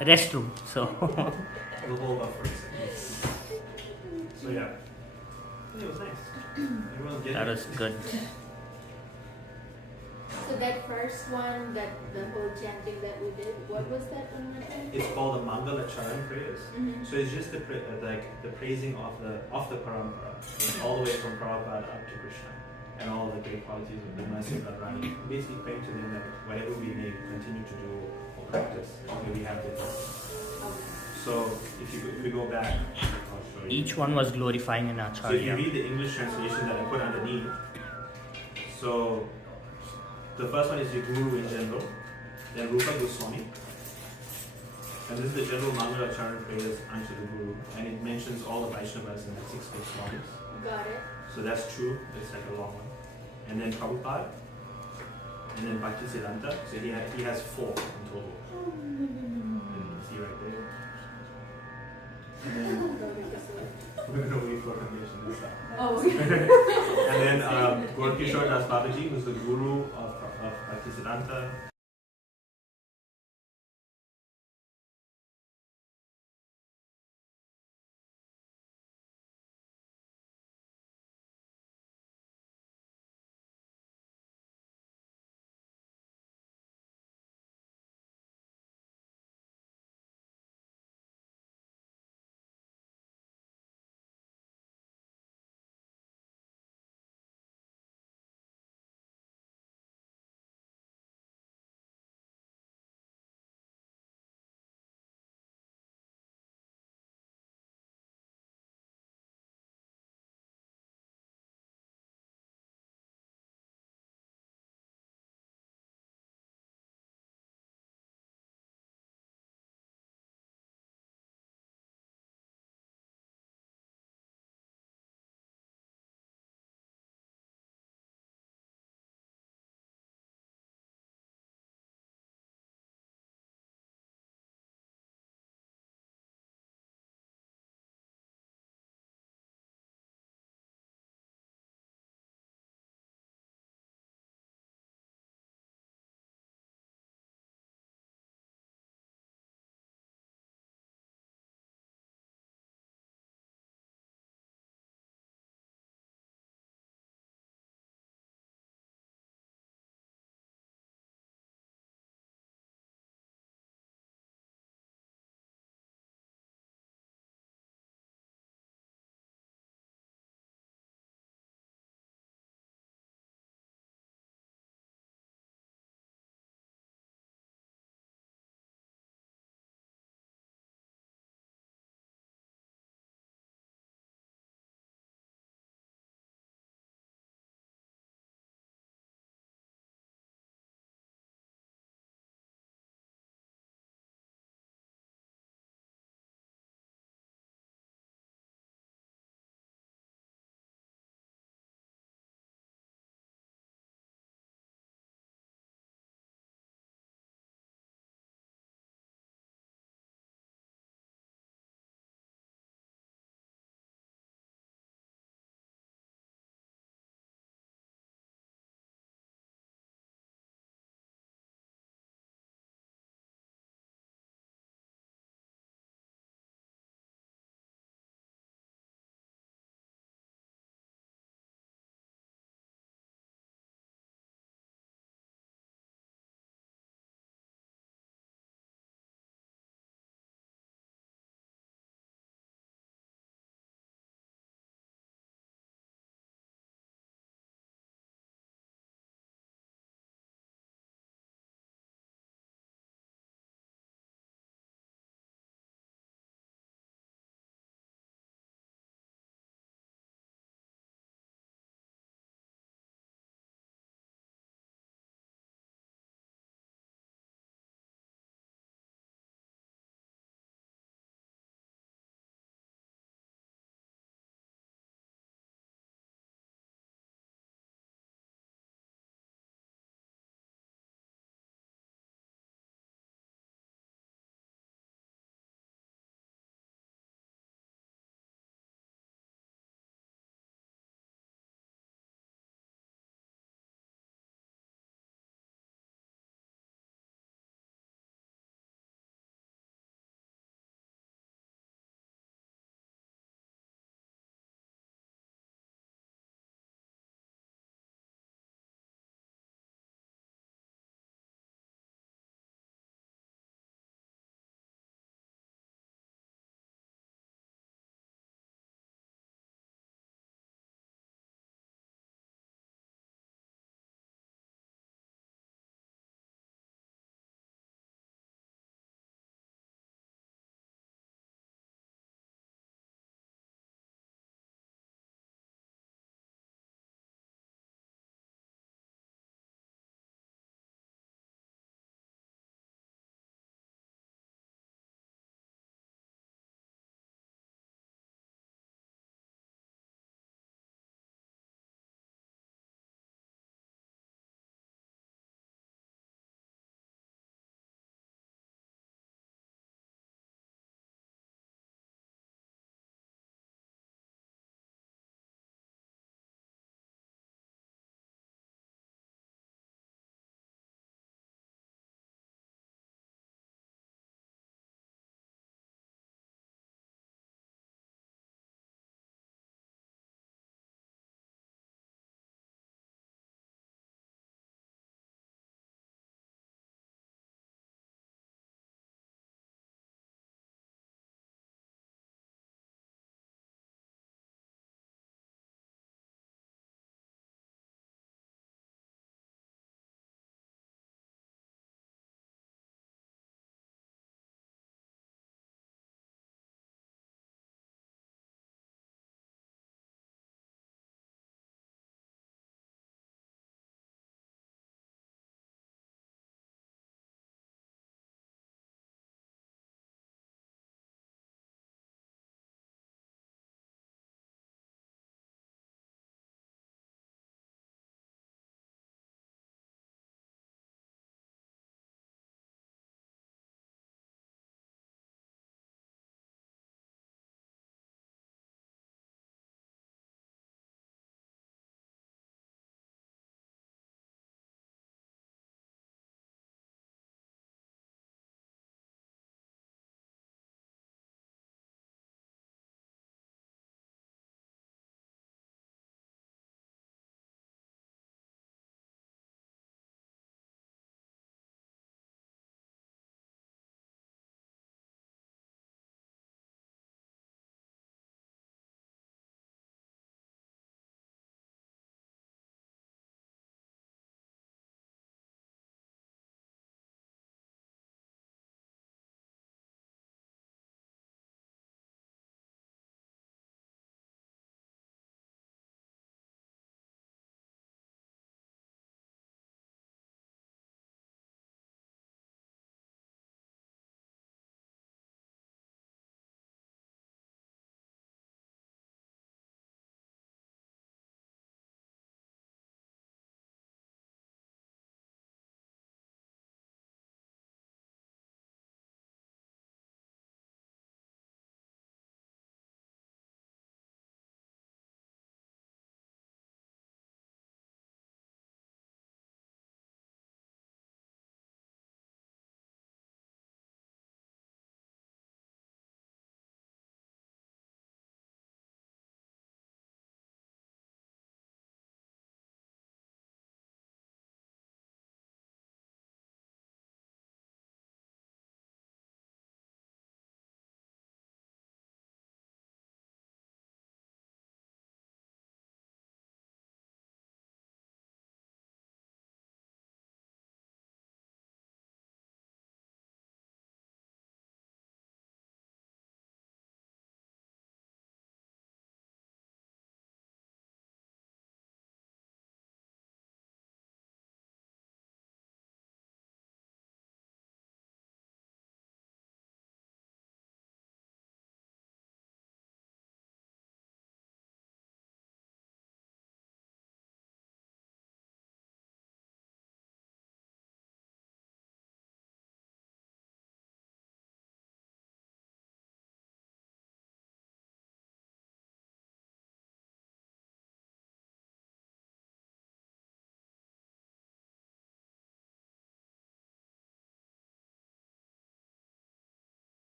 restroom. So We'll hold off for a second. So yeah, it was nice. Everyone's getting that it. was good. So that first one, that the whole chanting that we did, what was that one again? It's called the Mangala Charan prayers. Mm-hmm. So it's just the praising of the parampara, all the way from Prabhupada up to Krishna, and all the great qualities of the Narasimha Radharani. Basically praying to them that whatever we may continue to do or practice, may we have this. Okay. So if we go back, I'll show you. Each one was glorifying an So if you acharya. read the English translation that I put underneath, so the first one is the Guru in general, then Rupa Goswami, and this is the general Mangala Charan prayers unto the Guru, and it mentions all the Vaishnavas and the 6 Goswamis. Got it. So that's true, it's like a long one. And then Prabhupada, and then Bhakti Siddhanta, so he has 4 in total. And you see right there. And then we're going to wait for condition and stuff. Oh. And then Gaur-Kishore Das Babaji, who's the guru of Bhakti Siddhanta.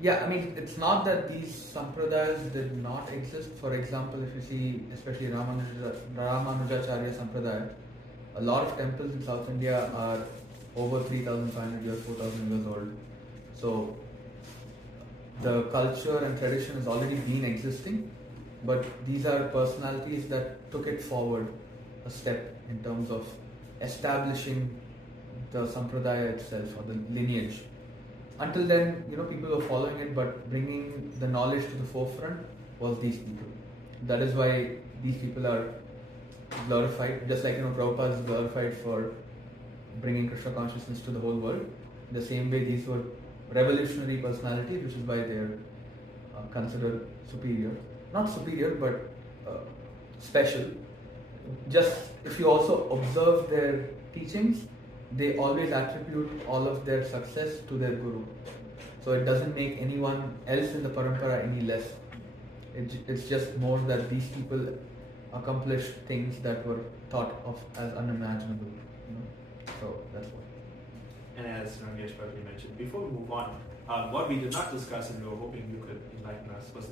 Yeah, I mean, it's not that these sampradayas did not exist. For example, if you see, especially Ramanujacharya Sampradaya, a lot of temples in South India are over 3,500 years, 4,000 years old. So the culture and tradition has already been existing, but these are personalities that took it forward a step in terms of establishing the sampradaya itself or the lineage. Until then, people were following it, but bringing the knowledge to the forefront was these people. That is why these people are glorified, just like Prabhupada is glorified for bringing Krishna consciousness to the whole world. The same way, these were revolutionary personalities, which is why they are considered superior. Not superior, but special. Just if you also observe their teachings, they always attribute all of their success to their guru. So it doesn't make anyone else in the parampara any less. It's just more that these people accomplished things that were thought of as unimaginable. So that's what. And as Rangesh Bharti mentioned, before we move on, what we did not discuss and we were hoping you could enlighten us was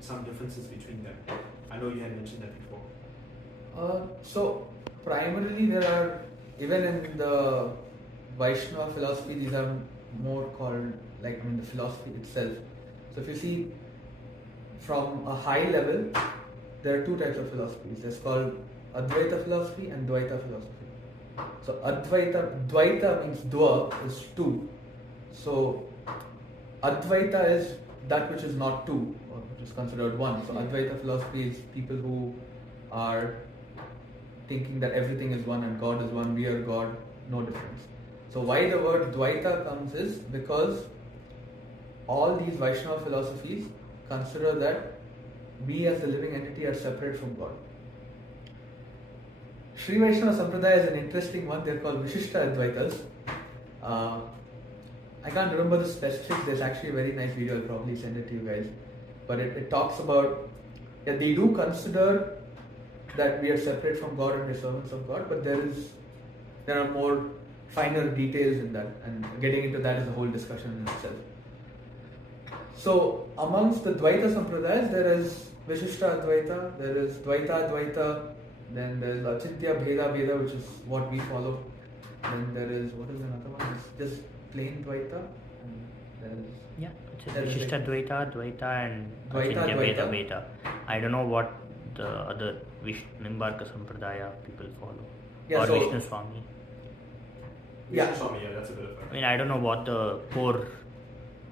some differences between them. I know you had mentioned that before. So primarily there are, even in the Vaishnava philosophy, these are more called the philosophy itself. So if you see from a high level, there are two types of philosophies. There's called Advaita philosophy and Dvaita philosophy. So Dvaita means Dva is two. So Advaita is that which is not two, or which is considered one. So Advaita philosophy is people who are thinking that everything is one and God is one, we are God, no difference. So why the word Dvaita comes is because all these Vaishnava philosophies consider that we as the living entity are separate from God. Sri Vaishnava Sampradaya is an interesting one. They're called Vishishta Advaitas. I can't remember the specifics. There's actually a very nice video. I'll probably send it to you guys. But it talks about, they do consider that we are separate from God and we're servants of God, but there are more finer details in that, and getting into that is a whole discussion in itself. So amongst the Dvaita Sampradayas, there is Vishishta Advaita, there is Dvaita Advaita, then there is Achintya Bheda Veda, which is what we follow. Then there is, what is another one? It's just plain Dvaita. And there is Vishishta Dvaita, Dvaita and Dvaita, Achintya Veda Dvaita. Veda. I don't know what the other Nimbarka Sampradaya people follow. Yeah, or so- Vishnu Swami. Yeah. Swami, that's a bit of I mean, I don't know what the core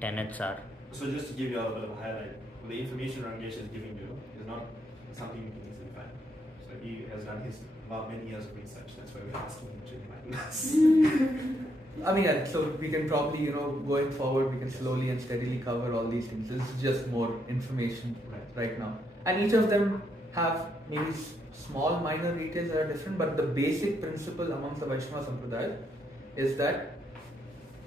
tenets are. So just to give you a bit of a highlight, the information Rangesh is giving you is not something you can easily find. So he has done many years of research. That's why we're asking him to enlighten us. I mean, so we can probably, going forward, we can slowly and steadily cover all these things. This is just more information right now. And each of them have maybe small minor details that are different, but the basic principle amongst the Vaishnava Sampradaya is that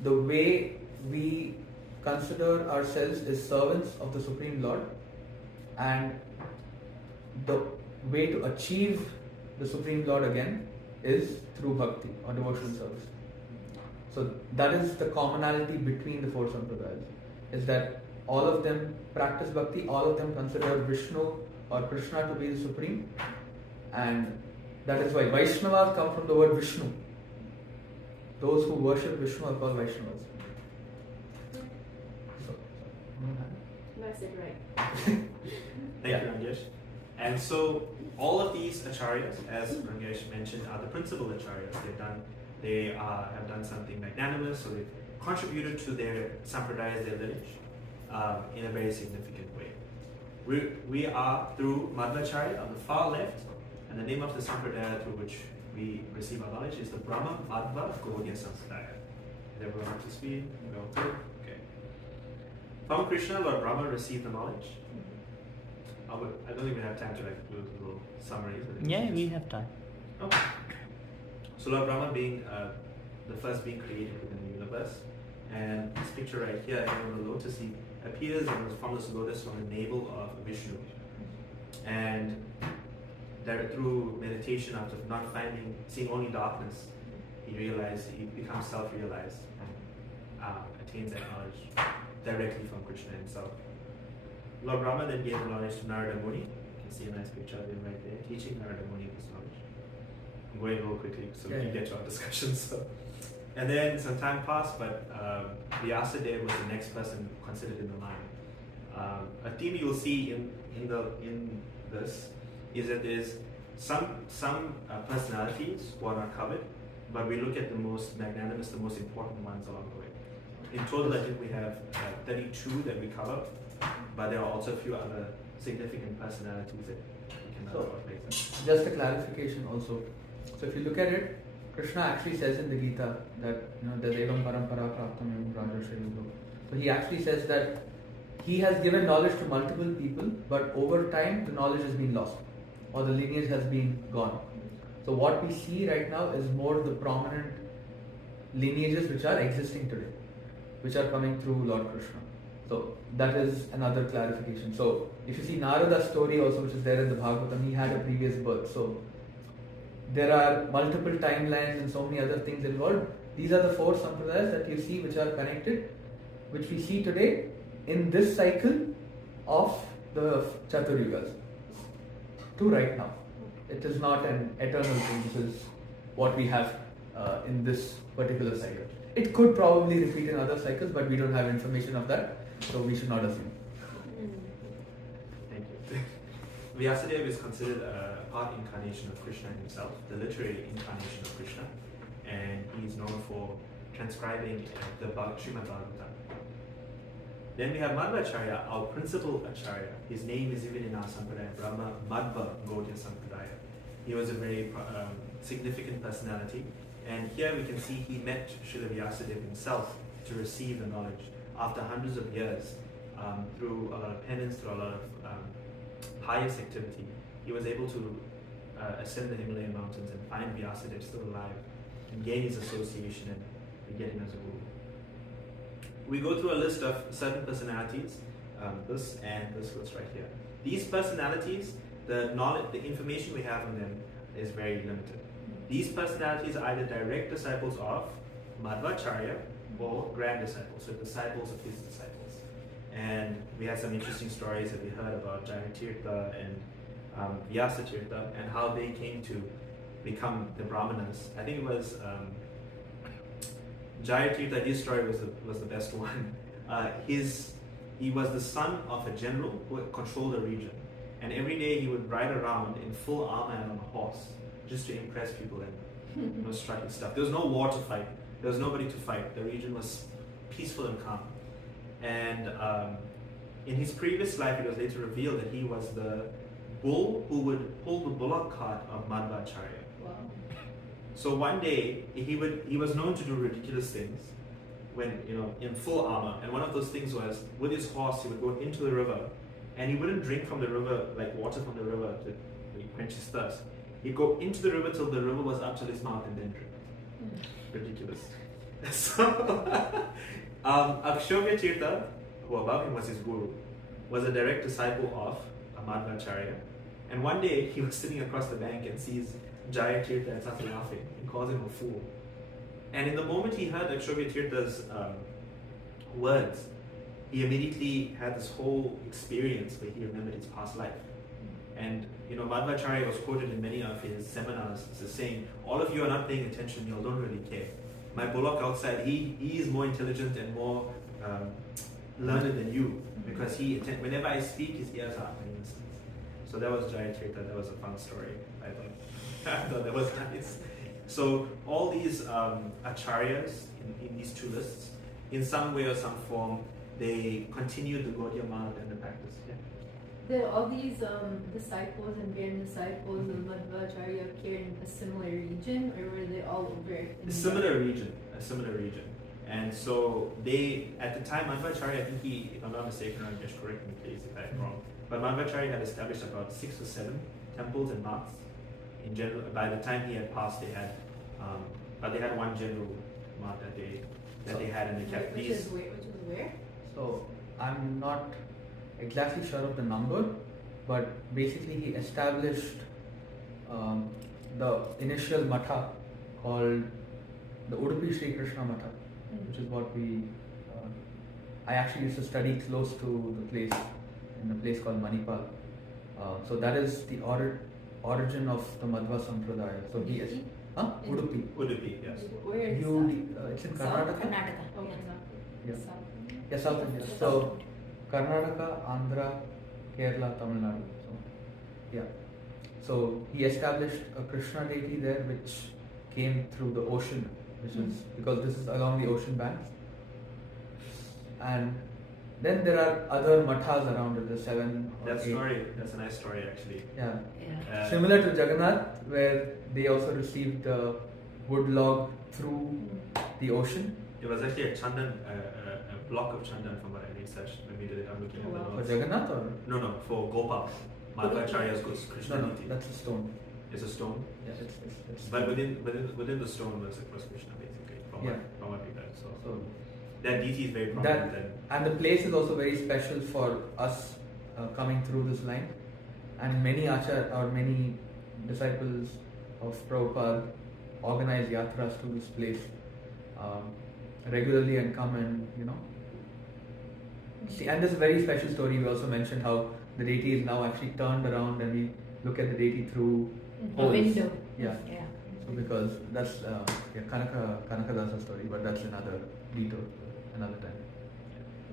the way we consider ourselves as servants of the Supreme Lord, and the way to achieve the Supreme Lord again is through bhakti or devotional service. So that is the commonality between the four Sampradayas, is that all of them practice bhakti, all of them consider Vishnu or Krishna to be the Supreme, and that is why Vaishnavas come from the word Vishnu. Those who worship Vishnu are called Vaishnavas. So, That's it, right? Thank you, Rangesh. And so all of these acharyas, as Rangesh mentioned, are the principal acharyas. They have done something magnanimous, so they've contributed to their sampradayas, their lineage, in a very significant way. We are through Madhvacharya on the far left, and the name of the sampradaya through which we receive our knowledge is the Brahma Madhva Gaudiya Sampradaya. Is everyone up to speed? No? Good? Okay. From Krishna, Lord Brahma received the knowledge. I don't even have time to do a little summary. Yeah, we have time. Okay. So Lord Brahma being the first being created within the universe, and this picture right here, the lotus, he appears from this lotus from the navel of Vishnu, and that through meditation, after not seeing only darkness, he becomes self-realized, attains that knowledge directly from Krishna himself. Lord Brahma then gave the knowledge to Narada Muni. You can see a nice picture of him right there, teaching Narada Muni this knowledge. I'm going real quickly so we can get to our discussion. So. And then some time passed, but Vyasadeva was the next person considered in the line. A theme you'll see in this is that there's some personalities who are not covered, but we look at the most magnanimous, the most important ones along the way. In total, I think we have 32 that we cover, but there are also a few other significant personalities that we can talk about later. Just a clarification also. So if you look at it, Krishna actually says in the Gita that the Devam Parampara Praptam Evam Rajarshi Yuga. So he actually says that he has given knowledge to multiple people, but over time the knowledge has been lost or the lineage has been gone. So what we see right now is more the prominent lineages which are existing today, which are coming through Lord Krishna. So that is another clarification. So if you see Narada's story also, which is there in the Bhagavatam, he had a previous birth. So there are multiple timelines and so many other things involved. These are the 4 sampradayas that you see which are connected, which we see today in this cycle of the Chaturyugas to right now. It is not an eternal thing. This is what we have in this particular cycle. It could probably repeat in other cycles, but we don't have information of that, so we should not assume. Thank you. Vyasadeva is considered a part incarnation of Krishna himself, the literary incarnation of Krishna, and he is known for transcribing the Srimad Bhagavatam. Then we have Madhvacharya, our principal acharya. His name is even in our Sampradaya, Brahma Madhva Gaudiya Sampradaya. He was a very significant personality, and here we can see he met Srila Vyasadeva himself to receive the knowledge after hundreds of years, through a lot of penance, through a lot of pious activity. He was able to ascend the Himalayan mountains and find Vyasadeva still alive and gain his association and get him as a guru. We go through a list of certain personalities, this and this list right here. These personalities, the knowledge, the information we have on them is very limited. These personalities are either direct disciples of Madhvacharya or grand disciples, so disciples of his disciples. And we had some interesting stories that we heard about Jayatirtha and Vyasatirtha and how they came to become the Brahmanas. I think it was Jayatirtha, his story was the best one. He was the son of a general who controlled a region. And every day he would ride around in full armor and on a horse just to impress people and striking stuff. There was no war to fight. There was nobody to fight. The region was peaceful and calm. And in his previous life, it was later revealed that he was the bull who would pull the bullock cart of Madhvacharya. Wow. So one day he was known to do ridiculous things when in full armor. And one of those things was with his horse he would go into the river, and he wouldn't drink from the river like water from the river to quench his thirst. He'd go into the river till the river was up to his mouth and then drink. Ridiculous. So Akshobhya Tirtha, who above him was his guru, was a direct disciple of Madhvacharya. And one day he was sitting across the bank and sees Jayatirtha and starts laughing and calls him a fool. And in the moment he heard Akshobhya Tirtha's words, he immediately had this whole experience where he remembered his past life. And Madhvacharya was quoted in many of his seminars as saying, all of you are not paying attention, you all don't really care. My bullock outside, he is more intelligent and more learned than you, because whenever I speak, his ears are up, in a sense. So that was Jayatirtha. That was a fun story, I thought. I thought that was nice. So all these acharyas in these 2 lists, in some way or some form, they continued the Gaudiya Marg and the practice. Yeah. All these disciples and grand disciples of Madhvacharya appeared in a similar region, or were they all over India? A similar region. And so they, at the time, Madhvacharya, I think he, if I'm not mistaken, Ramesh, correct me please if I'm wrong, but Madhvacharya had established about 6 or 7 temples and maths. In general, by the time he had passed, they had, but they had one general math that they had, and they kept Which these. is where? So I'm not exactly sure of the number, but basically he established the initial matha called the Udupi Sri Krishna Matha, which is what we I actually used to study close to the place, in a place called Manipal. So that is the origin of the Madhva Sampradaya. So he is, Udupi. Udupi, yes. Where is It's in South? Karnataka. Karnataka. Oh, Yeah. Yeah. South. Yeah, South India. So Karnataka, Andhra, Kerala, Tamil Nadu. So yeah. So he established a Krishna deity there, which came through the ocean, which is because this is along the ocean banks. And then there are other mathas around it, the 7 or That 8. story, that's a nice story actually. Yeah. Yeah. Similar to Jagannath, where they also received the wood log through the ocean. It was actually a chandan, a block of chandan from what I researched when we did it. I'm looking at the Wow. For notes. Jagannath or? No, for Gopal. Madhvacharya's Krishna No, deity. that's a stone. It's a stone. Yeah, it's But within the stone was Krishna basically, from Yeah. what we read. So so that deity is very prominent. and the place is also very special for us coming through this line. And many many disciples of Prabhupada organize yatras to this place regularly and come and see. And there's a very special story. We also mentioned how the deity is now actually turned around and we look at the deity through A holes. window. Yeah. Yeah. So because that's Kanakadasa's story, but that's another detour, another time.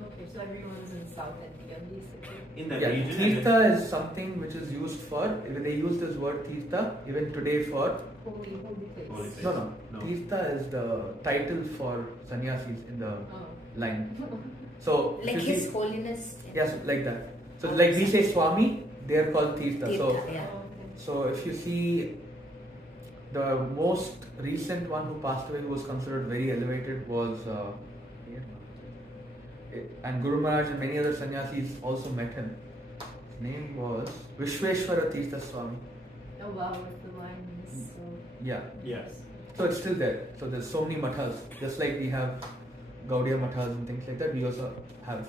Okay, so everyone's in South India basically. In that Yeah, region, Tirtha is something which is used for, they use this word Tirtha even today for, Holy place. Holy place. no, No. Tirtha is the title for sannyasis in the Oh. line. So, if Like you His see, Holiness. yes, like that. So, like we say Swami, they are called Tirtha. So, Tirtha, yeah. Oh, okay. so if you see the most recent one who passed away, who was considered very elevated, was and Guru Maharaj and many other sannyasis also met him. His name was Vishweshwara Tirtha Swami. Oh wow, with the lines. So. Yeah, yes. so it's still there. So there's so many mathas, just like we have Gaudiya mathas and things like that. We also have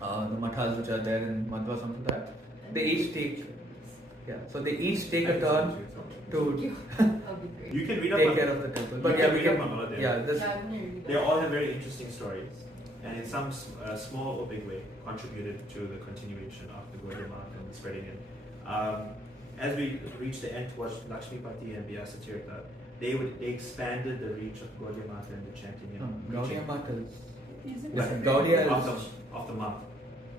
the mathas which are there in Madhva Sampradaya. They each take, so they each take a turn to That'll be great. You can read up take on care of the temple. You But can yeah, we read up can. on all of them. Yeah, this. Yeah, I'm gonna read They that. all have very interesting stories, and in some small or big way contributed to the continuation of the Gaudiya Math and the spreading it. As we reached the end towards Lakshmipati and Vyasatirtha, they expanded the reach of Gaudiya Math and the chanting No, and Gaudiya preaching Math is. Is it Yeah, separate? Gaudiya of the Math.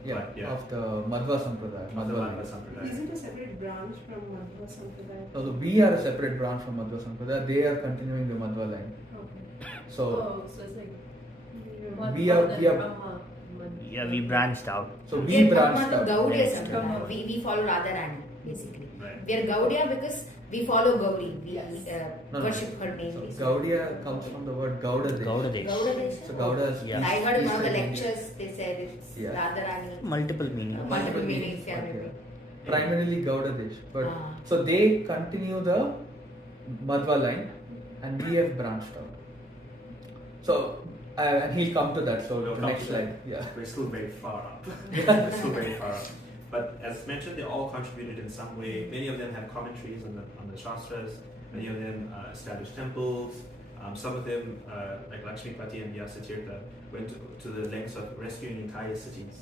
Yeah, Right, yeah. of the Madhva Sampradaya. Of the Madhva Madhva line. Sampradaya. Is it a separate branch from Madhva Sampradaya? So we are a separate branch from Madhva Sampradaya. They are continuing the Madhva line. Okay. So Oh, so it's like we are Brahma. Yeah, we branched out. we branched From out. Gaudiya Yes. Sampradaya. We follow Radharani basically. Right. We are Gaudiya because we follow Gauri. We Yes. No, no. worship her name. So basically. Gaudiya comes from the word Gauda. Gauda Desh. Gauda Desha? So Gauda is Yeah. I heard in one of the Eastern India. lectures they said it's Yeah. Radharani. Multiple meanings. Multiple meanings, yeah, Okay. maybe. Primarily Gauda Desh. But Ah. so they continue the Madhva line and we have branched out. So and he'll come to that. So We'll the come next to that. slide. Yeah. We're still very far up. We're still very far up. But as mentioned, they all contributed in some way. Many of them have commentaries on the Shastras. Many of them established temples. Some of them, like Lakshmipati and Vyasatirtha, went to the lengths of rescuing entire cities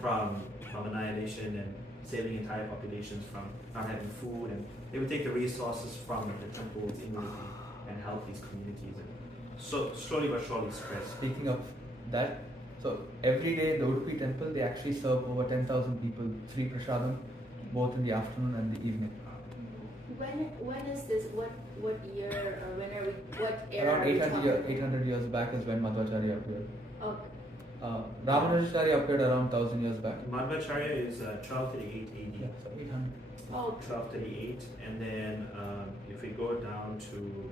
from annihilation and saving entire populations from not having food. And they would take the resources from the temples immediately and help these communities. And so slowly but surely spread. Speaking of that, so every day the Udupi temple they actually serve over 10,000 people free prasadam, both in the afternoon and the evening. When is this? What year or when are we? What era? Around are we talking? 800 years back is when Madhvacharya appeared. Okay. Ramanujacharya appeared around 1000 years back. Madhvacharya is 1238 AD. Yeah, so 800. Oh, 1238, and then if we go down to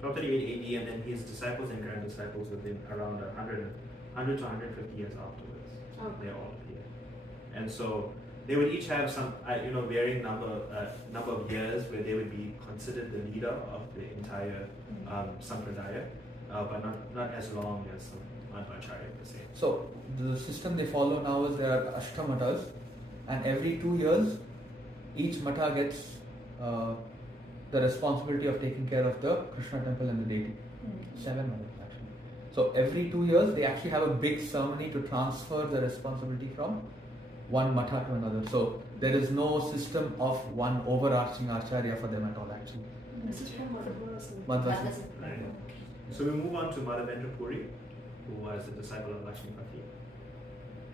1238 AD, and then his disciples and grand disciples within around 100 to 150 years afterwards. Okay. They all appeared, and so they would each have some varying number of years where they would be considered the leader of the entire sampradaya, but not as long as Madhvacharya per se. So the system they follow now is there are ashtamatas, and every 2 years, each mata gets the responsibility of taking care of the Krishna temple and the deity. 7 matas actually. So every 2 years, they actually have a big ceremony to transfer the responsibility from one matha to another. So there is no system of one overarching acharya for them at all, actually. This is from Madhva Sampradaya. Madhva Right. So we move on to Madhavendra Puri, who was a disciple of Lakshmipati,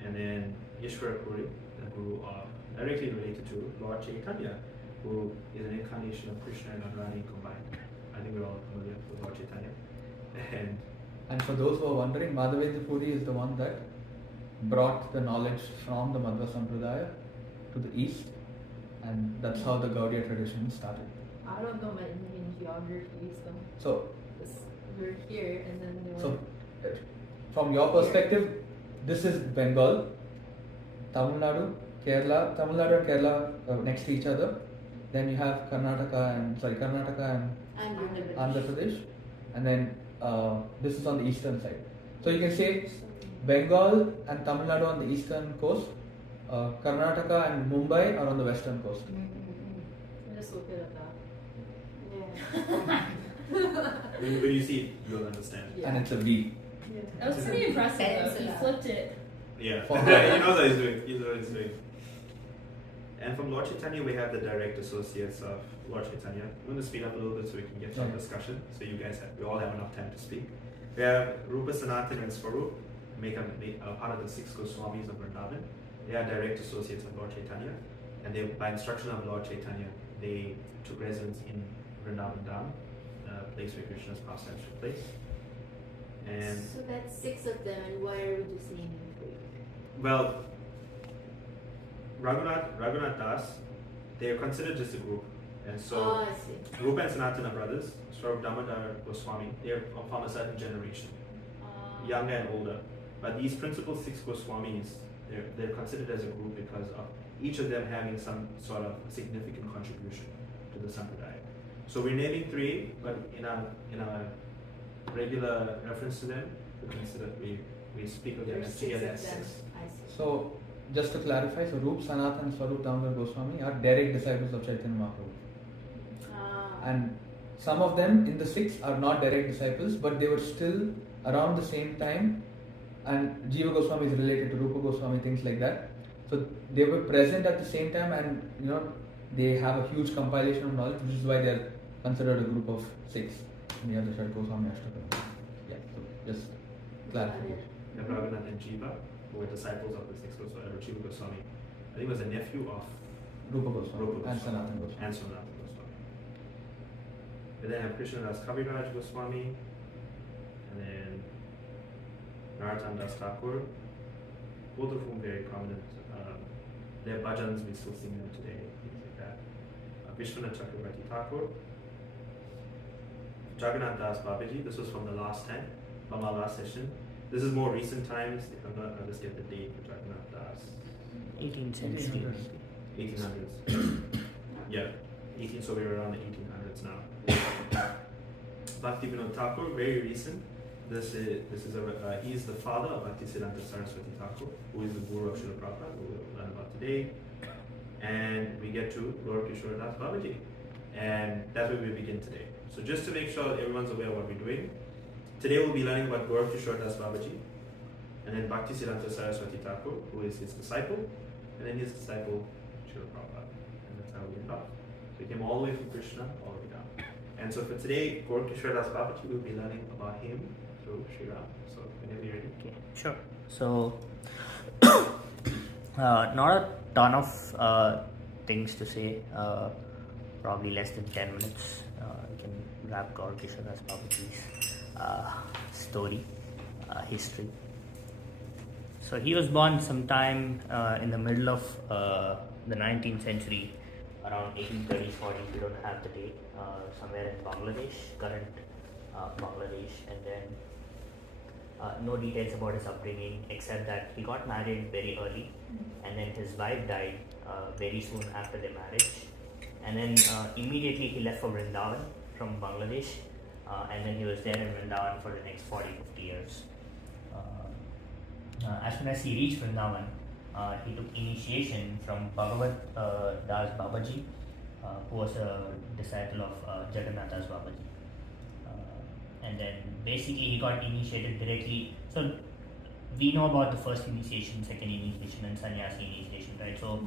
and then Ishwara Puri, the guru of directly related to Lord Chaitanya, who is an incarnation of Krishna and Radharani combined. I think we're all familiar with Lord Chaitanya. And for those who are wondering, Madhavendra Puri is the one that brought the knowledge from the Madhva Sampradaya to the east, and that's how the Gaudiya tradition started. I don't know my Indian geography, so So, we're here and then they so went. from your perspective, this is Bengal, Tamil Nadu, Tamil Nadu and Kerala next to each other. Then you have Karnataka and Andhra Pradesh, and then this is on the eastern side. So you can say Bengal and Tamil Nadu on the eastern coast, Karnataka and Mumbai are on the western coast. Just look it up. When you see it, you'll understand. Yeah. And it's a V. Yeah. That was pretty impressive though. He Peninsula. flipped it. Yeah, For- he knows what he's doing. He knows what he's doing. And from Lord Chaitanya, we have the direct associates of Lord Chaitanya. I'm going to speed up a little bit so we can get some Okay. discussion. So we all have enough time to speak. We have Rupa, Sanatan, and Swarup, make part of the 6 Goswamis of Vrindavan. They are direct associates of Lord Chaitanya, and they, by instruction of Lord Chaitanya, they took residence in Vrindavan Dham, the place where Krishna's pastimes took place. And So that's 6 of them, and why are we just naming 3? well, Raghunath Das, they are considered just a group, and so Oh, I see. Rupa and Sanatana brothers, Swarup Damodar Goswami, they are from a certain generation, younger and older. But these principal 6 Goswamis, they're considered as a group because of each of them having some sort of significant contribution to the Sampradaya. So we're naming 3, but in our regular reference to them, we speak of them There's as 6 together of as them. 6. I see. So, just to clarify, so Rup, Sanatan, and Swarup Damodar Goswami are direct disciples of Chaitanya Mahaprabhu. And some of them in the 6 are not direct disciples, but they were still around the same time. And Jiva Goswami is related to Rupa Goswami, things like that. So they were present at the same time, and they have a huge compilation of knowledge, which is why they are considered a group of 6. And the other side Goswami Ashtakam. Yeah, so just clarification. And Raghunath and Jiva, who were disciples of the 6 Goswami, Jiva Goswami, I think was a nephew of Rupa Goswami Rupa and Goswami Sanatan Goswami. and Sanatana Goswami. We then have Krishnadas Kaviraj Goswami, and then Narottam Das Thakur, both of whom very prominent. Their bhajans, we still sing them today, things like that. Vishwanath Chakravarti Thakur, Jagannath Das Babaji, this was from the last time, from our last session. This is more recent times, if I'm not, I'll just get the date for Jagannath Das. 18th century. 1800s. Yeah, 18, so we're around the 1800s now. Bhakti Vinod Thakur, very recent. He's the father of Bhaktisiddhanta Saraswati Thakur, who is the guru of Srila Prabhupada, who we'll learn about today. And we get to Lord Kishore Das Babaji. And that's where we begin today. So just to make sure that everyone's aware of what we're doing, today we'll be learning about Gaurav Kishore Das Babaji, and then Bhaktisiddhanta Saraswati Thakur, who is his disciple, and then his disciple, Srila Prabhupada. And that's how we end up. So we came all the way from Krishna, all the way down. And so for today, Gaurav Kishore Das Babaji, we'll be learning about him through Sri Ram. So whenever you're ready. Okay, sure. So, not a ton of things to say. Probably less than 10 minutes. We can wrap Gaurav Kishore Das Babaji's story, history. So he was born sometime in the middle of the 19th century, around 1830s, 40s. We don't have the date. Somewhere in Bangladesh, current Bangladesh, and then no details about his upbringing except that he got married very early, and then his wife died very soon after their marriage, and then immediately he left for Vrindavan from Bangladesh, and then he was there in Vrindavan for the next 40-50 years. As soon as he reached Vrindavan, he took initiation from Bhagavat Das Babaji, who was a disciple of Jagannath Das Babaji. and then basically he got initiated directly. So we know about the first initiation, second initiation, and sannyasi initiation, right? So,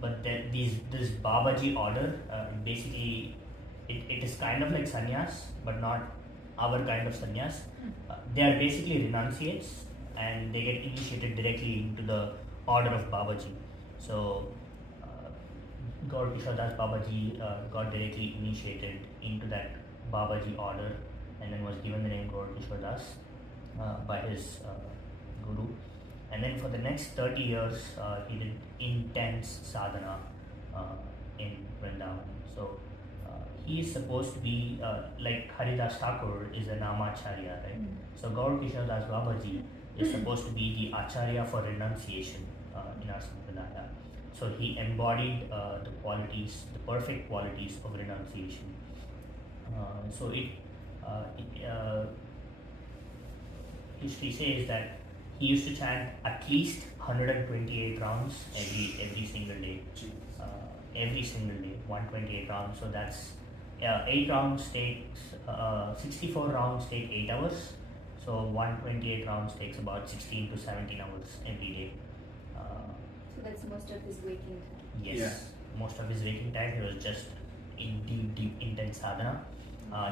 but this Babaji order, basically, it is kind of like sannyas, but not our kind of sannyas. They are basically renunciates, and they get initiated directly into the order of Babaji. So, Gaur Kishore Das Babaji got directly initiated into that Babaji order, and then was given the name Gaur Kishore Das by his guru. And then for the next 30 years, he did intense sadhana in Vrindavan. So he is supposed to be like Haridas Thakur is a Namacharya, right? So Gaur Kishore Das Babaji is supposed to be the Acharya for renunciation in our Sampradaya. So he embodied the qualities, the perfect qualities of renunciation. History says that he used to chant at least 128 rounds every single day. Every single day, 128 rounds. So that's 8 rounds takes 64 rounds take 8 hours. So 128 rounds takes about 16 to 17 hours every day. So that's most of his waking time. Yes, Yeah. most of his waking time he was just in deep, intense sadhana.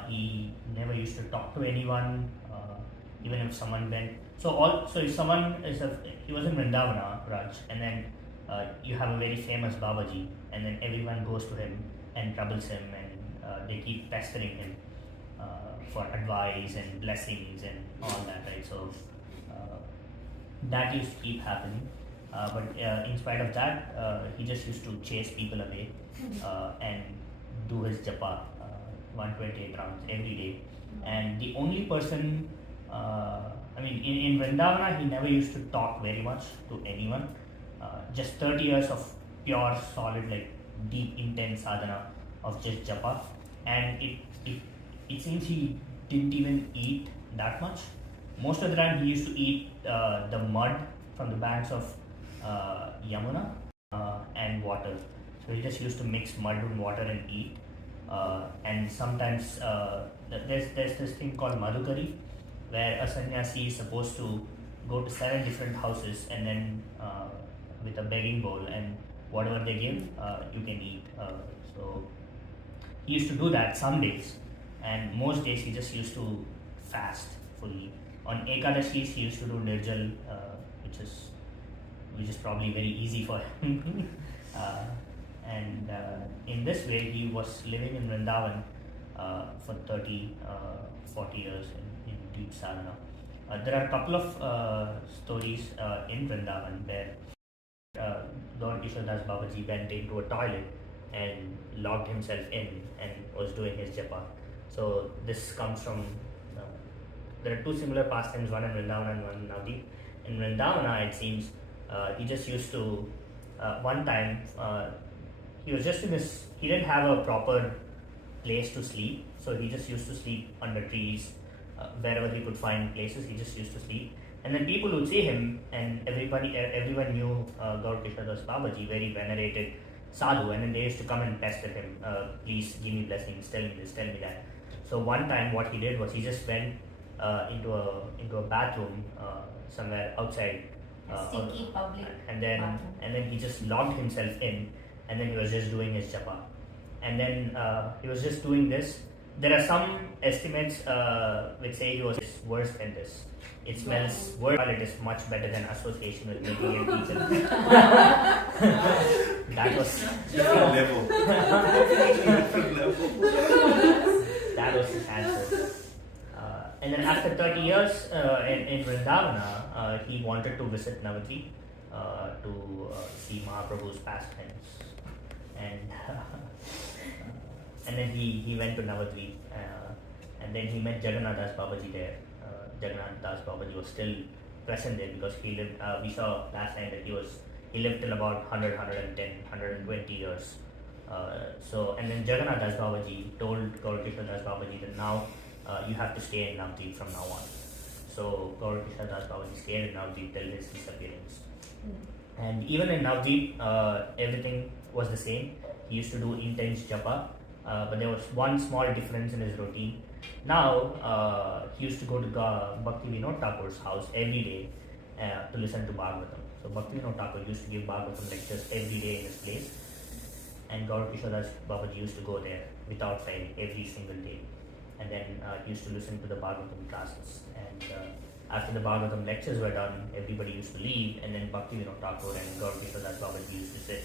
He never used to talk to anyone, even if someone went. So if someone he was in Vrindavana, Raj, and then you have a very famous Babaji, and then everyone goes to him and troubles him, and they keep pestering him for advice and blessings and all that, right? So that used to keep happening. But in spite of that, he just used to chase people away and do his japa, 128 rounds every day. And the only person, in Vrindavana, he never used to talk very much to anyone. Just 30 years of pure, solid, like deep, intense sadhana of just japa. And it seems he didn't even eat that much. Most of the time, he used to eat the mud from the banks of Yamuna and water. So he just used to mix mud and water and eat. And sometimes there's this thing called Madhukari, where a sannyasi is supposed to go to 7 different houses and then with a begging bowl, and whatever they give, you can eat. So he used to do that some days, and most days he just used to fast fully. On Ekadashis, he used to do Nirjal, which is probably very easy for him. And in this way, he was living in Vrindavan for 30, 40 years in deep sadhana. There are a couple of stories in Vrindavan where Gaur Kishore Das Babaji went into a toilet and locked himself in and was doing his japa. So this comes from, there are 2 similar pastimes, one in Vrindavan and one in Navdeep. In Vrindavana, it seems, he just used to, one time, he was just he didn't have a proper place to sleep, so he just used to sleep under trees, wherever he could find places, he just used to sleep. And then people would see him, and everyone knew Gaur Kishore Das Babaji, very venerated sadhu, and then they used to come and pester him, please give me blessings, tell me this, tell me that. So one time what he did was he just went into a bathroom somewhere outside, Stinky public and then bathroom. he just locked himself in, and then he was just doing his japa. And then he was just doing this. There are some estimates which say he was worse than this. It smells worse, but it is much better than association with making a teacher. That was Different level. Different level. that was his answer. And then after 30 years in Vrindavana, he wanted to visit Navadvip to see Mahaprabhu's pastimes. And then he went to Navadvip, and then he met Jagannath Das Babaji there. Jagannath Das Babaji was still present there because he lived. We saw last time that he lived till about 100, 110, 120 years. And then Jagannath Das Babaji told Gaur Kishore Das Babaji that now you have to stay in Navadvip from now on. So Gaur Kishore Das Babaji stayed in Navadvip till his disappearance. And even in Navadvip, everything was the same. He used to do intense japa, but there was one small difference in his routine. Now, he used to go to Bhakti Vinod Thakur's house every day to listen to Bhagavatam. So Bhakti Vinod Thakur used to give Bhagavatam lectures every day in his place, and Gaur Kishodas Babaji used to go there without fail every single day. And then he used to listen to the Bhagavatam classes. And after the Bhagavatam lectures were done, everybody used to leave, and then Bhakti Vinod Thakur and Gaur Kishodas Babaji used to sit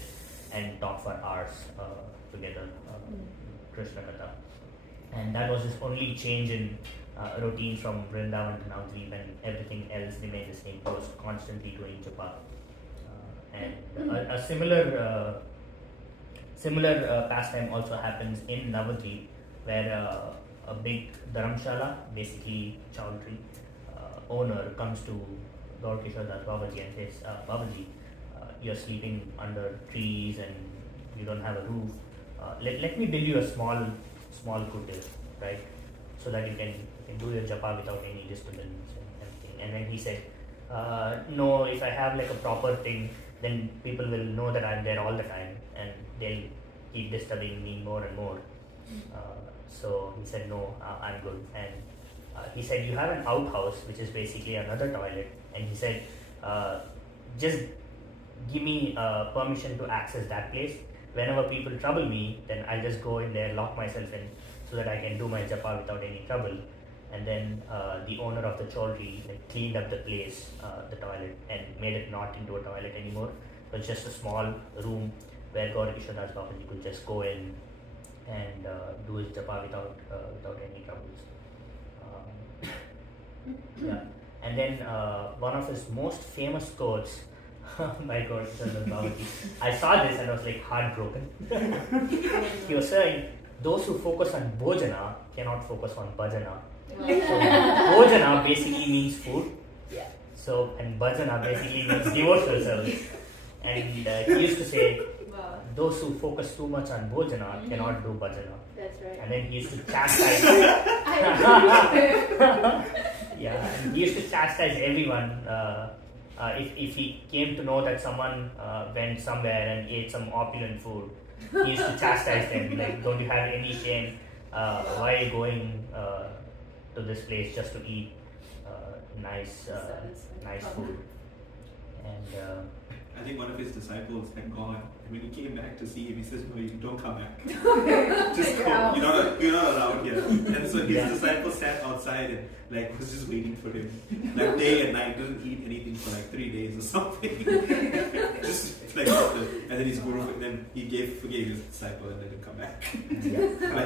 and talk for hours together, Krishna Katha. And that was his only change in routine from Vrindavan to Navadvip, and everything else remained the same. He was constantly doing japa. And a similar pastime also happens in Navadvip, where a big dharamshala, basically chowdhury, owner comes to Gaur Kishodas Babaji and says, Babaji, you're sleeping under trees and you don't have a roof. Let me build you a small kutir, right? So that you can do your japa without any disturbance and everything. And then he said, no, if I have like a proper thing, then people will know that I'm there all the time and they'll keep disturbing me more and more. So he said, no, I'm good. And he said, you have an outhouse, which is basically another toilet. And he said, just give me permission to access that place. Whenever people trouble me, then I'll just go in there, lock myself in, so that I can do my japa without any trouble. And then the owner of the chaudhry cleaned up the place, the toilet, and made it not into a toilet anymore. It was just a small room where Gaur Kishodas Babaji could just go in and do his japa without any troubles. Yeah. And then one of his most famous quotes by Gaur Kishodas Babaji, I saw this and I was like heartbroken. He was saying, those who focus on bhojana cannot focus on bhajana. So bhojana basically means food. Yeah. So, and bhajana basically means devotional service. And he used to say, Wow. those who focus too much on bhojana cannot do bhajana. That's right. And then he used to chastise. Yeah, and he used to chastise everyone. If he came to know that someone went somewhere and ate some opulent food, he used to chastise them. Like, don't you have any shame? Why are you going to this place just to eat nice food? And I think one of his disciples had gone, and when he came back to see him, he says, "No, you don't come back. Just go. You're not allowed here." And so his disciple sat outside and was just waiting for him, day and night. Didn't eat anything for 3 days or something. Just and then his guru, and then he forgave his disciple and let him come back.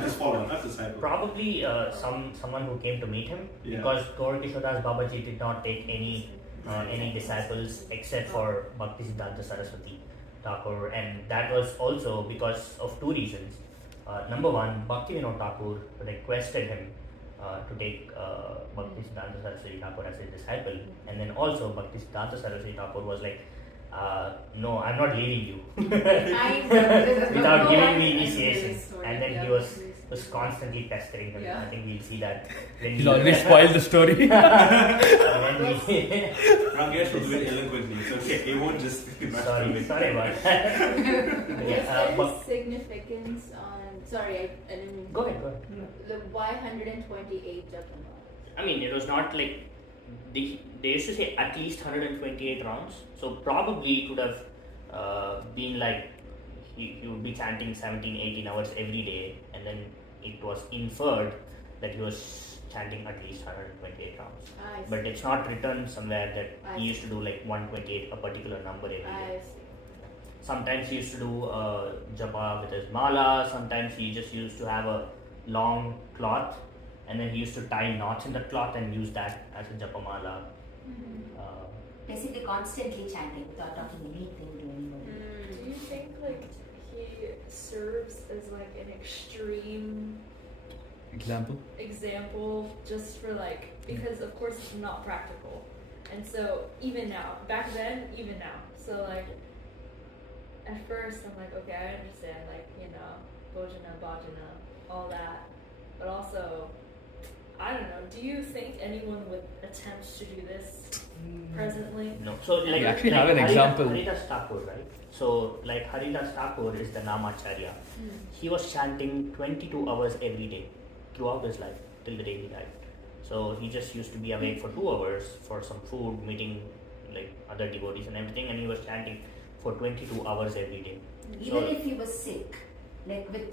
His follower, not disciple. Probably someone who came to meet him, because Gaur Kishodas Babaji did not take any disciples except for Bhakti Siddhanta Saraswati Thakur, and that was also because of two reasons. Number one, Bhakti Vinod Thakur requested him to take Bhakti Siddhanta Saraswati Thakur as his disciple, and then also Bhakti Siddhanta Saraswati Thakur was like, no, I'm not leaving you without giving me initiation. And then he was constantly pestering them. I think we'll see that. He'll always spoil the story. Rangesh will do it eloquently. It's okay. He won't just. Sorry about that. What's the significance on? Sorry, I didn't. Go ahead. The why 128 Japana? I mean, it was not like they used to say at least 128 rounds. So probably it would have been like he would be chanting 17-18 hours every day, and then it was inferred that he was chanting at least 128 rounds. But it's not written somewhere that he used to do 128, a particular number every day. Sometimes he used to do japa with his mala, sometimes he just used to have a long cloth, and then he used to tie knots in the cloth and use that as a japa mala. Basically constantly chanting without talking anything to anybody. Do you think he serves as an extreme example just for because of course it's not practical, and so even now, back then, even now, so at first I'm okay, I understand bhojana, bhajana, all that, but also I don't know, do you think anyone would attempt to do this presently? No. So we actually have an example. Haridas Thakur, right? So Haridas Thakur is the Namacharya. He was chanting 22 hours every day throughout his life. till the day he died. So he just used to be awake for 2 hours for some food, meeting like other devotees and everything, and he was chanting for 22 hours every day. Even if he was sick, like with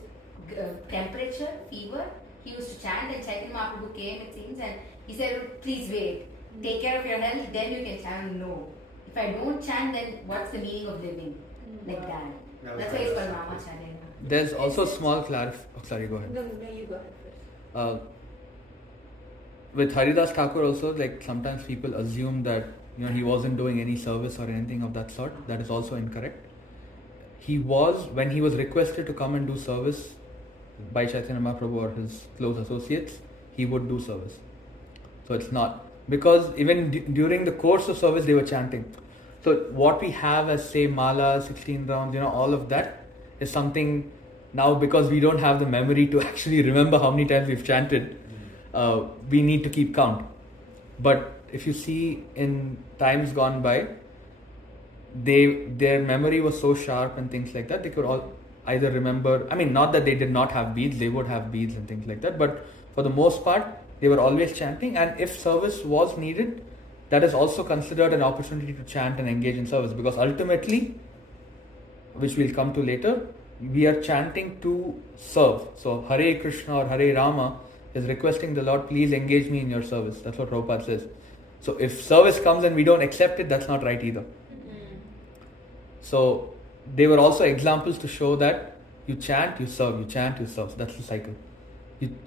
temperature, fever, he used to chant, and Chaitanya Mahaprabhu came, it seems, and he said, please wait, take care of your health, then you can chant. No. If I don't chant, then what's the meaning of living? Like that. That's why it's called Ramacharya. There's also small sorry, go ahead. No, you go ahead first. With Haridas Thakur also, like sometimes people assume that he wasn't doing any service or anything of that sort. That is also incorrect. He was, when he was requested to come and do service by Chaitanya Mahaprabhu or his close associates, he would do service. So it's not, because even during the course of service they were chanting. So what we have as say mala, 16 rounds, all of that is something now, because we don't have the memory to actually remember how many times we've chanted, we need to keep count. But if you see in times gone by, their memory was so sharp and things like that, they could all either remember, not that they did not have beads, they would have beads and things like that, but for the most part they were always chanting. And if service was needed, that is also considered an opportunity to chant and engage in service, because ultimately, which we'll come to later, we are chanting to serve. So Hare Krishna or Hare Rama is requesting the Lord, please engage me in your service. That's what Prabhupada says. So if service comes and we don't accept it, that's not right either. So they were also examples to show that you chant, you serve, you chant, you serve. So that's the cycle.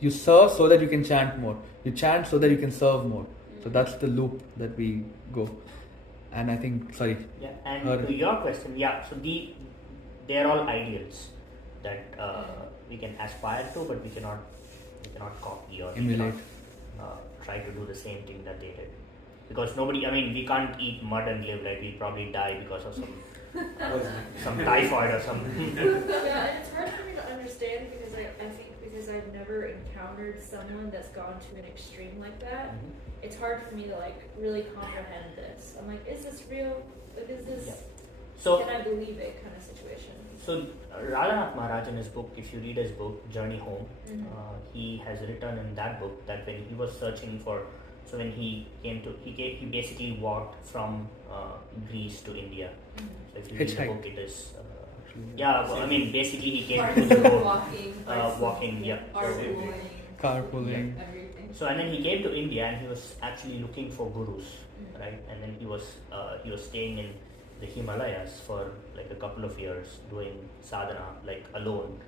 You serve so that you can chant more. You chant so that you can serve more. So that's the loop that we go. And I think, sorry. Yeah, and to your question, so they are all ideals that we can aspire to, but we cannot copy or emulate. Try to do the same thing that they did. Because we can't eat mud and live, right? We'll probably die because of some typhoid or something. Yeah, and it's hard for me to understand because I think because I've never encountered someone that's gone to an extreme like that, it's hard for me to really comprehend this. I'm like, is this real? Is this, can I believe it kind of situation? So Radhanath Maharaj, in his book, if you read his book, Journey Home, he has written in that book that when he was searching for, so when he he basically walked from Greece to India. So if you read the book, it is, basically he came to the road, walking, carpooling. Everything. So and then he came to India and he was actually looking for gurus, right? And then he was staying in the Himalayas for a couple of years doing sadhana alone,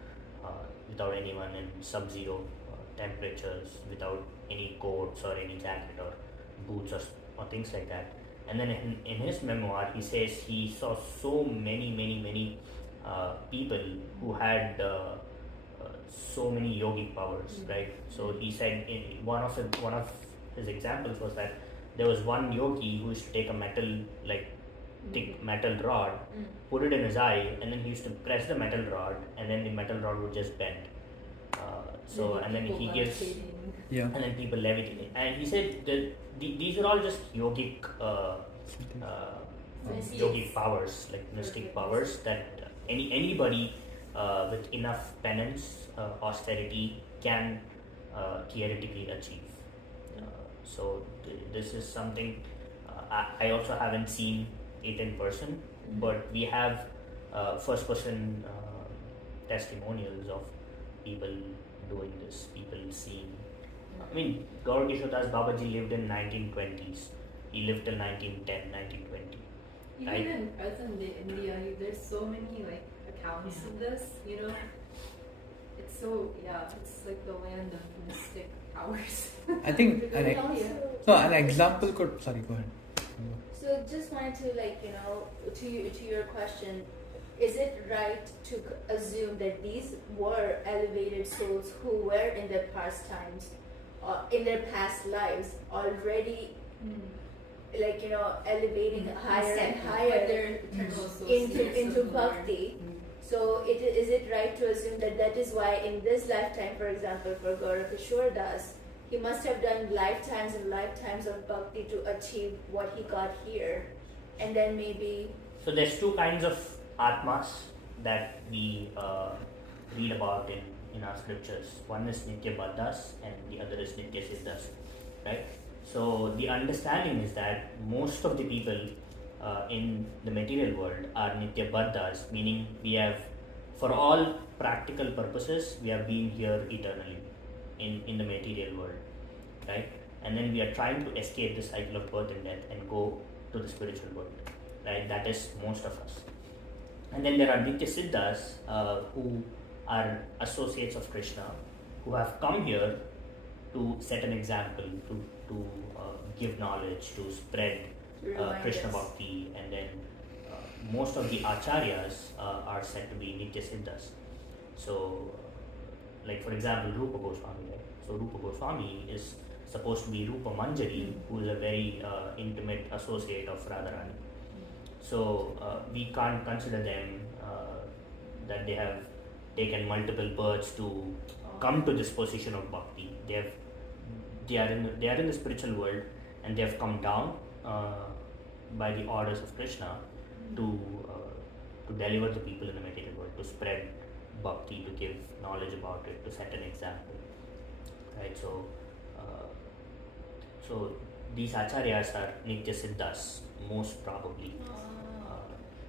without anyone, in sub-zero temperatures, without any coats or any jacket or boots or things like that. And then in his memoir he says he saw so many people who had so many yogic powers, right? So he said one of his examples was that there was one yogi who used to take a thick metal rod, put it in his eye, and then he used to press the metal rod, and then the metal rod would just bend. And then he gives, and then people levitate. And he said that these are all just yogic powers, mystic powers that anybody with enough penance, austerity can theoretically achieve. This is something I also haven't seen it in person, but we have first-person testimonials of people doing this, people seeing. Gaur Kishore Das Babaji lived in 1920s. He lived till 1910, 1920. Even right? in present day India, there's so many accounts of this. It's so it's like the land of mystic powers. I think an example could. Sorry, go ahead. So just wanted to to your question, is it right to assume that these were elevated souls who were in their past times, in their past lives, already elevating higher and higher into bhakti? So is it right to assume that is why in this lifetime, for example, for Gaura Kishore Das, he must have done lifetimes and lifetimes of bhakti to achieve what he got here, and then maybe. So there's two kinds of atmas that we read about in in our scriptures. One is Nitya Baddhas and the other is Nitya Siddhas, right? So the understanding is that most of the people in the material world are Nitya Baddhas, meaning we have, for all practical purposes, we have been here eternally in the material world, right? And then we are trying to escape the cycle of birth and death and go to the spiritual world, right? That is most of us. And then there are Nitya Siddhas who are associates of Krishna, who have come here to set an example, to give knowledge, to spread Krishna Bhakti, and then most of the acharyas are said to be Nitya Siddhas. So, like for example, Rupa Goswami, right? So Rupa Goswami is supposed to be Rupa Manjari, who is a very intimate associate of Radharani. So we can't consider them that they have taken multiple births to come to this position of bhakti. They are in the spiritual world, and they have come down by the orders of Krishna to deliver the people in the material world, to spread bhakti, to give knowledge about it, to set an example, right? So these acharyas are Nitya Siddhas, most probably.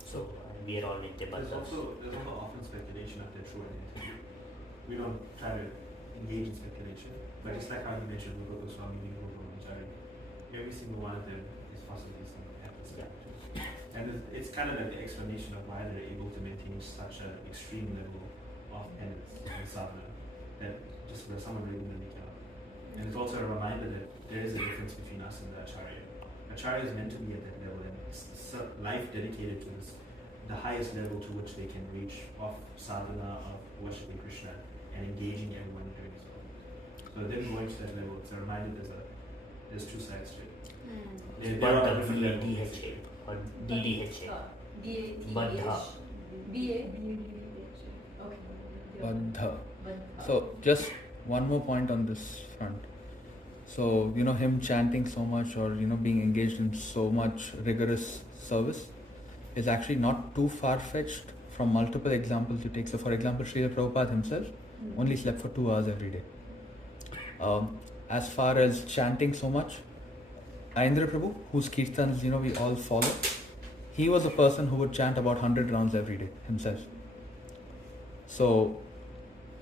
So we are all Nitya There's Baddhas. also often speculation of their true identity. We don't try to engage in speculation, but it's like how you mentioned Rupa Goswami, Rupa Manjari. Every single one of them is possibly some episode. Yeah. And it's kind of like the explanation of why they're able to maintain such an extreme level of penance and sadhana that just where someone regularly cannot. And it's also a reminder that there is a difference between us and the Acharya. Acharya is meant to be at that level, and it's life dedicated to this, the highest level to which they can reach of sadhana, of worshipping Krishna, and engaging everyone doing so. So then going to that level, it's a reminder there's two sides to it. There are different levels. DHA or DDHA. Baddha. Baddha. So just one more point on this front. So, him chanting so much, or, being engaged in so much rigorous service is actually not too far-fetched from multiple examples you take. So, for example, Srila Prabhupada himself only slept for 2 hours every day. As far as chanting so much, Ayendra Prabhu, whose kirtans, we all follow, he was a person who would chant about 100 rounds every day himself. So,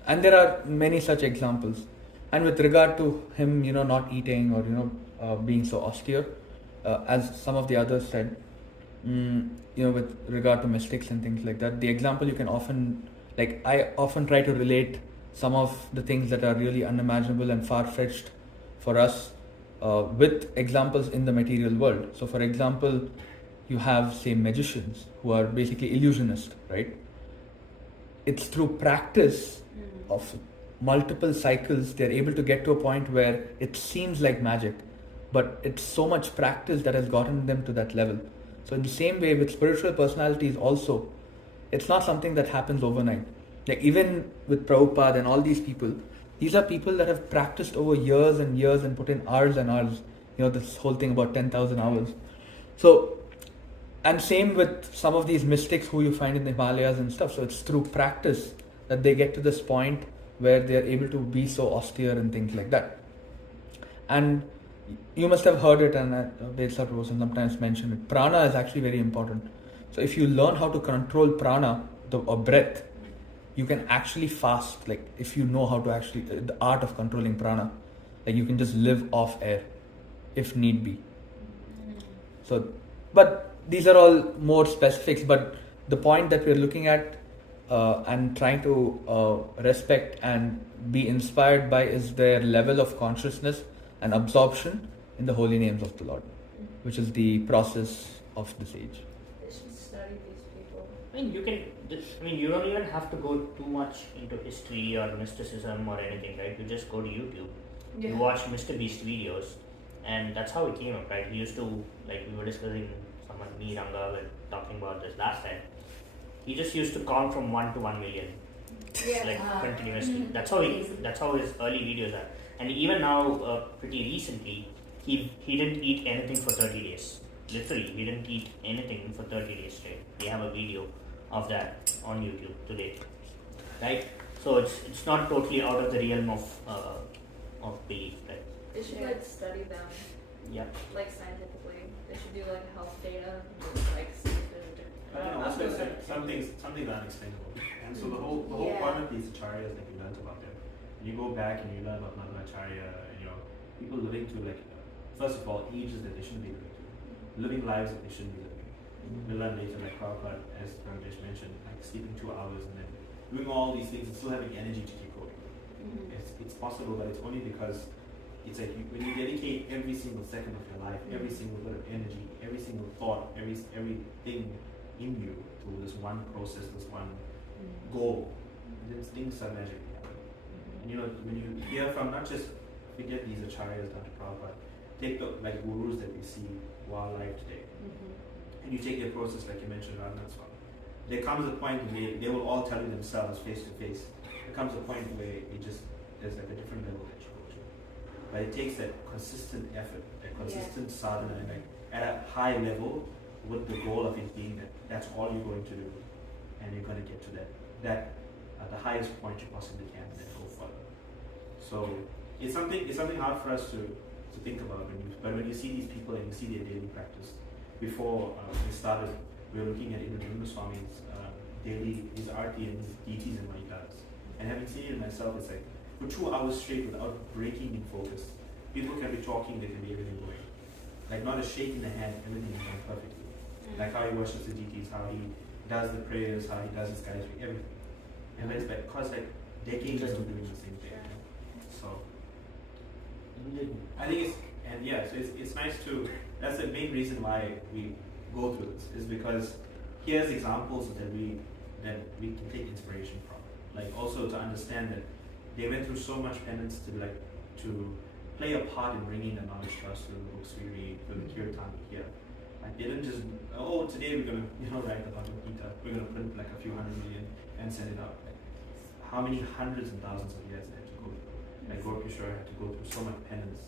and there are many such examples. And with regard to him, not eating or, being so austere, as some of the others said, with regard to mystics and things like that, the example you can often, I often try to relate some of the things that are really unimaginable and far-fetched for us with examples in the material world. So, for example, you have, say, magicians who are basically illusionists, right? It's through practice of multiple cycles they're able to get to a point where it seems like magic, but it's so much practice that has gotten them to that level. So in the same way with spiritual personalities also, it's not something that happens overnight. Like even with Prabhupada and all these people, these are people that have practiced over years and years and put in hours and hours, this whole thing about 10,000 hours. So, and same with some of these mystics who you find in the Himalayas and stuff. So it's through practice that they get to this point where they are able to be so austere and things like that. And you must have heard it, and Vedsa Prabhu sometimes mentioned it. Prana is actually very important. So if you learn how to control prana, or breath, you can actually fast. Like if you know how to actually, the art of controlling prana, like you can just live off air if need be. So, but these are all more specifics, but the point that we're looking at and trying to respect and be inspired by is their level of consciousness and absorption in the holy names of the Lord, which is the process of this age. They should study these people. You don't even have to go too much into history or mysticism or anything, right? You just go to YouTube. Yeah. You watch Mr. Beast videos, and that's how it came up, right? He used to, like we were discussing, me, Ranga were talking about this last time. He just used to count from 1 to 1 million, continuously. That's how his early videos are. And even now, pretty recently, he didn't eat anything for 30 days. Literally, he didn't eat anything for 30 days straight. We have a video of that on YouTube today, right? So it's not totally out of the realm of belief, right? They should Yeah. like study them Yeah. like scientifically. They should do like health data and just like see if there's a difference. I think also it's like something's unexplainable. And so the whole Yeah. point of these acharyas that you learned about them, you go back and you learn about Madhvacharya and people living to like first of all ages that they shouldn't be living to, living lives that they shouldn't be living. We learn later like Prabhupada, as Ramesh mentioned, like sleeping 2 hours and then doing all these things and still having energy to keep going. It's possible, but it's only because it's like when you dedicate every single second of your life, every single bit of energy, every single thought, everything in you to this one process, this one goal, then things are magically happening. And when you hear from not just forget these acharyas down to Prabhupada, take the like gurus that we see who are alive today, and you take their process like you mentioned, Raghunath Swami. There comes a point where they will all tell you themselves face to face. There comes a point where there's like a different level that you go to. But it takes that consistent effort, that consistent sadhana, and like at a high level with the goal of it being that that's all you're going to do. And you're going to get to that at the highest point you possibly can and then go further. So it's something hard for us to think about but when you see these people and you see their daily practice. Before we started, we were looking at Indra Swami's his arti and his deities and what he does. And having seen it myself, it's like for 2 hours straight without breaking in focus. People can be talking, they can be everything going. Like not a shake in the hand, everything is going perfectly. Like how he worships the deities, how he does the prayers, how he does his guys, everything. And that's because like decades of doing the same thing. So I think it's nice to. That's the main reason why we go through this, is because here's examples that we can take inspiration from. Like also to understand that they went through so much penance to play a part in bringing the knowledge to us through the books we read, through the kirtan we hear. Like they didn't just today we're gonna write the Bhagavad Gita, we're gonna print like a few 100 million and send it out. Like, how many hundreds and thousands of years they had to go through? Like Gaurkishore had to go through so much penance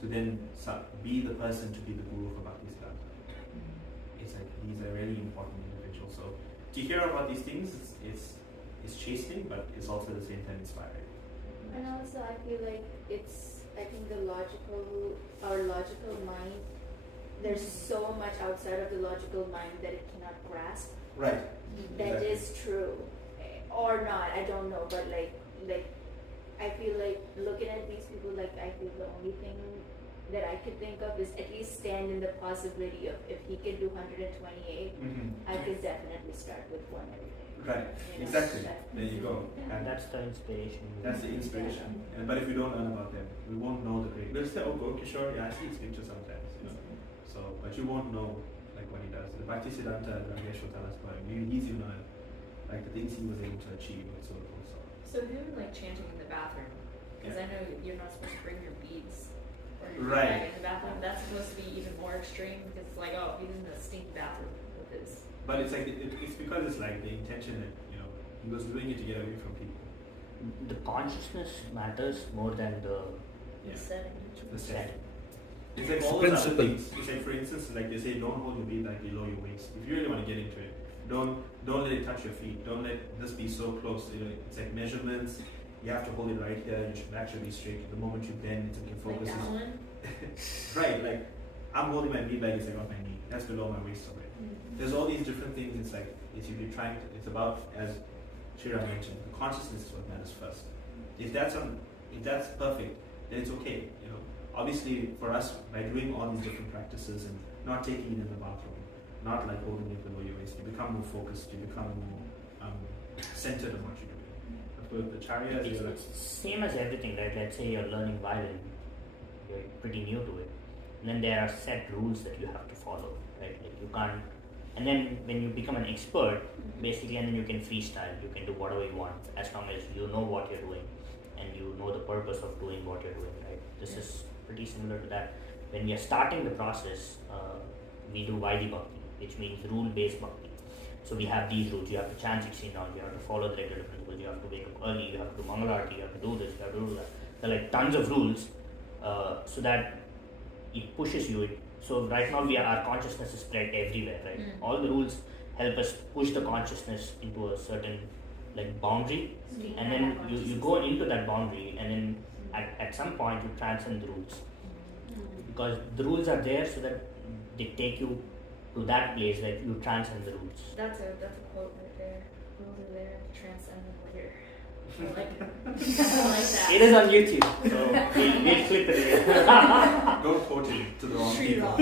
to then be the person to be the guru for Bhakti Siddhanta. It's like these are really important individuals. So to hear about these things, it's chastening, but it's also at the same time inspiring. And also, I feel like I think our logical mind, there's so much outside of the logical mind that it cannot grasp. Right. That is true. Or not, I don't know, but like I feel like looking at these people, like I feel the only thing that I could think of is at least stand in the possibility of if he could do 128, I could definitely start with one every day. Right, You know, exactly. that- There you go. And that's the inspiration. That's the inspiration. But if we don't learn about them, we won't know the great. We'll say, oh, Gaurkishore, yeah, I see his picture sometimes, So, but you won't know like what he does. The Bhakti Siddhanta, Ramesh will tell us about him. Maybe he's even like the things he was able to achieve with so. So who like chanting in the bathroom? Because I know you're not supposed to bring your beads or your Right. bag in the bathroom. That's supposed to be even more extreme because it's like, oh, he's in the stinky bathroom with his. But it's like it's because it's like the intention that he was doing it to get away from people. The consciousness matters more than the Setting. The setting. It's like It's all those other principle. things. It's like for instance, like they say, don't hold your bead like below your waist. If you really want to get into it, don't let it touch your feet. Don't let this be so close. It's like measurements. You have to hold it right here. You should actually be straight. The moment you bend, it's like Like focus that one? right. Like I'm holding my bead like it's like on my knee. That's below my waist already. There's all these different things. It's like it's about, as Shira mentioned, the consciousness is what matters first. If that's perfect, then it's okay. Obviously for us, by doing all these different practices and not taking it in the bathroom, not like holding it below your waist, you become more focused. You become more centered on what you're doing. But with the charya, It's same as everything, right? Let's say you're learning violin, you're pretty new to it. And then there are set rules that you have to follow, right? Like you can't. And then when you become an expert, basically, and then you can freestyle. You can do whatever you want as long as you know what you're doing and you know the purpose of doing what you're doing, right? This is pretty similar to that. When we are starting the process, we do Vaidhi Bhakti, which means rule-based Bhakti. So we have these rules. You have to chant 16 rounds, you have to follow the regular principles, you have to wake up early, you have to do Mangalarti, you have to do this, you have to do that. There are like tons of rules so that it pushes you. So right now our consciousness is spread everywhere, right? All the rules help us push the consciousness into a certain like boundary, and then you go into that boundary, and then at some point you transcend the rules, because the rules are there so that they take you to that place where you transcend the rules. That's a quote right there. Rules are there, transcend them later. I like that. It is on YouTube, so we'll clip it. Don't quote him to the wrong Treat it people. all.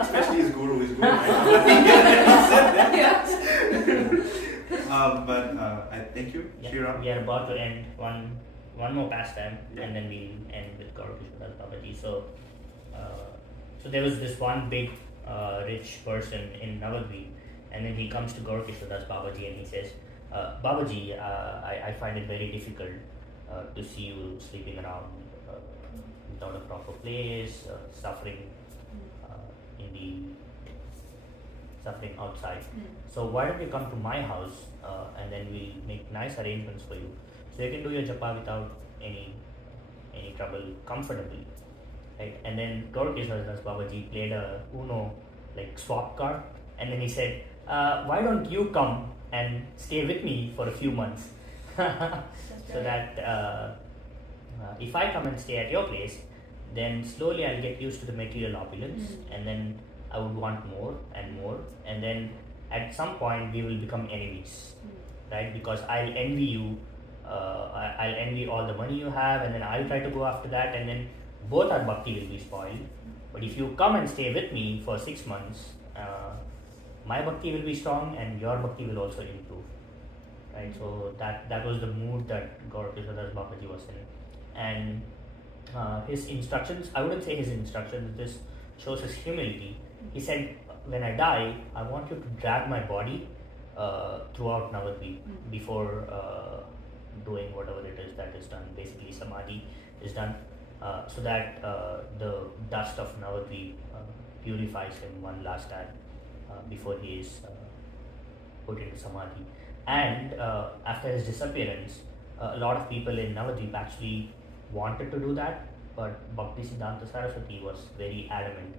Especially his guru. His guru might not said that. But I thank you, Yeah, Shriram. we are about to end one more pastime, and then we'll end with Gaurkishore Babaji. So there was this one big rich person in Navadvip, and then he comes to Gaurkishore Babaji and he says, Babaji, I find it very difficult to see you sleeping around without a proper place, suffering suffering outside. So why don't you come to my house, and then we'll make nice arrangements for you, so you can do your japa without any trouble comfortably, right? And then Gaurkishore Das Babaji played a Uno like swap card, and then he said, why don't you come and stay with me for a few months, so that if I come and stay at your place, then slowly I'll get used to the material opulence, and then I would want more and more, and then at some point we will become enemies, right? Because I'll envy you, I'll envy all the money you have, and then I'll try to go after that, and then both our bhakti will be spoiled. But if you come and stay with me for 6 months, my bhakti will be strong and your bhakti will also improve, right? So that was the mood that Gaurkishore Das Babaji was in, and his instructions, I wouldn't say his instructions, this shows his humility. He said, when I die, I want you to drag my body throughout Navadvip before doing whatever it is that is done. Basically, samadhi is done, so that the dust of Navadvip purifies him one last time before he is put into samadhi. And after his disappearance, a lot of people in Navadvip actually wanted to do that, but Bhaktisiddhanta Saraswati was very adamant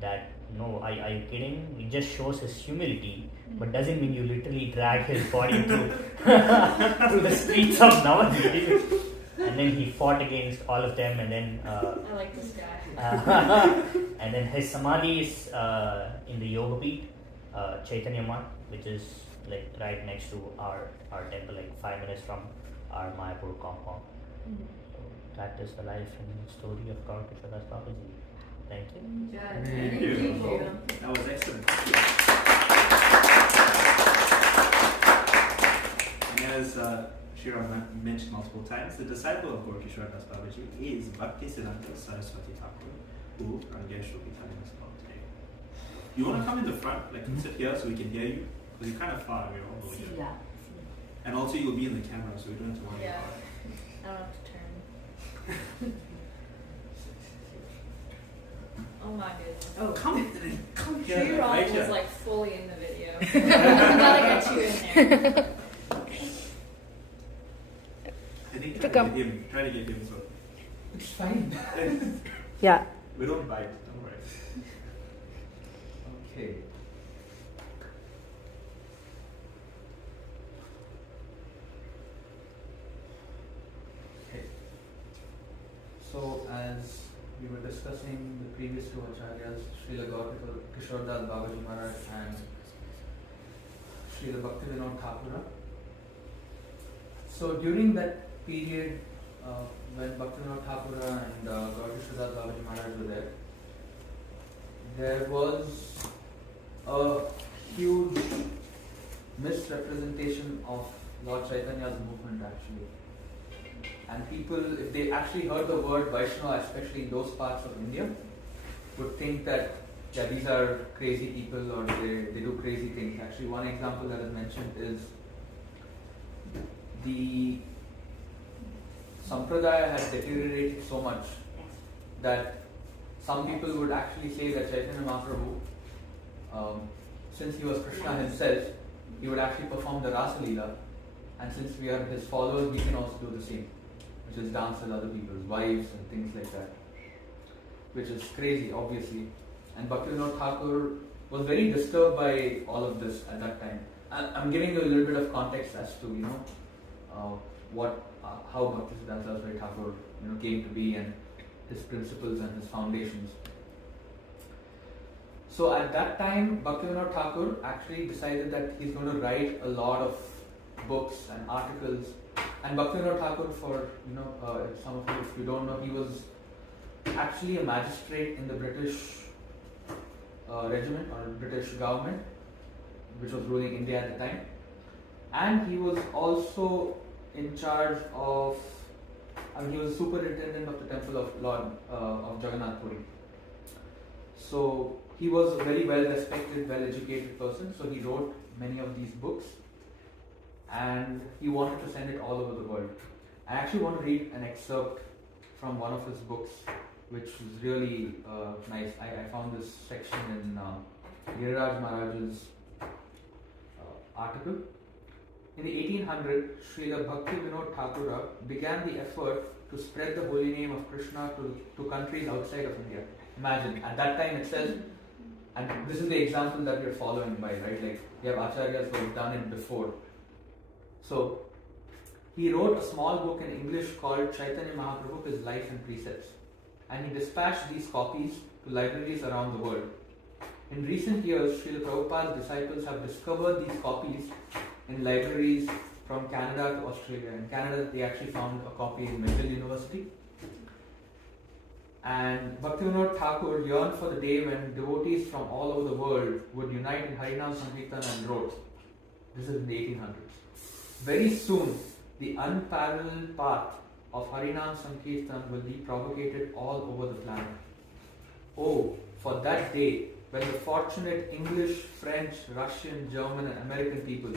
that no, are you kidding? It just shows his humility, but doesn't mean you literally drag his body through through the streets of Navadvip. And then he fought against all of them, and then I like this guy. and then his samadhi is in the Yoga Peeth, Chaitanya Math, which is like right next to our temple, like 5 minutes from our Mayapur compound. So that is the life and story of Gaurkishore Das Babaji. Thank you. Thank you. That was excellent. And as Shriram mentioned multiple times, the disciple of Gaurkishore Das Babaji is Bhaktisiddhanta Saraswati Thakur, who Rangesh will be telling us about today. You want to come in the front, like sit here so we can hear you? Because you're kind of far, we're all over here. And also you'll be in the camera, so we don't have to worry about it. I don't have to turn. Oh my goodness. Oh, come here. Shriram Right was here. like fully in the video. I'm gotta get you in there. I think To come. try to get him so. It's fine. Yeah. We don't bite, don't worry. Okay. Okay. So as we were discussing the previous two acharyas, Srila Gaurkishore Das Babaji Maharaj and Srila Bhaktivinoda Thakura. So during that period when Bhaktivinoda Thakura and Gaurkishore Das Babaji Maharaj were there was a huge misrepresentation of Lord Chaitanya's movement actually. And people, if they actually heard the word Vaishnava, especially in those parts of India, would think that these are crazy people or they do crazy things. Actually, one example that is mentioned is the Sampradaya has deteriorated so much that some people would actually say that Chaitanya Mahaprabhu, since he was Krishna himself, he would actually perform the Rasa Leela, and since we are his followers, we can also do the same, which is dance with other people's wives and things like that, which is crazy, obviously. And Bhaktivinoda Thakur was very disturbed by all of this at that time. I'm giving you a little bit of context as to how Bhaktisiddhanta Saraswati Thakur came to be and his principles and his foundations. So at that time, Bhaktivinoda Thakur actually decided that he's going to write a lot of books and articles. And Bhaktivinoda Thakur, for some of you, if you don't know, he was actually a magistrate in the British regiment or British government, which was ruling India at the time. And he was also in charge of, he was superintendent of the temple of Lord of Jagannath Puri. So he was a very well respected, well educated person. So he wrote many of these books and he wanted to send it all over the world. I actually want to read an excerpt from one of his books, which was really nice. I found this section in Giriraj Maharaj's article. In the 1800s, Srila Bhaktivinoda Thakur began the effort to spread the holy name of Krishna to countries outside of India. Imagine, at that time itself, and this is the example that we are following by, right? Like, we have acharyas who have done it before. So, he wrote a small book in English called Chaitanya Mahaprabhu, His Life and Precepts, and he dispatched these copies to libraries around the world. In recent years, Srila Prabhupada's disciples have discovered these copies in libraries from Canada to Australia. In Canada, they actually found a copy in McGill University. And Bhaktivinoda Thakur yearned for the day when devotees from all over the world would unite in Harinam Sankirtan and wrote. This is in the 1800s. Very soon, the unparalleled path of Harinam Sankirtan will be propagated all over the planet. Oh, for that day when the fortunate English, French, Russian, German and American people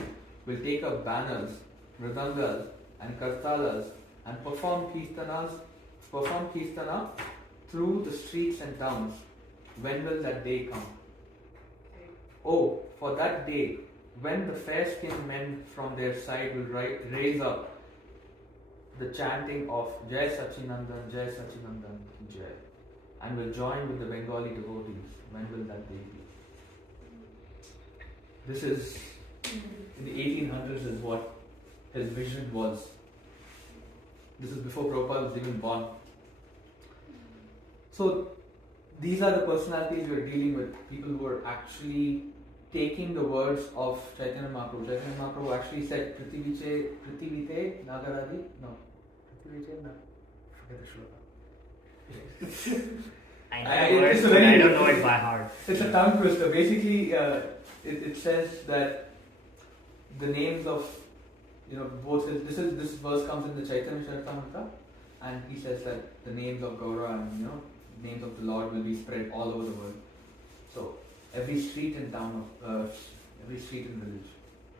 will take up banners, mridangas and kartalas and perform kirtana through the streets and towns. When will that day come? Oh, for that day when the fair-skinned men from their side will raise up the chanting of Jai Sachinandan, Jai Sachinandan, Jai, and will join with the Bengali devotees. When will that day be? This is, in the 1800s, is what his vision was. This is before Prabhupada was even born. So, these are the personalities we are dealing with, people who are actually taking the words of Chaitanya Mahaprabhu. Chaitanya Mahaprabhu actually said, Prithivite Nagaradi, no, Prithivite forget the shloka. I know the words, but I don't know it by heart. It's a tongue twister. Basically, it says that the names of, both this verse comes in the Chaitanya Charitamrita, and he says that the names of Gaura and names of the Lord will be spread all over the world. So every street and town of every street and village,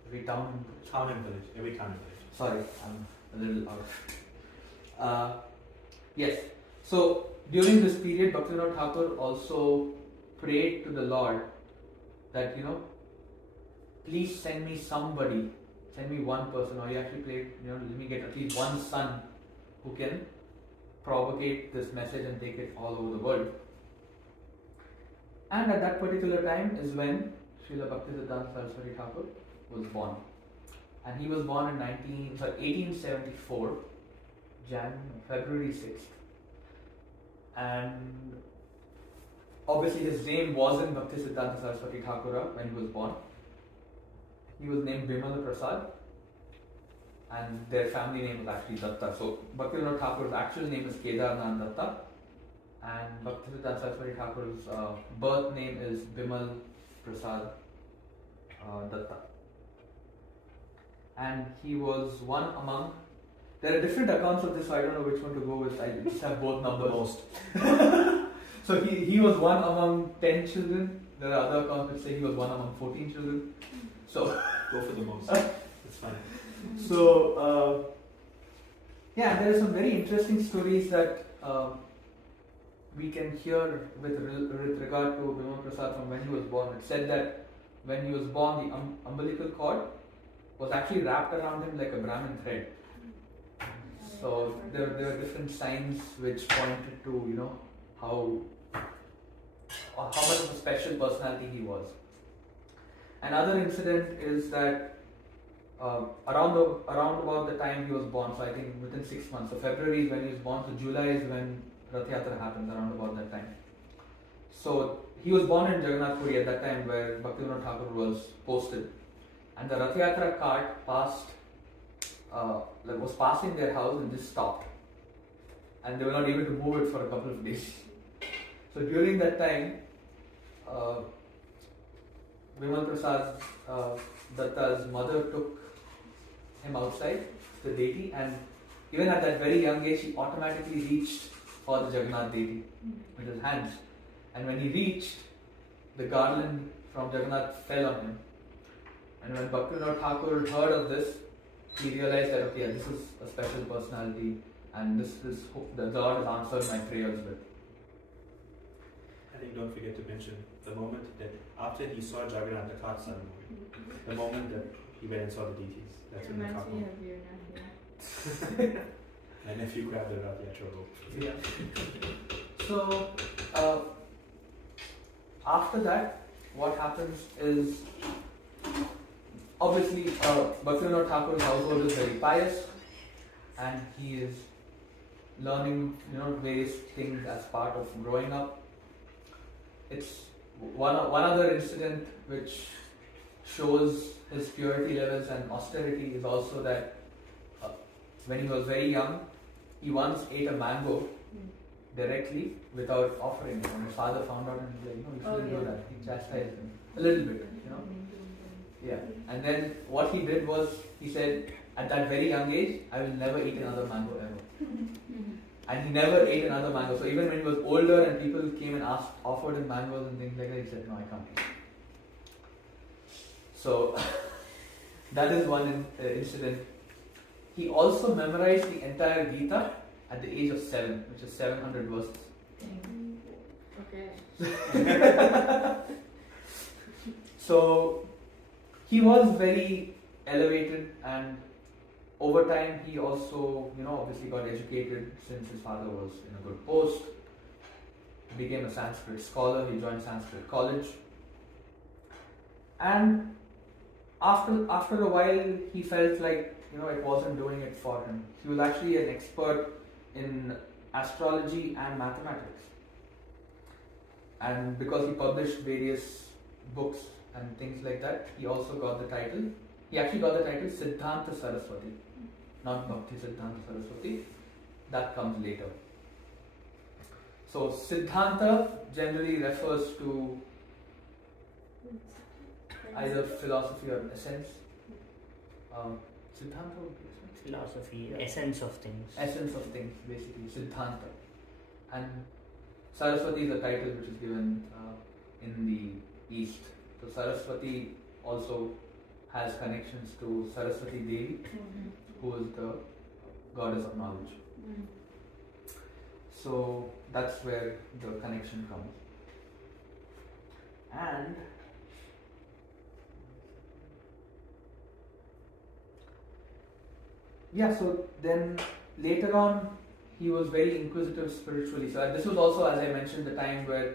every town and village, every town and village. Sorry, I'm a little out. Yes. So during this period, Bhaktivinoda Thakur also prayed to the Lord that please send me somebody, send me one person, or he actually prayed, let me get at least one son who can propagate this message and take it all over the world. And at that particular time is when Srila Bhaktisiddhanta Saraswati Thakur was born. And he was born in 1874, February 6th. And obviously his name wasn't Bhaktisiddhanta Saraswati Thakur when he was born. He was named Bimala Prasad, and their family name was actually Datta. So Bhaktivinoda Thakur's actual name is Kedarnath Datta, and Bhaktisiddhanta Saraswati Thakur's birth name is Bimal Prasad Datta. And he was one among, there are different accounts of this, so I don't know which one to go with. I just have both numbers. So he was one among 10 children. There are other accounts which say he was one among 14 children. So go for the most. It's fine. So there are some very interesting stories that we can hear with regard to Bimala Prasad from when he was born. It said that when he was born, the umbilical cord was actually wrapped around him like a Brahmin thread. So there were different signs which pointed to how much of a special personality he was. Another incident is that around about the time he was born, so I think within 6 months. So February is when he was born, so July is when Rath Yatra happens, around about that time. So he was born in Jagannath Puri at that time where Bhaktivinoda Thakur was posted, and the Rath Yatra cart was passing their house and just stopped, and they were not able to move it for a couple of days. So during that time, Vimal Prasad Datta's mother took him outside, the deity, and even at that very young age, he automatically reached for the Jagannath deity with his hands. And when he reached, the garland from Jagannath fell on him. And when Bhaktivinoda Thakur heard of this, he realized that, okay, this is a special personality, and this is the Lord has answered my prayers with. I think don't forget to mention the moment that after he saw Jagannath, the cart started moving. The moment that he went and saw the deities. That's when the cart Reminds me moved. of your nephew. My nephew grabbed the Rath Yatra rope. Yeah. So, after that, what happens is, obviously, Bhaktivinoda Thakur's household is very pious, and he is learning, various things as part of growing up. It's one other incident which shows his purity levels and austerity is also that when he was very young, he once ate a mango directly without offering it. And his father found out and he was like, no, you shouldn't do that. He chastised him a little bit, Yeah. And then what he did was, he said, at that very young age, I will never eat another mango ever. And he never ate another mango. So even when he was older and people came and offered him mangoes and things like that, he said, no, I can't eat. So that is one incident. He also memorized the entire Gita at the age of 7, which is 700 verses. Okay. So he was very elevated, and over time he also, obviously got educated since his father was in a good post. He became a Sanskrit scholar, he joined Sanskrit college. And after a while he felt like, it wasn't doing it for him. He was actually an expert in astrology and mathematics. And because he published various books and things like that, he also got the title. He actually got the title Siddhanta Saraswati, not Bhakti Siddhanta Saraswati. That comes later. So Siddhanta generally refers to either philosophy or essence. Siddhanta would be Philosophy, essence of things. essence of things, basically, Siddhanta. And Saraswati is a title which is given in the East. So Saraswati also has connections to Saraswati Devi, who is the goddess of knowledge. So that's where the connection comes. And so then later on he was very inquisitive spiritually. So this was also, as I mentioned, the time where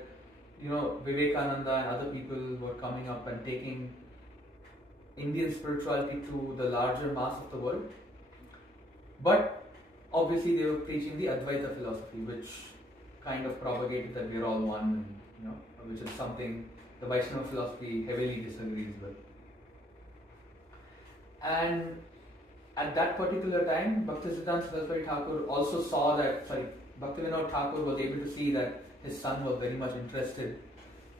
Vivekananda and other people were coming up and taking Indian spirituality to the larger mass of the world. But obviously they were preaching the Advaita philosophy, which kind of propagated that we're all one, and, which is something the Vaishnava philosophy heavily disagrees with. And at that particular time, Bhaktisiddhanta Saraswati Thakur also saw that, Bhaktivinoda Thakur was able to see that his son was very much interested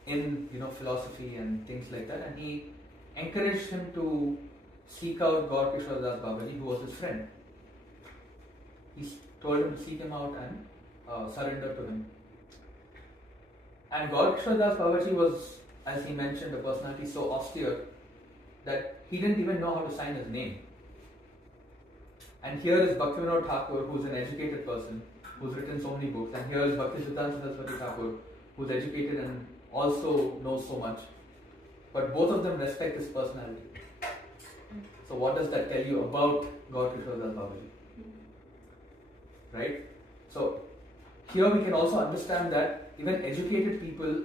in, philosophy and things like that, and he encouraged him to seek out Gaur Kishore Das Babaji, who was his friend. He told him to seek him out and surrender to him. And Gaur Kishore Das Babaji was, as he mentioned, a personality so austere that he didn't even know how to sign his name. And here is Bhaktivinoda Thakur, who's an educated person, who's written so many books, and here is Bhaktisiddhanta Saraswati Thakur, who's educated and also knows so much. But both of them respect his personality. So what does that tell you about Gaur Kishore Das Babaji? Right? So here we can also understand that even educated people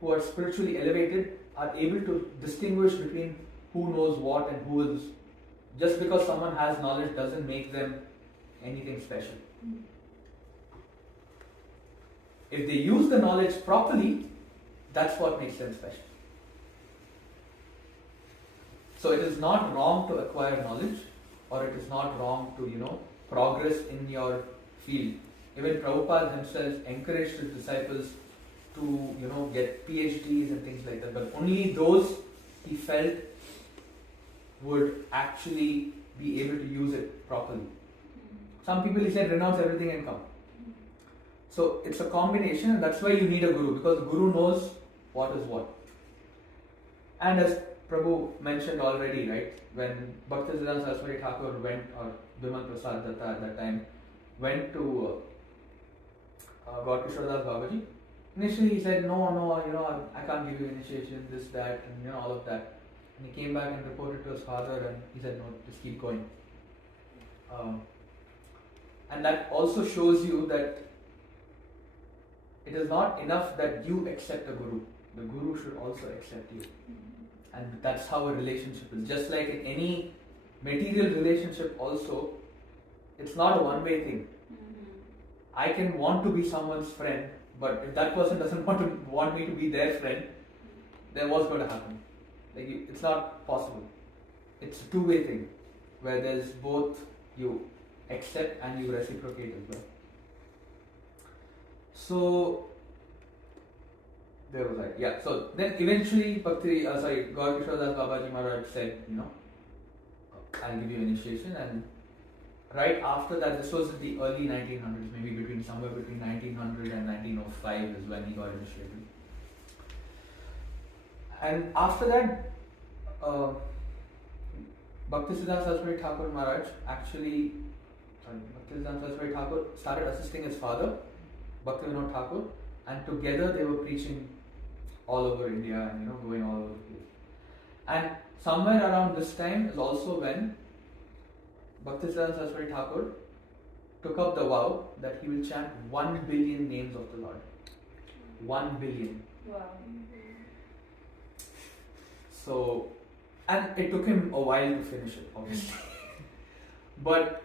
who are spiritually elevated are able to distinguish between who knows what and who is. Just because someone has knowledge doesn't make them anything special. If they use the knowledge properly, that's what makes them special. So it is not wrong to acquire knowledge, or it is not wrong to, progress in your field. Even Prabhupada himself encouraged his disciples to, get PhDs and things like that, but only those he felt would actually be able to use it properly. Some people, he said, renounce everything and come. So it's a combination, and that's why you need a guru, because the guru knows what is what. And as Prabhu mentioned already, right, when Bhaktisiddhanta Saraswati Thakur went, or Bimal Prasad Datta at that time, went to Gaur Kishore Das Babaji, initially he said, no, I can't give you initiation, this, that, and all of that. And he came back and reported to his father, and he said, no, just keep going. And that also shows you that it is not enough that you accept a guru. The guru should also accept you. And that's how a relationship is. Just like in any material relationship also, it's not a one-way thing. I can want to be someone's friend, but if that person doesn't want me to be their friend, then what's going to happen? It's not possible. It's a two-way thing, where there's both you accept and you reciprocate as well. So there was that. Yeah. So then eventually Gaur Kishore Das Babaji Maharaj said, I'll give you initiation, and right after that, this was in the early 1900s, maybe somewhere between 1900 and 1905 is when he got initiated. And after that, Bhaktisiddhanta Saraswati Thakur Maharaj Bhaktisiddhanta Saraswati Thakur started assisting his father, Bhaktivinoda Thakur, and together they were preaching all over India and going all over the place. And somewhere around this time is also when Bhaktisiddhanta Saraswati Thakur took up the vow that he will chant 1 billion names of the Lord. 1 billion. Wow. So, and it took him a while to finish it, obviously. But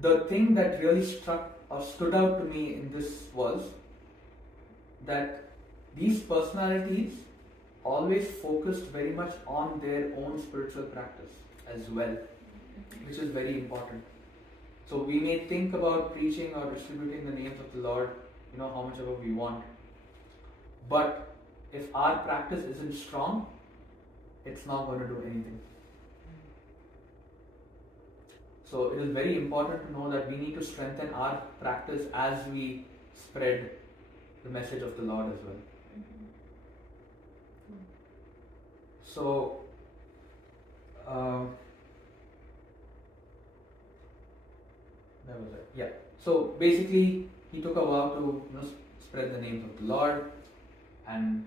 the thing that really stood out to me in this was that these personalities always focused very much on their own spiritual practice as well, which is very important. So we may think about preaching or distributing the names of the Lord, how much ever we want. But if our practice isn't strong, it's not going to do anything. So it is very important to know that we need to strengthen our practice as we spread the message of the Lord as well. So, where was I? Yeah. So basically, he took a vow to spread the names of the Lord, and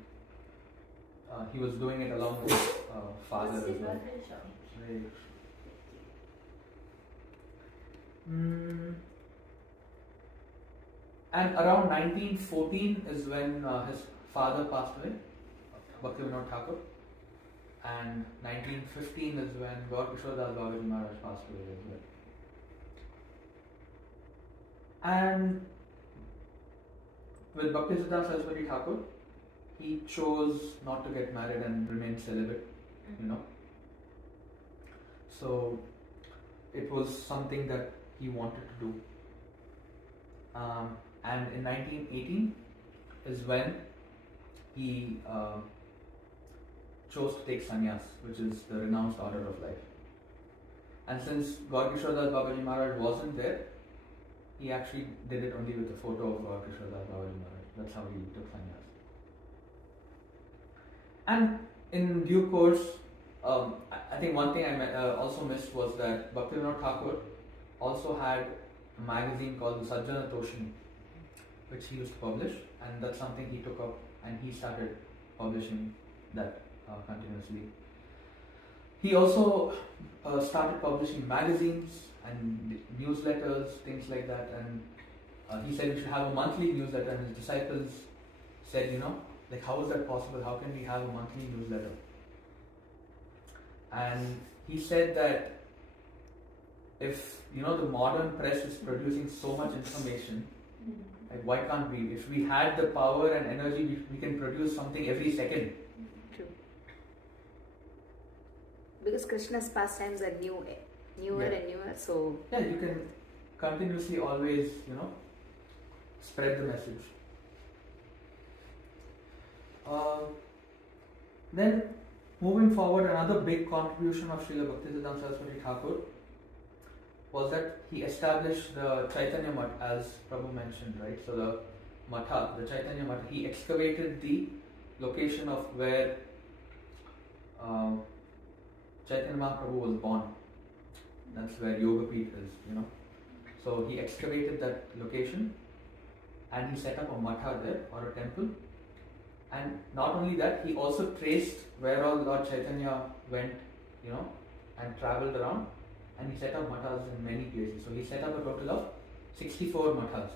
he was doing it along with his father as well. And around 1914 is when his father passed away, Bhaktivinoda Thakur, and 1915 is when Gaur Kishore Das Babaji Maharaj passed away as well. And with Bhaktisiddhanta Saraswati Thakur, he chose not to get married and remain celibate, So it was something that he wanted to do. And in 1918 is when he chose to take sannyas, which is the renounced order of life. And since Gaur Kishore Das Babaji Maharaj wasn't there, he actually did it only with a photo of Gaur Kishore Das Babaji Maharaj. That's how he took sannyas. And in due course, I think one thing I also missed was that Bhaktivinoda Thakur also had a magazine called the Sajjana Toshini, which he used to publish, and that's something he took up and he started publishing that continuously. He also started publishing magazines and newsletters, things like that, and he said we should have a monthly newsletter, and his disciples said, like, how is that possible? How can we have a monthly newsletter? And he said that if the modern press is producing so much information, like, why can't we? If we had the power and energy, we can produce something every second. True. Because Krishna's pastimes are newer Yeah. and newer, so Yeah, you can continuously always, spread the message. Then, moving forward, another big contribution of Srila Bhaktisiddhanta Saraswati Thakur was that he established the Chaitanya Math, as Prabhu mentioned, right? So the Matha, the Chaitanya Math, he excavated the location of where Chaitanya Mahaprabhu was born. That's where Yoga Peeth is, So he excavated that location and he set up a matha there, or a temple. And not only that, he also traced where all Lord Chaitanya went, and travelled around, and he set up mathas in many places. So he set up a total of 64 mathas.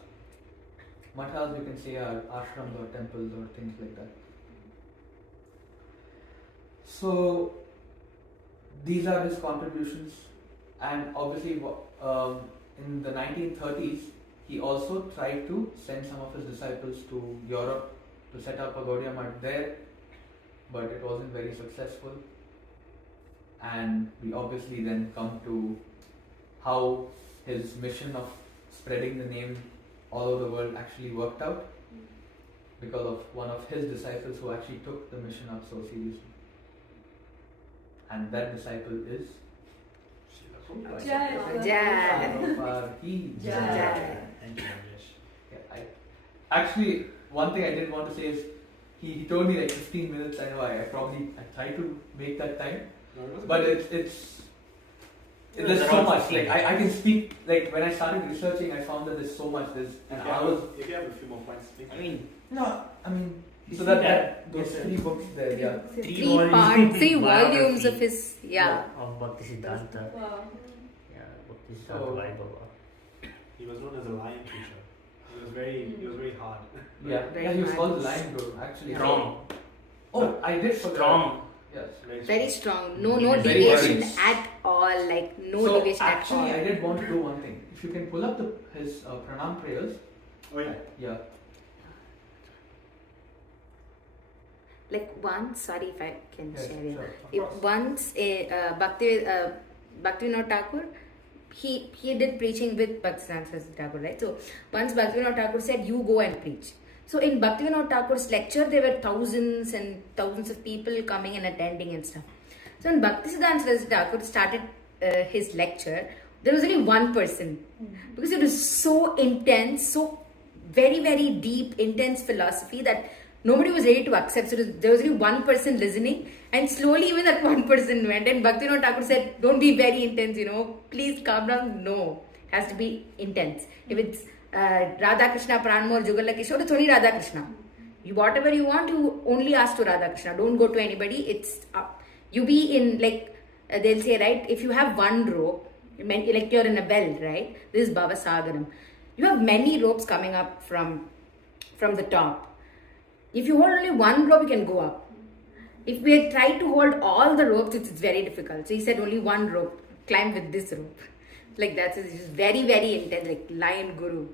Mathas, you can say, are ashrams or temples or things like that. So these are his contributions. And obviously, in the 1930s, he also tried to send some of his disciples to Europe to set up a Gaudiya Math there, but it wasn't very successful. And we obviously then come to how his mission of spreading the name all over the world actually worked out, because of one of his disciples who actually took the mission up so seriously. And that disciple is Jai. Jai. Thank you, Rajesh. Yeah, actually, one thing I did want to say is he told me like 15 minutes. I know I tried to make that time, but it's there's so much. Like I can speak. Like when I started researching, I found that there's so much. There's If you have a few more points, speak. So that those 3 books there. Yeah. 3 volumes of his of Bhaktisiddhanta. Wow. Yeah, Bhaktisiddhanta So- Vaibhava. He was known as a lion preacher. He was very hard. Yeah, he was called the Lion Guru actually. Strong. Oh, I did forget. Strong. Yes. very strong. No Very deviation wise. at all. Like no So deviation at actually, all. I did want to do one thing. If you can pull up his pranam prayers. Oh yeah. Yeah. Like once, sorry if I can Yes, share it. sure, of If course. once Bhaktivinoda Thakur, he did preaching with Bhaktisiddhanta Thakur, right? So once Bhaktivinoda Thakur said, "You go and preach." So in Bhaktivinoda Thakur's lecture, there were thousands and thousands of people coming and attending and stuff. So when Bhaktisiddhanta Thakur started his lecture, there was only one person, because it was so intense, so very, very deep, intense philosophy that nobody was ready to accept. So there was only one person listening, and slowly even that one person went. And Bhaktivinoda Thakur said, "Don't be very intense, please calm down." No, it has to be intense. If it's Radha Krishna Pranamol Jugala Kishore, it's only Radha Krishna. Whatever you want, you only ask to Radha Krishna. Don't go to anybody. It's you be in they'll say, right? If you have one rope, like you're in a well, right? This is Bhavasagaram. You have many ropes coming up from the top. If you hold only one rope, you can go up. If we try to hold all the ropes, it's very difficult. So he said only one rope. Climb with this rope. Like that. So it's just very, very intense. Like Lion Guru.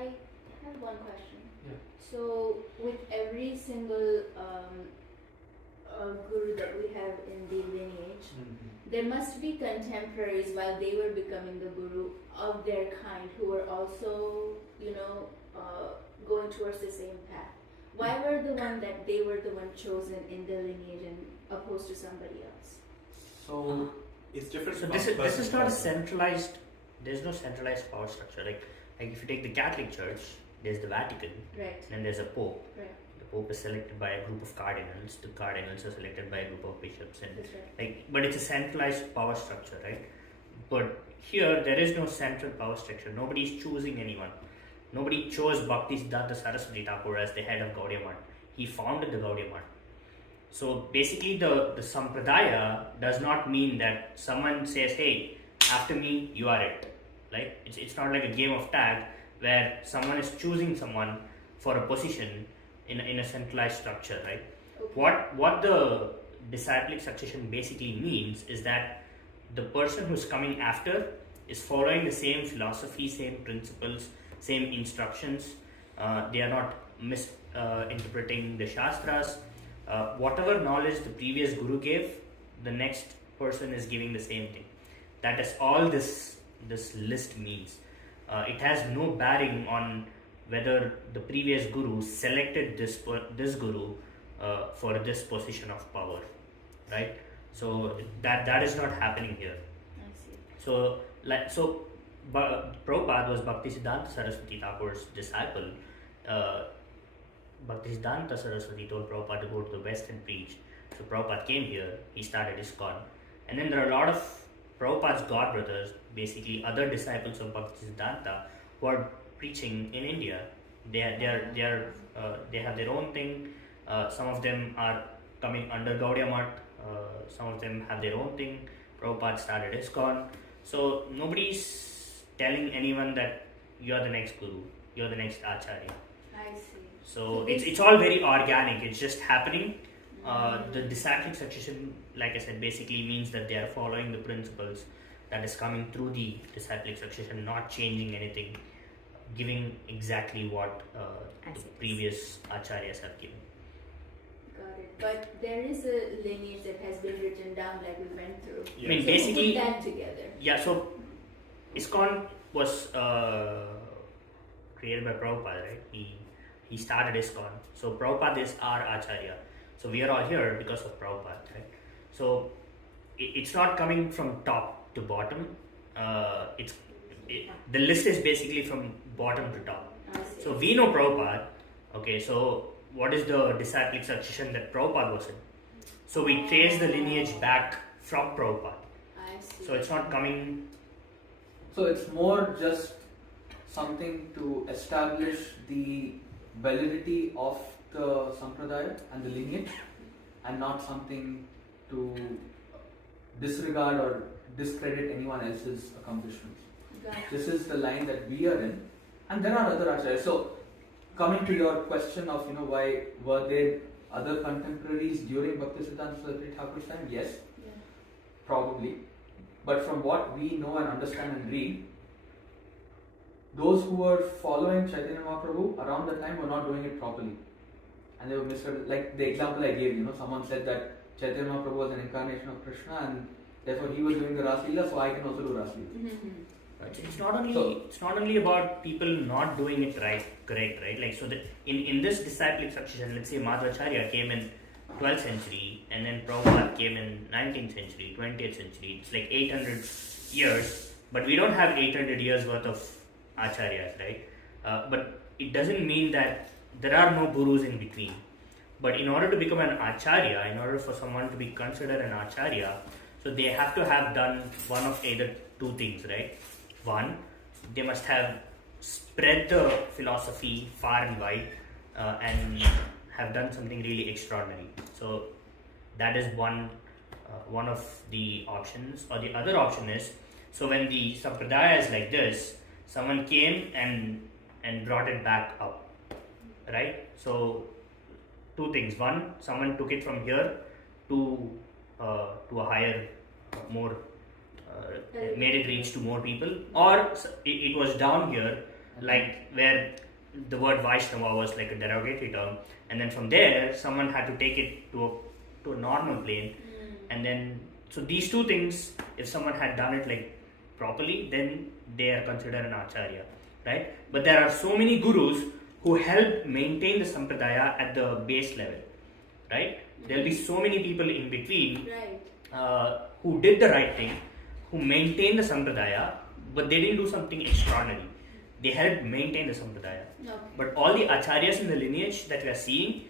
I have one question. Yeah. So, with every single guru that we have in the lineage, there must be contemporaries while they were becoming the guru of their kind who were also, going towards the same path. Why were they were the one chosen in the lineage and opposed to somebody else? So It's different. So from this person is to not a person. centralized. There's no centralized power structure. Like if you take the Catholic Church, there's the Vatican, Right, and there's a Pope. right, The Pope is selected by a group of cardinals. The cardinals are selected by a group of bishops, and that's right. but it's a centralized power structure, right? But here there is no central power structure. Nobody is choosing anyone. Nobody chose Bhaktisiddhanta Saraswati Thakur as the head of Gaudiya Math. He founded the Gaudiya Math. So basically, the sampradaya does not mean that someone says, "Hey, after me, you are it." Like it's not like a game of tag where someone is choosing someone for a position, in a centralized structure, right? Okay. What the disciplic succession basically means is that the person who's coming after is following the same philosophy, same principles, same instructions. They are not misinterpreting the Shastras. Whatever knowledge the previous Guru gave, the next person is giving the same thing. That is all this list means. It has no bearing on whether the previous Guru selected this Guru for this position of power, right? So that is not happening here. I see. So Prabhupada was Bhaktisiddhanta Saraswati Thakur's disciple. Bhaktisiddhanta Saraswati told Prabhupada to go to the West and preach. So Prabhupada came here, he started ISKCON. And then there are a lot of Prabhupada's godbrothers, basically other disciples of Bhaktisiddhanta, who are preaching in India. They have their own thing. Some of them are coming under Gaudiya Math. Some of them have their own thing. Prabhupada started ISKCON. So nobody's telling anyone that you're the next Guru, you're the next Acharya. I see. So it's all very organic. It's just happening. The disciplic succession, like I said, basically means that they are following the principles that is coming through the disciplic succession, not changing anything, giving exactly what the previous acharyas have given. Got it. But there is a lineage that has been written down, like we went through. I mean, So basically, put that together. yeah. So ISKCON was created by Prabhupada, right? He started ISKCON. So Prabhupada is our acharya. So we are all here because of Prabhupada, right? So it's not coming from top to bottom. The list is basically from bottom to top. I see. So we know Prabhupada. Okay, so what is the disciplic succession that Prabhupada was in? So we trace the lineage back from Prabhupada. I see. So it's not coming. So it's more just something to establish the validity of the sampradaya and the lineage, and not something to disregard or discredit anyone else's accomplishments. Got it. This is the line that we are in, and there are other acharyas. So, coming to your question of why were there other contemporaries during Bhaktisiddhanta Saraswati Thakur's time? Yes, Yeah. probably. But from what we know and understand and read, those who were following Chaitanya Mahaprabhu around that time were not doing it properly, and they were like the example I gave. Someone said that Chaitanya Mahaprabhu was an incarnation of Krishna, and therefore he was doing the Ras Leela, so I can also do Ras Leela. Mm-hmm. Right. It's not only about people not doing it correct, right? Like, so that in this disciplic succession, let's say Madhvacharya came in 12th century, and then Prabhupada came in 19th century, 20th century. It's like 800 years, but we don't have 800 years worth of acharyas, right? But it doesn't mean that there are no gurus in between. But in order to become an acharya, in order for someone to be considered an acharya, so they have to have done one of either two things, right? One, they must have spread the philosophy far and wide and have done something really extraordinary. So that is one of the options. Or the other option is, so when the sampradaya is like this, someone came and brought it back up, right? So two things. One, someone took it from here to a higher, more, made it reach to more people, or it was down here, like where the word Vaishnava was like a derogatory term, and then from there someone had to take it to a normal plane, and then so these two things, if someone had done it like properly, then they are considered an acharya, right? But there are so many gurus who help maintain the sampradaya at the base level, right? There will be so many people in between who did the right thing, who maintained the sampradaya, but they didn't do something extraordinary. They helped maintain the sampradaya. Okay. But all the acharyas in the lineage that we are seeing,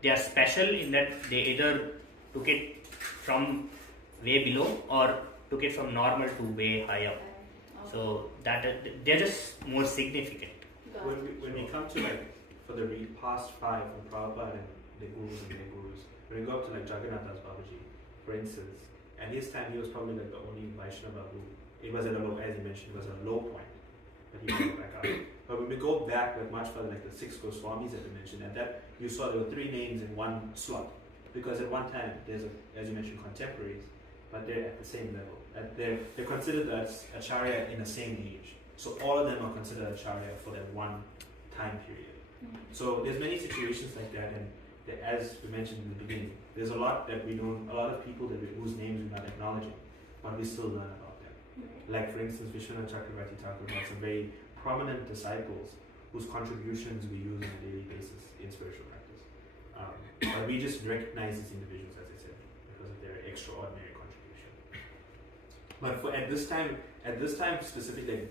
they are special in that they either took it from way below or took it from normal to way high up. So that they're just more significant. When we come to for the past five from Prabhupada and the gurus and their gurus, when we go up to Jagannath Das Babaji, for instance, at his time he was probably the only Vaishnava who, it was at a low, as you mentioned, it was a low point. but he went back out. But when we go back like much further, like the 6 Goswamis that we mentioned, and that you saw there were 3 names in one slot, because at one time there's as you mentioned, contemporaries, but they're at the same level. They're considered as acharya in the same age. So all of them are considered acharya for that one time period. So there's many situations like that, and as we mentioned in the beginning, there's a lot that we don't, a lot of people whose names we're not acknowledging, but we still learn about them. Like for instance, Vishwanath Chakravarti Thakur had some very prominent disciples whose contributions we use on a daily basis in spiritual practice. But we just recognize these individuals, as I said, because of their extraordinary contribution. But at this time specifically,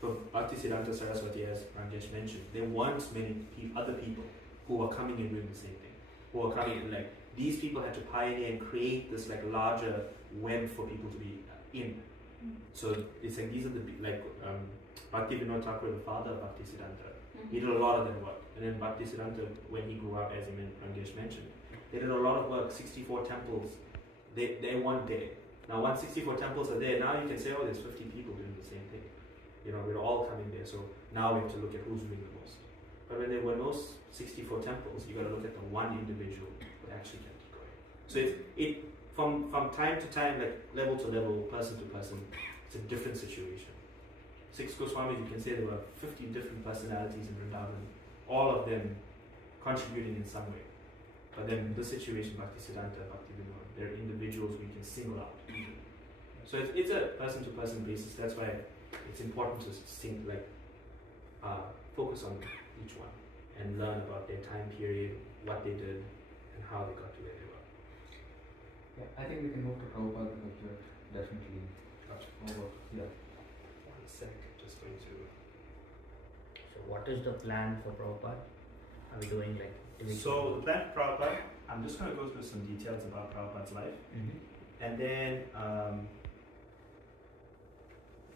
for Bhaktisiddhanta Saraswati, as Ranjesh mentioned, there weren't many other people who were coming in doing the same thing. Who were coming in, like, these people had to pioneer and create this like larger web for people to be in. So it's like these are the Bhakti Vinod Thakur, the father of Bhaktisiddhanta, he did a lot of that work. And then Bhaktisiddhanta, when he grew up, as Ranjesh mentioned, they did a lot of work. 64 temples, they weren't there. Now once 64 temples are there, now you can say, oh, there's 50 people doing the same thing. You know, we're all coming there, so now we have to look at who's doing the most. But when there were no 64 temples, you got to look at the one individual who actually kept it going. So it from time to time, like level to level, person to person, it's a different situation. 6 Goswamis, you can say there were 50 different personalities in Vrindavan, all of them contributing in some way. But then in this situation, Bhaktisiddhanta, Bhaktivinoda, they're individuals we can single out. So it's a person to person basis. That's why it's important to focus on each one and learn about their time period, what they did, and how they got to where they were. Yeah, I think we can move to Prabhupada because we're definitely over. Yeah. 1 sec, just going to. So what is the plan for Prabhupada? Are we doing like? So the plan for Prabhupada, I'm just going to go through some details about Prabhupada's life, and then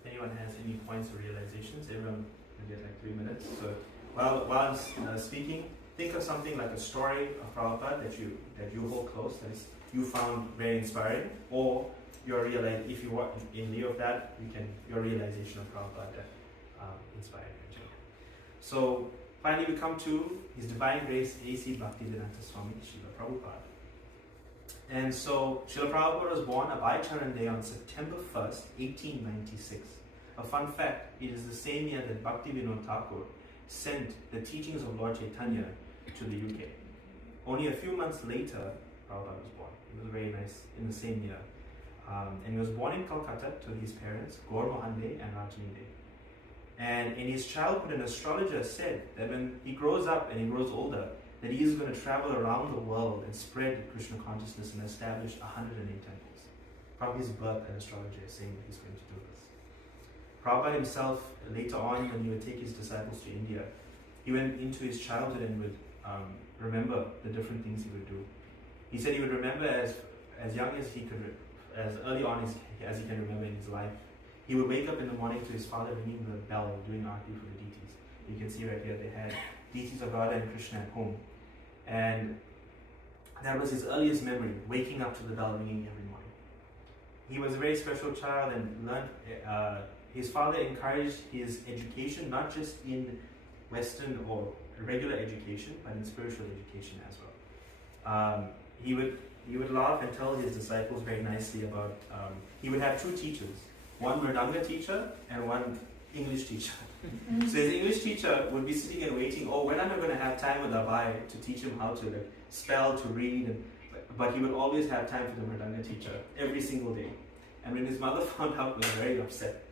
anyone has any points or realizations, everyone will get like 3 minutes. So while I'm speaking, think of something like a story of Prabhupada that you hold close, that is, you found very inspiring, or if you want, in lieu of that, your realization of Prabhupada that inspired you. So finally we come to His Divine Grace A.C. Bhaktivedanta Swami Srila Prabhupada. And so Srila Prabhupada was born Abhay Charan Day on September 1st, 1896. A fun fact, it is the same year that Bhaktivinoda Thakur sent the teachings of Lord Chaitanya to the UK. Only a few months later, Prabhupada was born. It was very nice, in the same year. And he was born in Calcutta to his parents, Gaur Mohan Dey and Rajin Dey. And in his childhood, an astrologer said that when he grows up and he grows older, that he is going to travel around the world and spread Krishna consciousness and establish 108 temples. From his birth, an astrologer is saying that he's going to do this. Prabhupada himself, later on, when he would take his disciples to India, he went into his childhood and would remember the different things he would do. He said he would remember as young as he could, as early on as he can remember in his life. He would wake up in the morning to his father ringing the bell, doing arti for the deities. You can see right here they had deities of Radha and Krishna at home. And that was his earliest memory, waking up to the bell ringing every morning. He was a very special child and learned, his father encouraged his education, not just in Western or regular education, but in spiritual education as well. He would laugh and tell his disciples very nicely about, he would have 2 teachers, one Mridanga teacher and one English teacher. So his English teacher would be sitting and waiting, when am I going to have time with Abhay to teach him how to spell, to read, but he would always have time for the Mridanga teacher every single day. And when his mother found out, he was very upset.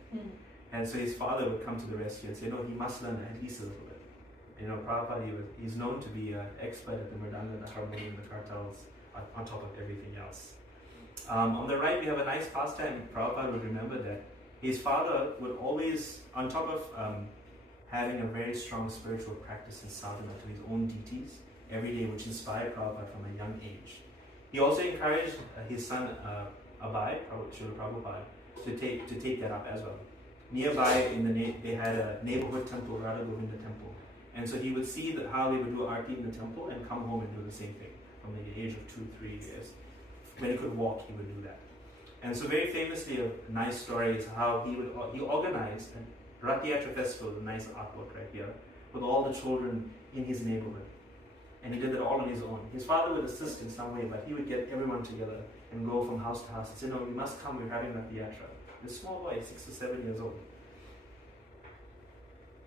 And so his father would come to the rescue and say, no, he must learn at least a little bit. You know, Prabhupada, he's known to be an expert at the Mridanga, the harmonium, the kartals, on top of everything else. On the right, we have a nice pastime. Prabhupada would remember that his father would always, on top of having a very strong spiritual practice in sadhana to his own deities every day, which inspired Prabhupada from a young age. He also encouraged his son Abhay, Srila Prabhupada, to take that up as well. Nearby, they had a neighborhood temple, Radha Govinda temple, and so he would see how they would do arti in the temple and come home and do the same thing. From the age of 2-3 years, when he could walk, he would do that. And so, very famously, a nice story is how he organized Rath Yatra Festival, a nice artwork right here, with all the children in his neighborhood. And he did it all on his own. His father would assist in some way, but he would get everyone together and go from house to house and say, no, you must come, we're having Rath Yatra. This small boy, 6 or 7 years old.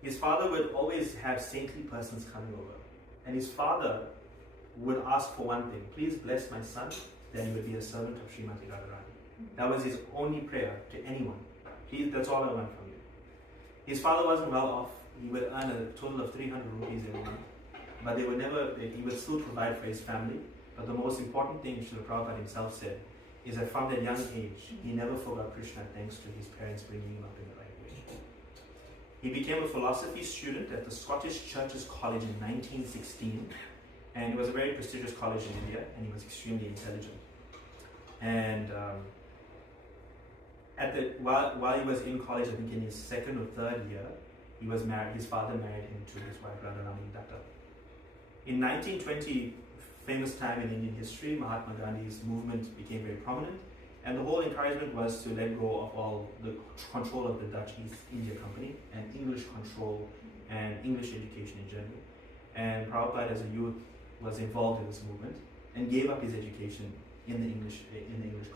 His father would always have saintly persons coming over. And his father would ask for one thing, please bless my son, then he would be a servant of Srimati Radharani. That was his only prayer to anyone. Please, that's all I want from you. His father wasn't well off. He would earn a total of 300 rupees every month. But he would still provide for his family. But the most important thing Srila Prabhupada himself said is that from that young age, he never forgot Krishna thanks to his parents bringing him up in the right way. He became a philosophy student at the Scottish Churches College in 1916. And it was a very prestigious college in India, and he was extremely intelligent. And while he was in college, I think in his 2nd or 3rd year, he was married. His father married him to his wife Radharani Datta. In 1920, famous time in Indian history, Mahatma Gandhi's movement became very prominent, and the whole encouragement was to let go of all the control of the Dutch East India Company and English control and English education in general. And Prabhupada, as a youth, was involved in this movement and gave up his education in the English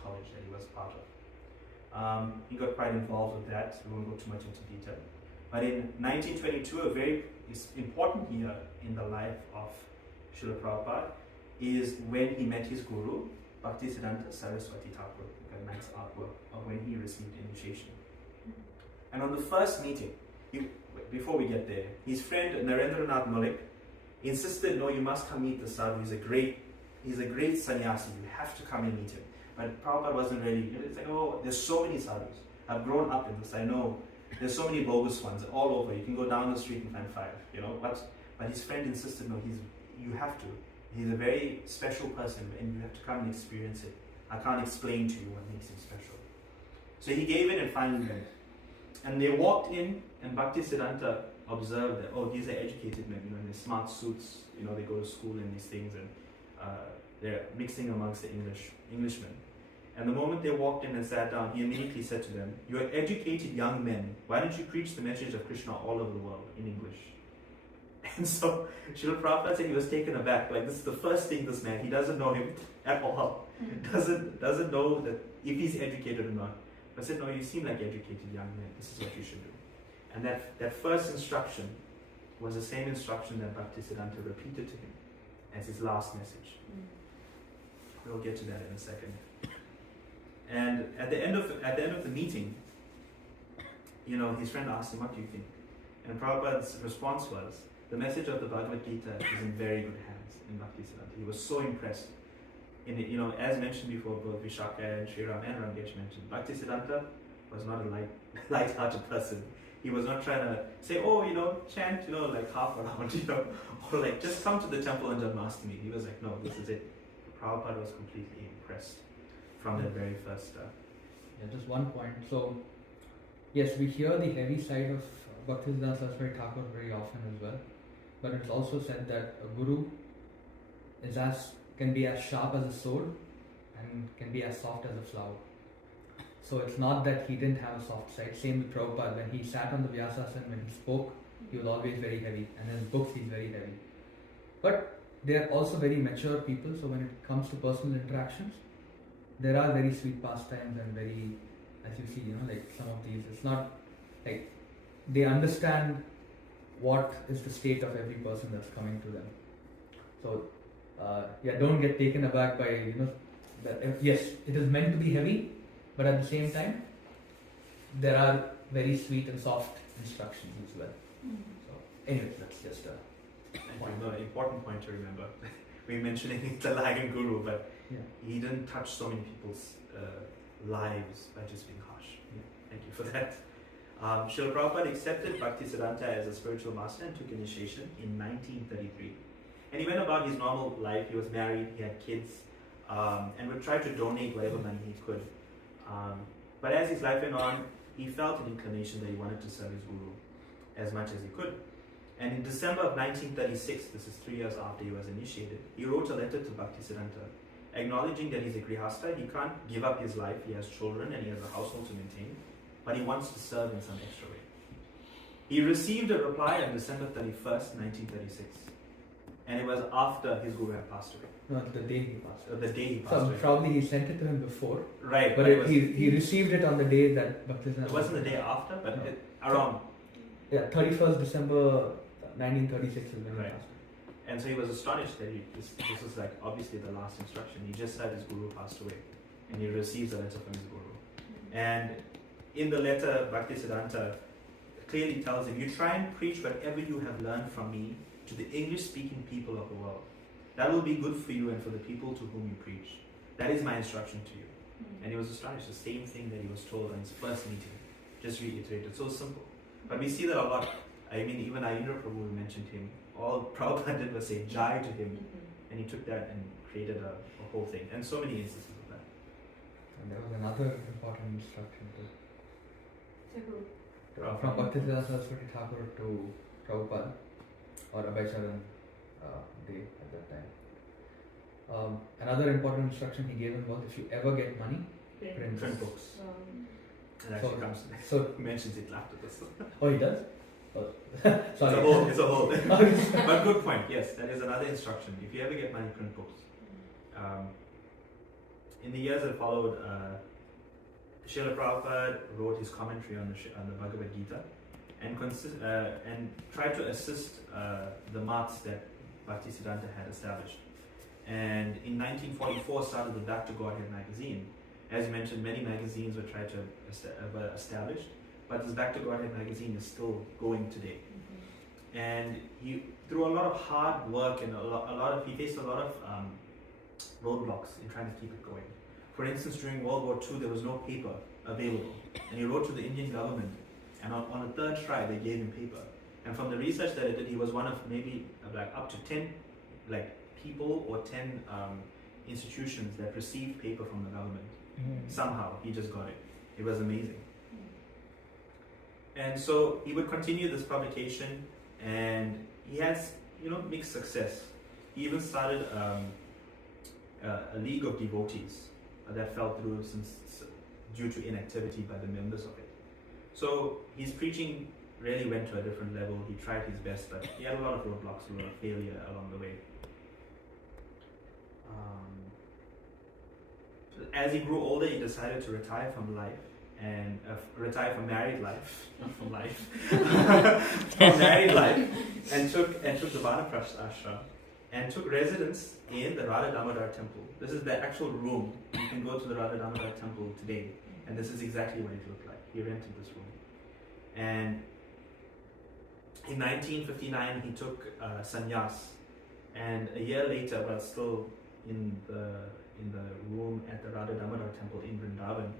college that he was part of. He got quite involved with that. We won't go too much into detail. But in 1922, a very important year in the life of Srila Prabhupada is when he met his guru, Bhaktisiddhanta Saraswati Thakur, a nice artwork of when he received initiation. And on the first meeting, before we get there, his friend Narendranath Malik insisted, no, you must come meet the sadhu. He's a great sannyasi. You have to come and meet him. But Prabhupada wasn't ready. It's like, oh, there's so many sadhus. I've grown up in this. I know there's so many bogus ones all over. You can go down the street and find 5. But his friend insisted, no, you have to. He's a very special person, and you have to come and experience it. I can't explain to you what makes him special. So he gave in and finally went. And they walked in, and Bhaktisiddhanta observed that, oh, these are educated men, in their smart suits, they go to school and these things, and they're mixing amongst the Englishmen. And the moment they walked in and sat down, he immediately said to them, you are educated young men, why don't you preach the message of Krishna all over the world in English? And so Srila Prabhupada said he was taken aback, like this is the first thing this man, he doesn't know him at all, doesn't know that if he's educated or not. But I said, no, you seem like educated young men, this is what you should do. And that first instruction was the same instruction that Bhaktisiddhanta repeated to him as his last message. We'll get to that in a second. And at the end of the meeting, his friend asked him, what do you think? And Prabhupada's response was, the message of the Bhagavad Gita is in very good hands in Bhaktisiddhanta. He was so impressed. As mentioned before, both Vishaka and Sriram and Rangesh mentioned, Bhaktisiddhanta was not a light-hearted person. He was not trying to say, chant, like half around, or like just come to the temple on Janmashtami. He was like, no, this is it. Prabhupada was completely impressed from that very first. Just one point. So, yes, we hear the heavy side of Bhaktisiddhanta Saraswati Thakur very often as well. But it's also said that a guru can be as sharp as a sword and can be as soft as a flower. So it's not that he didn't have a soft side. Same with Prabhupada. When he sat on the Vyasasana, when he spoke, he was always very heavy. And in his books, he's very heavy. But they are also very mature people. So when it comes to personal interactions, there are very sweet pastimes and very, as you see, like some of these, it's not like they understand what is the state of every person that's coming to them. So, don't get taken aback by, that yes, it is meant to be heavy, but at the same time, there are very sweet and soft instructions as well. So, anyways, that's just an important point to remember. We're mentioning the Lion Guru, but he didn't touch so many people's lives by just being harsh. Thank you for that. Srila Prabhupada accepted Bhaktisiddhanta as a spiritual master and took initiation in 1933. And he went about his normal life. He was married, he had kids, and would try to donate whatever money he could. But as his life went on, he felt an inclination that he wanted to serve his guru as much as he could. And in December of 1936, this is 3 years after he was initiated, he wrote a letter to Bhaktisiddhanta acknowledging that he's a grihasta, he can't give up his life, he has children and he has a household to maintain, but he wants to serve in some extra way. He received a reply on December 31st, 1936. And it was after his guru had passed away. Not the day he passed away. The day he passed So away. probably he sent it to him before. Right. But it was, he received it on the day that Bhaktisiddhanta. it wasn't the day after, but No. around. Yeah, 31st December 1936 is when he Right. passed. And so he was astonished that this was like obviously the last instruction. He just said his guru passed away. And he receives a letter from his guru. And in the letter, Bhaktisiddhanta clearly tells him, you try and preach whatever you have learned from me to the English-speaking people of the world. That will be good for you and for the people to whom you preach. That is my instruction to you. And he was astonished. The same thing that he was told on his first meeting. Just reiterated. So simple. But we see that a lot. I mean, even Ayendra Prabhu mentioned him. All Prabhupada did was say Jai to him. And he took that and created a whole thing. And so many instances of that. And there was another important instruction too. To who? From Bhaktisiddhanta Saraswati Thakur to Prabhupada or Abhaycharan Day at that time. Another important instruction he gave him was if you ever get money, print Print books. And actually So- comes So, mentions it after this. oh, he does? Oh, It's sorry. a whole. It's a whole. But good point. Yes, that is another instruction. If you ever get money, print books. In the years that followed, Srila Prabhupada wrote his commentary on the Bhagavad Gita, and tried to assist the maths that Bhaktisiddhanta had established. And in 1944 started the Back to Godhead magazine. As you mentioned, many magazines were tried to established, but this Back to Godhead magazine is still going today. And he, through a lot of hard work and he faced a lot of roadblocks in trying to keep it going. For instance, during World War II, there was no paper available, and he wrote to the Indian government, and on a third try, they gave him paper. And from the research that he did, he was one of maybe like up to 10 people or 10 institutions that received paper from the government. Somehow he just got it. It was amazing. And so he would continue this publication, and he has mixed success. He even started a league of devotees that fell through due to inactivity by the members of it. So his preaching really went to a different level. He tried his best, but he had a lot of roadblocks, a lot of failure along the way. As he grew older, he decided to retire from life and retire from married life, not from life, from married life, and took the Vanaprastha ashram and took residence in the Radha Damodar temple. This is the actual room. You can go to the Radha Damodar temple today, and this is exactly what it looked like. He rented this room, and in 1959 he took sannyas, and a year later, while still in the room at the Radha Damodar temple in Vrindavan,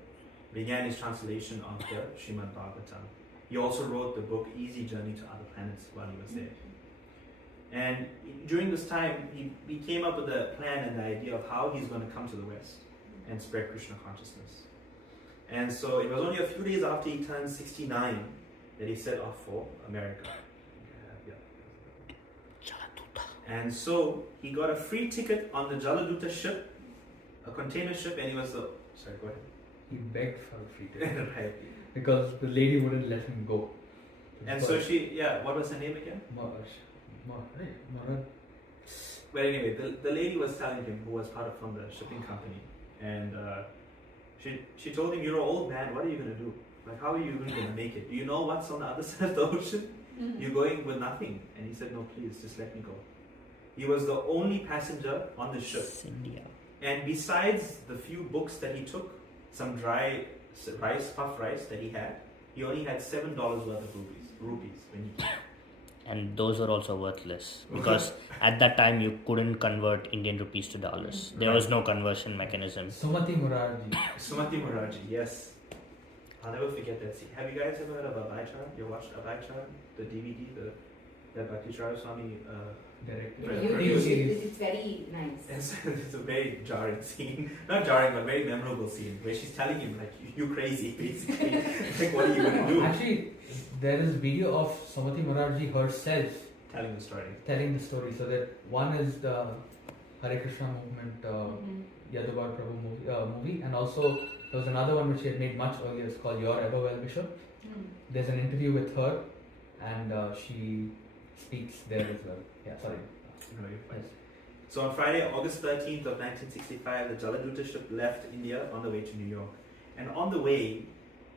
began his translation of the Srimad Bhagavatam. He also wrote the book Easy Journey to Other Planets while he was there. And during this time, he came up with a plan and the idea of how he's going to come to the West and spread Krishna consciousness. And so it was only a few days after he turned 69 that he set off for America. And so he got a free ticket on the Jaladuta ship, a container ship, and he was sorry, go ahead. He begged for a free ticket Right. because the lady wouldn't let him go. And so what was her name again? Marad. But anyway, the lady was telling him, who was from the shipping company, and she told him, "You're an old man. What are you going to do? Like, how are you even going to make it? Do you know what's on the other side of the ocean? You're going with nothing." And he said, "No, please, just let me go." He was the only passenger on the ship. India. And besides the few books that he took, some dry rice, puffed rice that he had, he only had $7 worth of rupees when he came. And those were also worthless because at that time you couldn't convert Indian rupees to dollars. There was no conversion mechanism. Sumati Morarji. Sumati Morarji, yes. I'll never forget that scene. Have you guys ever heard of Abhaycharan? You watched Abhaycharan, the DVD, that Bhakti Swami Director. It's very nice. It's a very jarring scene. Not jarring, but very memorable scene where she's telling him, like, you crazy, basically. Like, what are you going to do? Actually, there is video of Sumati Morarji herself Telling the story. telling the story. So that one is the Hare Krishna movement Yadugad Prabhu movie, and also there was another one which she had made much earlier. It's called Your Ever Well Bishop. There's an interview with her and she speaks there as well. Yeah, sorry. No, you're fine. Yes. So on Friday, August 13th of 1965, the Jaladuta ship left India on the way to New York. And on the way,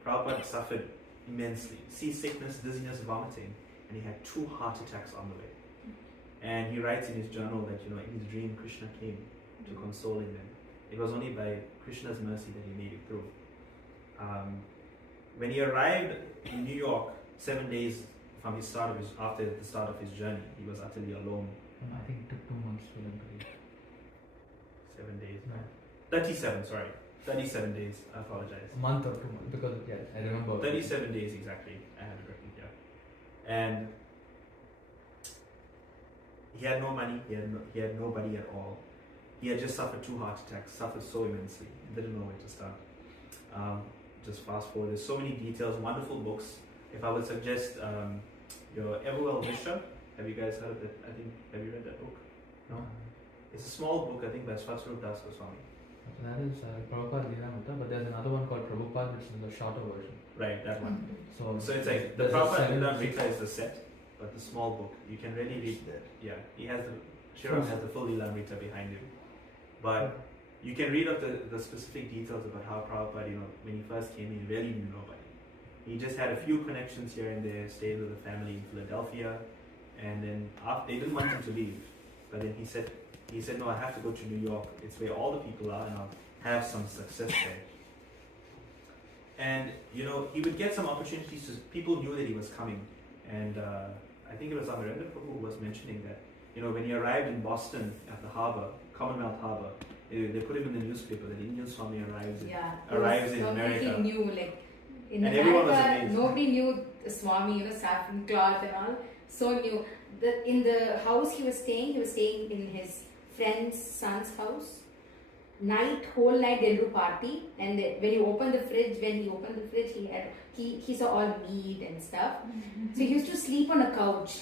Prabhupada suffered immensely. Seasickness, dizziness, vomiting, and he had 2 heart attacks on the way. And he writes in his journal that, in his dream, Krishna came to console him. And it was only by Krishna's mercy that he made it through. When he arrived in New York, 7 days from after the start of his journey, he was utterly alone. I think it took 2 months for them to reach. 7 days. No. 37, sorry. 37 days. I apologize. A month or 2 months, because I remember. 37 days exactly. I have it written here. And he had no money. He had nobody at all. He had just suffered 2 heart attacks. Suffered so immensely. He didn't know where to start. Just fast forward. There's so many details. Wonderful books. If I would suggest your Everwell Mishra. Have you guys heard of that? Have you read that book? No? It's a small book, I think, by Swatswarup Das Goswami. So that is Prabhupada Lilamrita, but there's another one called Prabhupada, which is the shorter version. Right, that one. So it's like, the Prabhupada Lilamrita is the set, but the small book, you can really read that. Yeah, Shriram has the full Lilamrita behind him. But you can read of the specific details about how Prabhupada, when he first came, he really knew nobody. He just had a few connections here and there, stayed with a family in Philadelphia, and then they didn't want him to leave. But then he said, no, I have to go to New York. It's where all the people are, and I'll have some success there. And, he would get some opportunities. People knew that he was coming. And I think it was Amarendra Prabhu who was mentioning that, when he arrived in Boston at the harbor, Commonwealth Harbor, they put him in the newspaper that Indian Swami arrives in America. Nobody knew, in and everyone was America, amazed. nobody knew the Swami, saffron cloth and all. So new. In the house he was staying in his friend's son's house. Whole night they'll do party, and when he opened the fridge, he saw all meat and stuff. So he used to sleep on a couch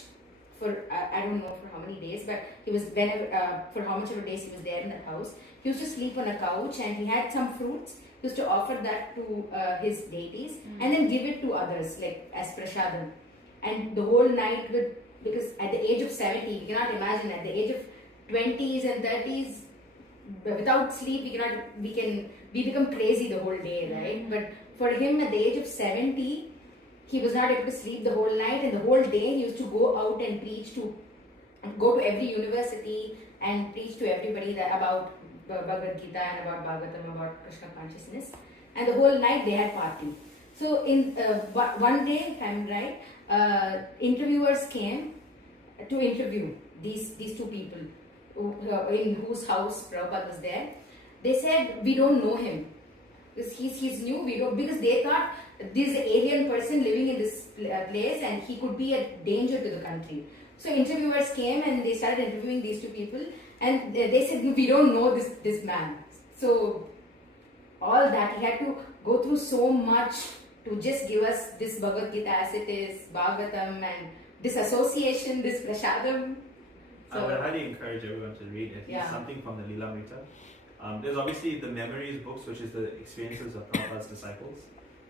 for I don't know for how many days, but he was for how much of days he was there in that house. He used to sleep on a couch, and he had some fruits. He used to offer that to his deities, and then give it to others as prasadam. And the whole night, because at the age of 70, you cannot imagine, at the age of 20s and 30s, without sleep, we become crazy the whole day, right? But for him, at the age of 70, he was not able to sleep the whole night, and the whole day he used to go out and go to every university and preach to everybody about Bhagavad Gita and about Bhagavatam, about Krishna consciousness. And the whole night they had party. So in one day, if I'm right, interviewers came to interview these 2 people in whose house Prabhupada was there. They said, we don't know him because he's new. Because they thought this is an alien person living in this place and he could be a danger to the country. So interviewers came and they started interviewing these 2 people, and they said, we don't know this man. So all that, he had to go through so much to just give us this Bhagavad Gita as it is, Bhagavatam, and this association, this prasadam. I would highly encourage everyone to read at least something from the Lilamrita. There's obviously the memories books, which is the experiences of Prabhupada's disciples.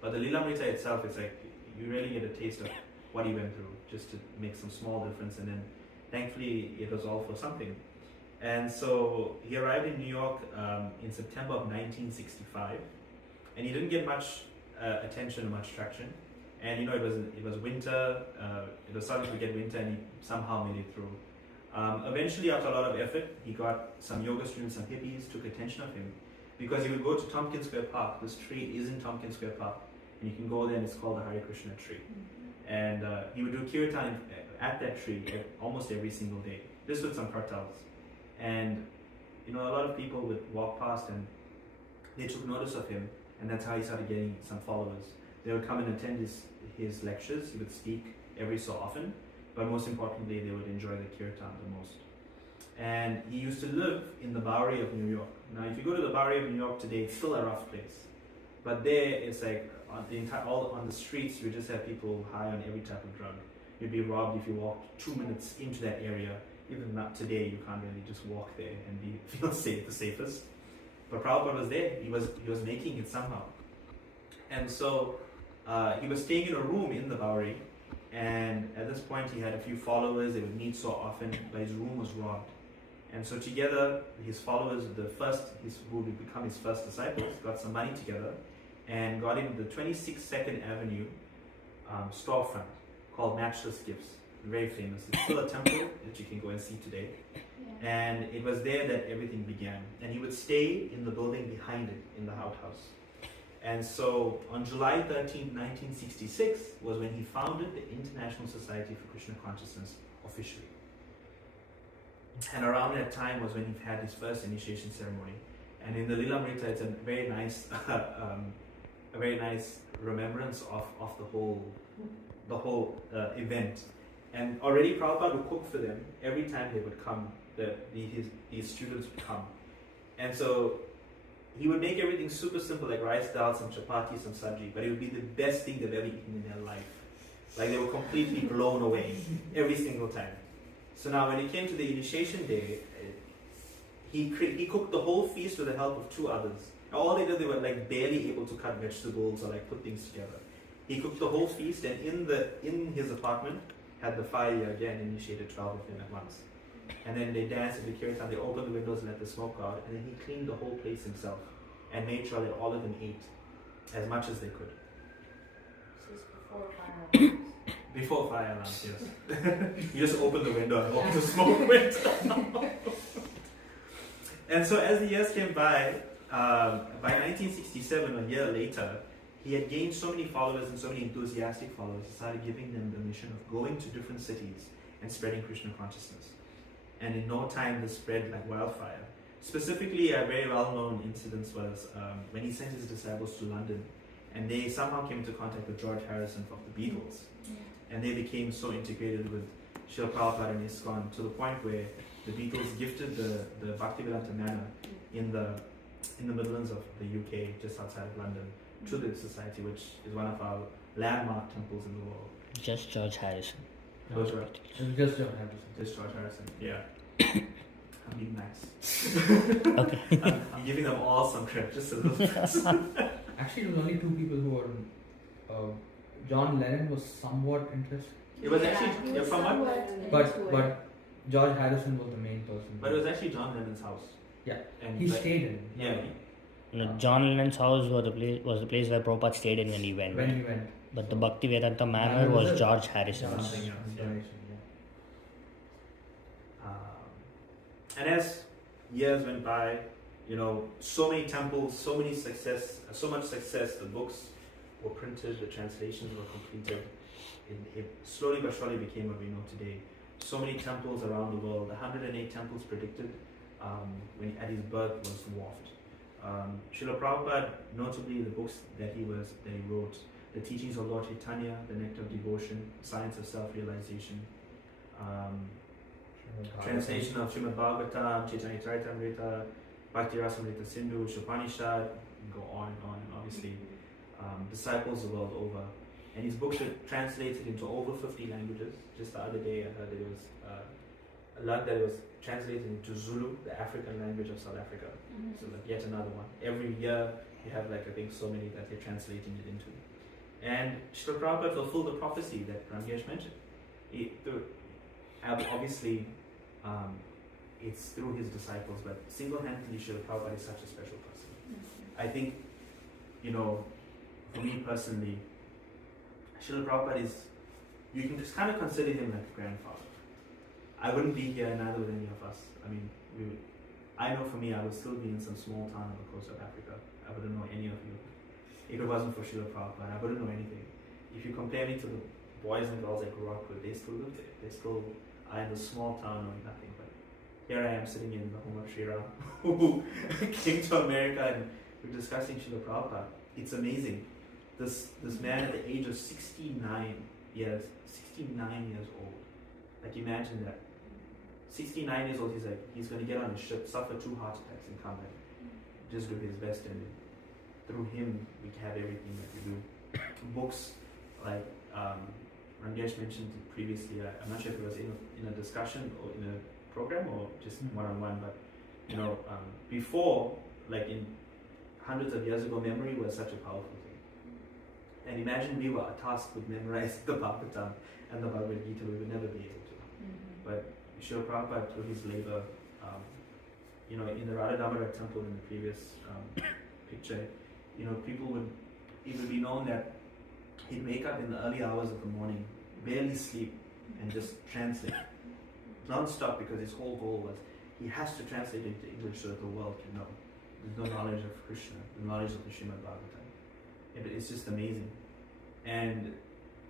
But the Lilamrita itself, it's like you really get a taste of what he went through, just to make some small difference. And then thankfully it was all for something. And so he arrived in New York in September of 1965. And he didn't get much attention or much traction. And it was winter, it was starting to get winter, and he somehow made it through. Eventually, after a lot of effort, he got some yoga students, some hippies took attention of him, because he would go to Tompkins Square Park. This tree is in Tompkins Square Park, and you can go there, and it's called the Hare Krishna tree. And he would do kirtan at that tree almost every single day, just with some kartals. And a lot of people would walk past, and they took notice of him, and that's how he started getting some followers. They would come and attend his lectures. He would speak every so often, but most importantly, they would enjoy the kirtan the most. And he used to live in the Bowery of New York. Now, if you go to the Bowery of New York today, it's still a rough place. But there, it's like all on the streets, you just have people high on every type of drug. You'd be robbed if you walked 2 minutes into that area. Even not today, you can't really just walk there and feel safe, the safest. But Prabhupada was there. He was making it somehow. And so he was staying in a room in the Bowery, And at this point, he had a few followers. They would meet so often, but his room was robbed. And so together, his followers, who would become his first disciples, got some money together and got into the 26th 2nd Avenue storefront called Matchless Gifts. Very famous. It's still a temple that you can go and see today. And it was there that everything began. And he would stay in the building behind it, in the outhouse. And so on July 13, 1966 was when he founded the International Society for Krishna Consciousness officially. And around that time was when he had his first initiation ceremony. And in the Lilamrita, it's a very nice, remembrance of the whole event. And already Prabhupada would cook for them every time they would come. His students would come, and so he would make everything super simple, like rice, dal, some chapati, some sabji, but it would be the best thing they've ever eaten in their life. Like they were completely blown away every single time. So now when it came to the initiation day, he cooked the whole feast with the help of 2 others. All they did, they were like barely able to cut vegetables or like put things together. He cooked the whole feast, and in his apartment had the fire again, initiated 12 of them at once. And then they danced in the kirtan, they opened the windows and let the smoke out, and then he cleaned the whole place himself and made sure that all of them ate as much as they could. This is before fire alarms. Before fire alarms, yes. You just opened the window and all the smoke went out. And so as the years came by 1967, a year later, he had gained so many followers and so many enthusiastic followers, he started giving them the mission of going to different cities and spreading Krishna consciousness. And in no time, this spread like wildfire. Specifically, a very well-known incident was when he sent his disciples to London, and they somehow came into contact with George Harrison of the Beatles. And they became so integrated with Srila Prabhupada and ISKCON to the point where the Beatles gifted the Bhaktivedanta Manor in the Midlands of the UK, just outside of London, to the society, which is one of our landmark temples in the world. Just George Harrison. Those were Just John Harrison. just George Harrison. Yeah. I'm being nice. Okay. I'm giving them all some credit, just a little bit. Actually, it was only 2 people who were. John Lennon was somewhat interested, It was Yeah, actually he was from what? but George Harrison was the main person. But it was actually John Lennon's house. Yeah. And He like, stayed in. Yeah. No, John Lennon's house was the place where Prabhupada stayed in when he went. When he went. But the Bhaktivedanta Manor Manor was was a- George Harrison's. Something else, yeah. Donation, And as years went by, so many temples, so much success, the books were printed, the translations were completed. It slowly but surely became what we know today. So many temples around the world. The 108 temples predicted when at his birth was dwarfed. Srila Prabhupada, notably the books that he wrote, the teachings of Lord Chaitanya, the Nectar of Devotion, Science of Self-Realization, translation of Srimad Bhagavatam, Chaitanya Charitamrita, Bhakti Rasamrita Sindhu, Upanishad, go on and on, and obviously disciples the world over. And his books are translated into over 50 languages. Just the other day I heard I learned that it was translated into Zulu, the African language of South Africa. So like yet another one. Every year you have like I think so many that they're translating it into. And Srila Prabhupada fulfilled the prophecy that Ramgesh mentioned. Obviously, it's through his disciples, but single-handedly Srila Prabhupada is such a special person. I think, for me personally, Srila Prabhupada you can just kind of consider him like a grandfather. I wouldn't be here, neither would any of us. I mean, I know for me, I would still be in some small town on the coast of Africa. I wouldn't know any of you. If it wasn't for Srila Prabhupada, I wouldn't know anything. If you compare me to the boys and girls I grew up with, they still live there. They still are in a small town knowing nothing. But here I am sitting in the home of Sri Ram, who came to America, and we're discussing Srila Prabhupada. It's amazing. This man at the age of 69 years old. Like imagine that. 69 years old, he's going to get on a ship, suffer 2 heart attacks and come back. Just do his best, and through him we have everything that we do. Books like Rangesh mentioned previously, I'm not sure if it was in a discussion or in a program or just one-on-one, but before, like in hundreds of years ago, memory was such a powerful thing. And imagine we were tasked with memorizing the Bhagavatam and the Bhagavad Gita, we would never be able to. But Srila Prabhupada, through his labor, in the Radha Damodar temple in the previous picture, it would be known that he'd wake up in the early hours of the morning, barely sleep, and just translate non-stop, because his whole goal was he has to translate into English so that the world can know. There's no knowledge of Krishna, the knowledge of the Srimad Bhagavatam. It's just amazing. And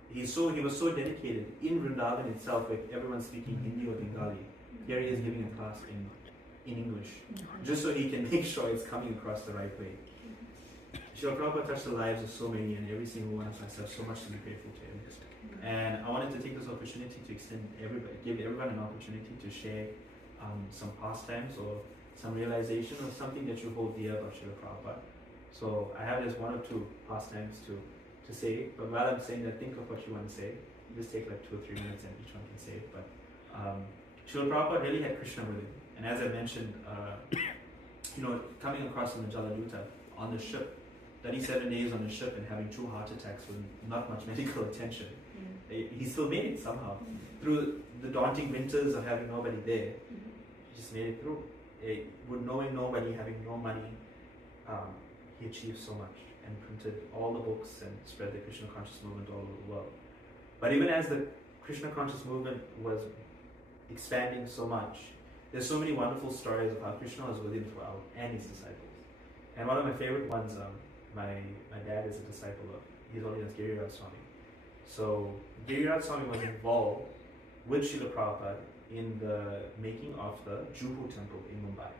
he was so dedicated in Vrindavan itself, with everyone speaking Hindi or Bengali. Here he is giving a class in English, just so he can make sure it's coming across the right way. Srila Prabhupada touched the lives of so many, and every single one of us have so much to be grateful to him. And I wanted to take this opportunity to give everyone an opportunity to share some pastimes or some realization or something that you hold dear about Srila Prabhupada. So I have just one or two pastimes to say, but while I'm saying that, think of what you want to say. Just take like 2 or 3 minutes and each one can say it. But Srila Prabhupada really had Krishna with him. And as I mentioned, coming across from the Jaladuta on the ship, 37 days on the ship and having 2 heart attacks with not much medical attention, he still made it somehow. Through the daunting winters of having nobody there, he just made it through. With knowing nobody, having no money, he achieved so much and printed all the books and spread the Krishna conscious movement all over the world. But even as the Krishna conscious movement was expanding so much, there's so many wonderful stories of how Krishna was with him throughout and his disciples. And one of my favorite ones, my dad is a disciple of His Holiness Giriraj Swami. So Giriraj Swami was involved with Srila Prabhupada in the making of the Juhu temple in Mumbai.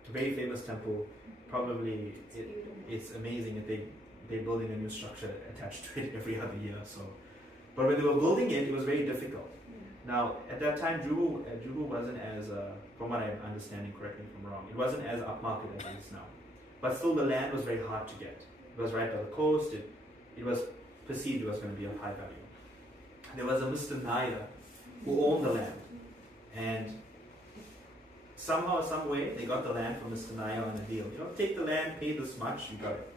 It's a very famous temple. Probably it's amazing that they're building a new structure attached to it every other year. So, but when they were building it, it was very difficult. Now at that time, Juhu wasn't as, from what I'm understanding, correct me if I'm wrong, it wasn't as upmarket as it is now. But still, the land was very hard to get. It was right by the coast. It was perceived it was going to be of high value. There was a Mr. Nair who owned the land, and somehow, some way, they got the land from Mr. Nair on a deal. Take the land, pay this much, you got it.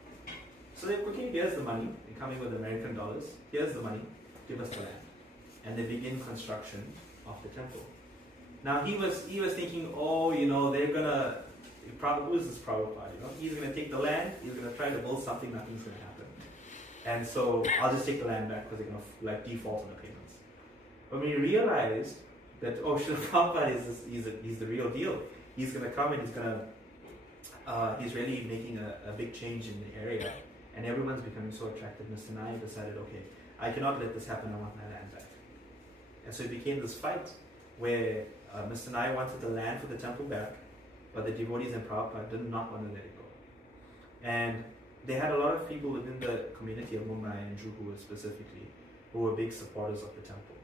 So they're okay, here's the money. They're coming with American dollars. Here's the money, give us the land. And they begin construction of the temple. Now he was thinking, they're gonna, who is this Prabhupada? He's gonna take the land, he's gonna try to build something, nothing's gonna happen. And so I'll just take the land back because they're gonna default on the payments. But when he realized that Srila Prabhupada he's the real deal. He's gonna come and he's really making a big change in the area, and everyone's becoming so attracted. Mr. Nair decided, okay, I cannot let this happen. I want my land back. And so it became this fight where Mr. Nair wanted the land for the temple back, but the devotees and Prabhupada did not want to let it go. And they had a lot of people within the community of Mumbai and Juhu specifically who were big supporters of the temple.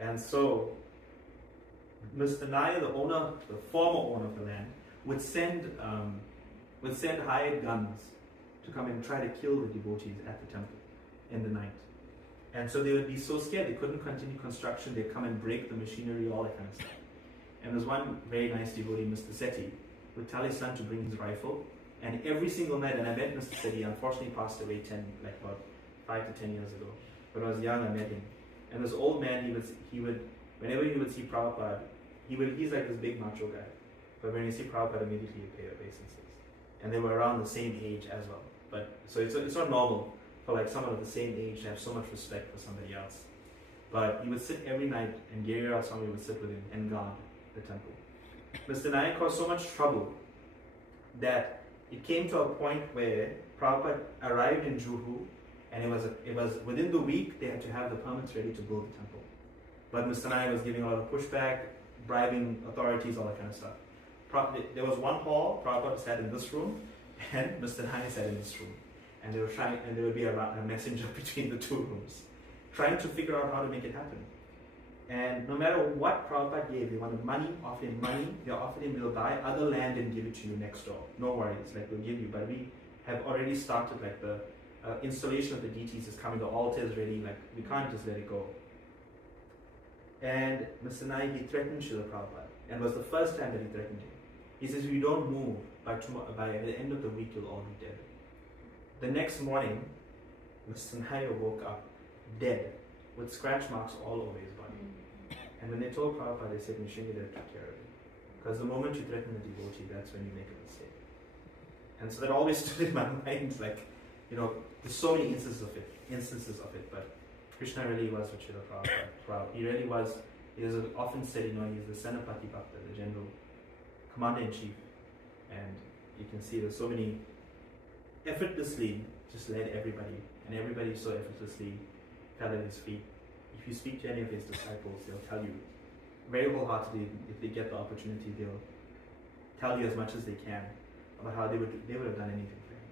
And so Mr. Nair, the former owner of the land, would send hired guns to come and try to kill the devotees at the temple in the night. And so they would be so scared they couldn't continue construction. They'd come and break the machinery, all that kind of stuff. And there's one very nice devotee, Mr. Sethi, would tell his son to bring his rifle, and every single night, and I met Mr. Sethi, unfortunately passed away about 5 to 10 years ago. When I was young, I met him. And this old man, whenever he would see Prabhupada, he's like this big macho guy. But when you see Prabhupada, immediately you pay obeisances. And they were around the same age as well. So it's not normal for someone of the same age to have so much respect for somebody else. But he would sit every night, and Giriraj Swami would sit with him and guard the temple. Mr. Nair caused so much trouble that it came to a point where Prabhupada arrived in Juhu, and it was within the week they had to have the permits ready to build the temple. But Mr. Nair was giving a lot of pushback, bribing authorities, all that kind of stuff. There was one hall, Prabhupada sat in this room, and Mr. Nair sat in this room. And there would be a messenger between the 2 rooms, trying to figure out how to make it happen. And no matter what Prabhupada gave, they wanted money, offered him money, they offered him, we'll buy other land and give it to you next door. No worries, we'll give you. But we have already started, the installation of the deities is coming, the altar is ready, we can't just let it go. And Mr. Nair, he threatened Srila Prabhupada, and it was the first time that he threatened him. He says, if you don't move, by the end of the week, you'll all be dead. The next morning, Mr. Nair woke up dead with scratch marks all over his body. And when they told Prabhupada, they said, Nrsimhadev took care of it. Because the moment you threaten a devotee, that's when you make a mistake. And so that always stood in my mind, like, there's so many instances of it, but Krishna really was what Srila Prabhupada. He really was, he is often said, he's the Senapati Bhakta, the general commander-in-chief. And you can see there's so many, effortlessly just led everybody, and everybody so effortlessly fell at his feet. If you speak to any of his disciples, they'll tell you very wholeheartedly, if they get the opportunity, they'll tell you as much as they can about how they would have done anything for him.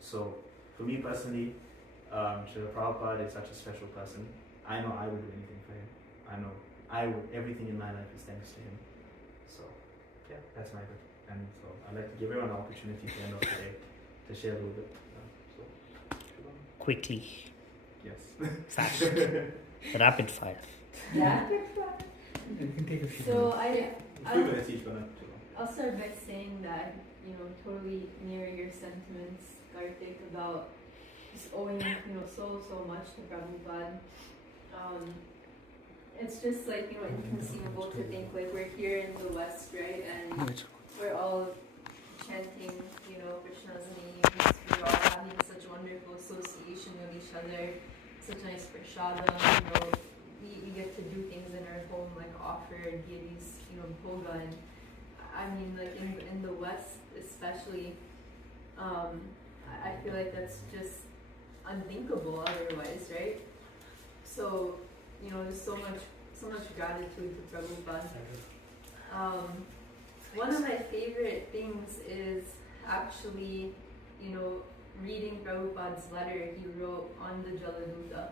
So, for me personally, Srila Prabhupada is such a special person. I know I would do anything for him. I know everything in my life is thanks to him. So, yeah, that's my bit. And so, I'd like to give everyone an opportunity at the end of the day to share a little bit. Quickly. Yes. Fast. Rapid fire. Rapid fire. You can take a few So minutes. A few minutes each, but not too long. I'll start by saying that, totally mirror your sentiments, Karthik, about just owing, so much to Prabhupada. It's just like, inconceivable to think like we're here in the West, right? And we're all chanting, Krishna's names. We're all having such wonderful association with each other. Such nice prashadam, we get to do things in our home, like offer deities, bhoga. And I mean, like in the West especially, I feel like that's just unthinkable otherwise, right? So, there's so much gratitude to Prabhupada. One of my favorite things is actually, reading Prabhupada's letter he wrote on the Jaladuta.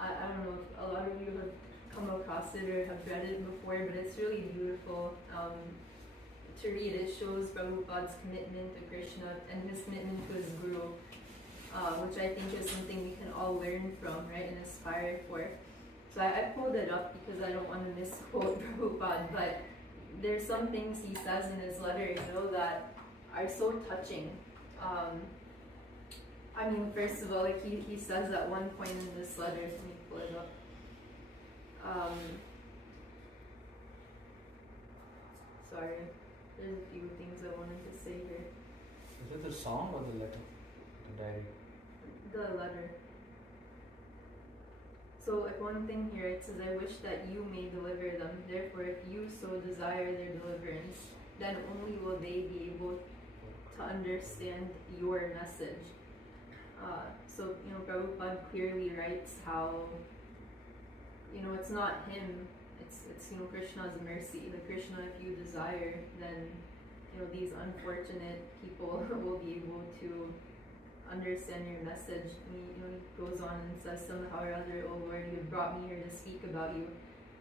I don't know if a lot of you have come across it or have read it before, but it's really beautiful to read. It shows Prabhupada's commitment to Krishna and his commitment to his Guru, which I think is something we can all learn from, right, and aspire for. So I pulled it up because I don't want to misquote Prabhupada, but there's some things he says in his letter, that are so touching. I mean, first of all, like he says at one point in this letter, let me pull it up. Sorry, there's a few things I wanted to say here. Is it the song or the letter? The diary? The letter. So like one thing here, it says, I wish that you may deliver them. Therefore, if you so desire their deliverance, then only will they be able to understand your message. So, Prabhupada clearly writes how, it's not him, it's Krishna's mercy. The Krishna, if you desire, then, these unfortunate people will be able to understand your message. And he goes on and says, somehow or other, O Lord, you have brought me here to speak about you.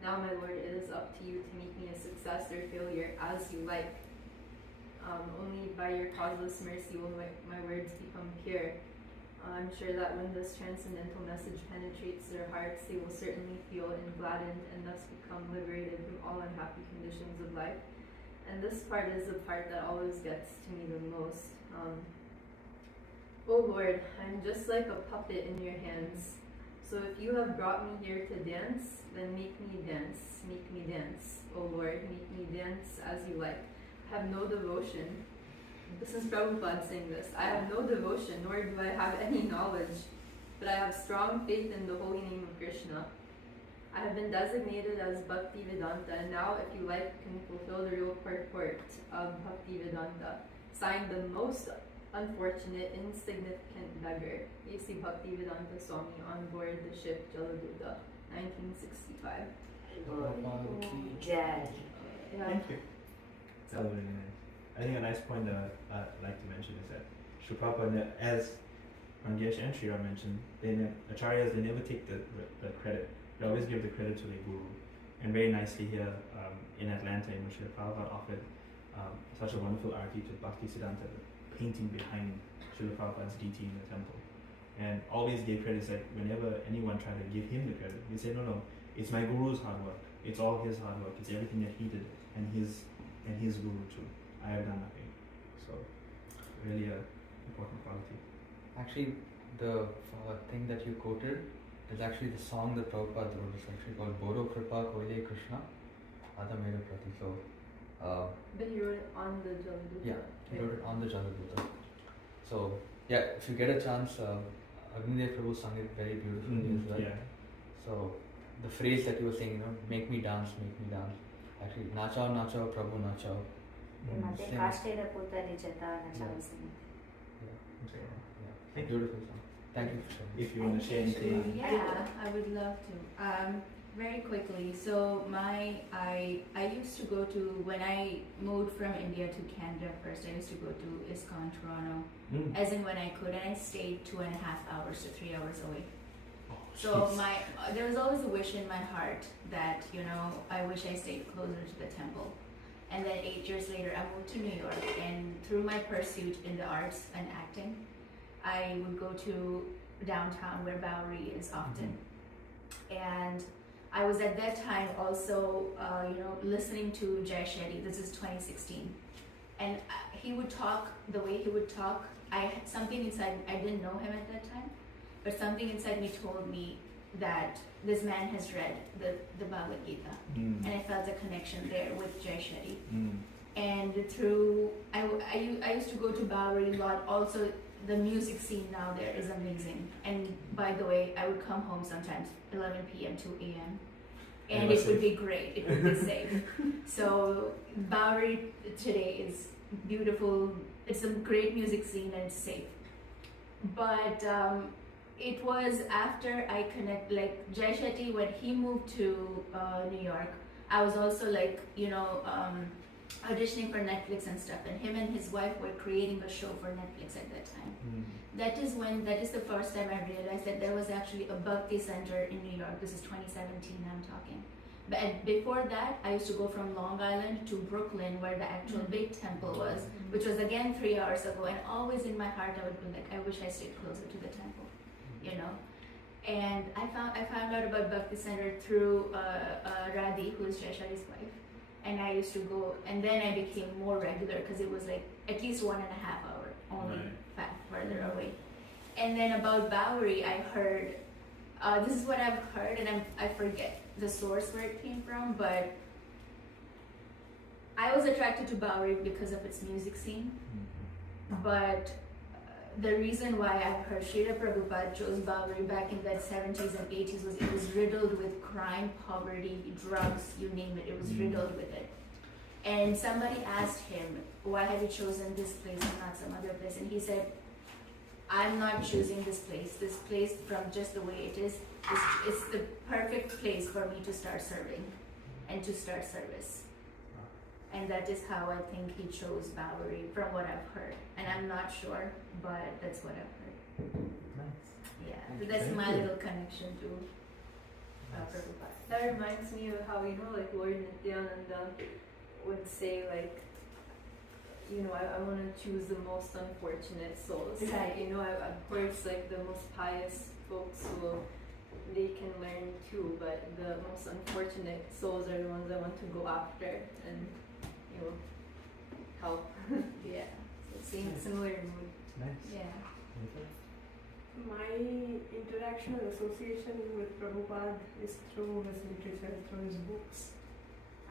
Now, my Lord, it is up to you to make me a success or failure as you like. Only by your causeless mercy will my words become pure. I'm sure that when this transcendental message penetrates their hearts, they will certainly feel gladdened and thus become liberated from all unhappy conditions of life. And this part is the part that always gets to me the most. Oh Lord, I'm just like a puppet in your hands. So if you have brought me here to dance, then make me dance. Make me dance. Oh Lord, make me dance as you like. I have no devotion. This is Prabhupada saying this. I have no devotion, nor do I have any knowledge, but I have strong faith in the holy name of Krishna. I have been designated as Bhakti Vedanta, and now, if you like, can fulfill the real purport of Bhakti Vedanta. Signed, the most unfortunate, insignificant beggar. A.C. Bhakti Vedanta Swami on board the ship Jaladuta, 1965. Jai. Yeah. Thank you. That was really nice. I think a nice point that I'd like to mention is that Srila Prabhupada, as Mangesh and Sriram mentioned, acharyas, they never take the credit. They always give the credit to their guru. And very nicely here in Atlanta, in which Srila Prabhupada offered such a wonderful arti to Bhakti Siddhanta, the painting behind Srila Prabhupada's deity in the temple. And always gave credit, that whenever anyone tried to give him the credit, he said, no, it's my guru's hard work. It's all his hard work. It's everything that he did, and his guru too. I have done nothing. So, really a important quality. Actually, the thing that you quoted is actually the song that Prabhupada wrote. It's actually called Boro Kripa Koile Krishna Adamera Prati. So, But he wrote it on the Jaladuta. yeah, he wrote it on the Jaladuta. So, yeah, if you get a chance, Agnidev Prabhu sung it very beautifully as well. Yeah. So, the phrase that you were saying, make me dance, actually, nachao, nachao, Prabhu, nachao. ಮತ್ತೆ Same. ಕಾಷ್ಟೇನ ಪೂತಲಿ ಜತ ನಚಾವಸನೆ. Yeah, beautiful song. Thank you for sharing. If you want to share anything. Yeah, I would love to. Very quickly. So I used to go to, when I moved from India to Canada first, I used to go to ISKCON Toronto, as in when I could, and I stayed 2.5 hours to 3 hours away. So there was always a wish in my heart that, I wish I stayed closer to the temple. And then 8 years later, I moved to New York, and through my pursuit in the arts and acting, I would go to downtown where Bowery is often. And I was at that time also, listening to Jay Shetty. This is 2016. And he would talk, the way he would talk, I had something inside, I didn't know him at that time, but something inside me told me that this man has read the Bhagavad Gita. And I felt a connection there with Jay Shetty. And through, I used to go to Bowery a lot. Also, the music scene now there is amazing. And by the way, I would come home sometimes 11 p.m. to a.m. And it would be great. It would be safe. So Bowery today is beautiful. It's a great music scene and it's safe. But it was after I Jay Shetty, when he moved to New York, I was also auditioning for Netflix and stuff, and him and his wife were creating a show for Netflix at that time. That is the first time I realized that there was actually a Bhakti Center in New York. This is 2017 I'm talking. But before that, I used to go from Long Island to Brooklyn, where the actual big temple was, which was again 3 hours ago. And always in my heart, I would be like, I wish I stayed closer to the temple, And I found out about Bhakti Center through Radhi, who is Jay Shetty's wife. And I used to go, and then I became more regular because it was like at least 1.5 hour only further away. And then about Bowery, I heard, this is what I've heard, and I forget the source where it came from, but I was attracted to Bowery because of its music scene. But the reason why I've heard Srila Prabhupada chose Bowery back in that 70s and 80s was it was riddled with crime, poverty, drugs, you name it. It was riddled with it. And somebody asked him, why have you chosen this place and not some other place? And he said, I'm not choosing this place. This place, from just the way it is, it's the perfect place for me to start serving and to start service. And that is how I think he chose Bowery, from what I've heard. And I'm not sure, but that's what I've heard. Nice. Yeah, so that's my little connection to Prabhupada. That reminds me of how, Lord Nityananda would say, I want to choose the most unfortunate souls. Right. Of course, the most pious folks they can learn too, but the most unfortunate souls are the ones I want to go after and, help. Yeah, so similar mood. Nice. Yeah. My interaction and association with Prabhupada is through his literature, through his books.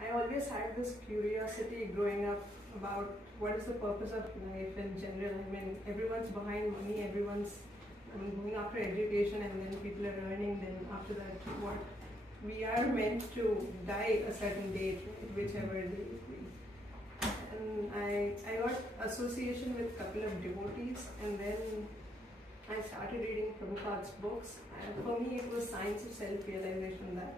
I always had this curiosity growing up about what is the purpose of life in general. I mean, everyone's behind money, everyone's going after education, and then people are earning, then after that, what? We are meant to die a certain date, right? Whichever day it be. And I got association with a couple of devotees, and then I started reading Prabhupada's books. And for me, it was Science of Self-Realization that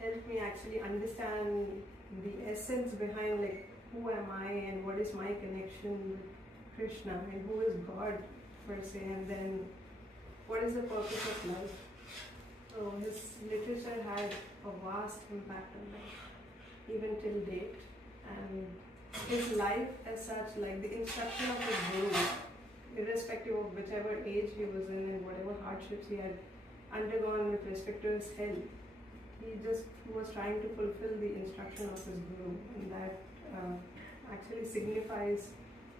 helped me actually understand the essence behind who am I and what is my connection with Krishna and who is God per se, and then what is the purpose of life. So his literature had a vast impact on me, even till date. And his life as such, the instruction of his guru, irrespective of whichever age he was in and whatever hardships he had undergone with respect to his health, he just was trying to fulfill the instruction of his guru, and that actually signifies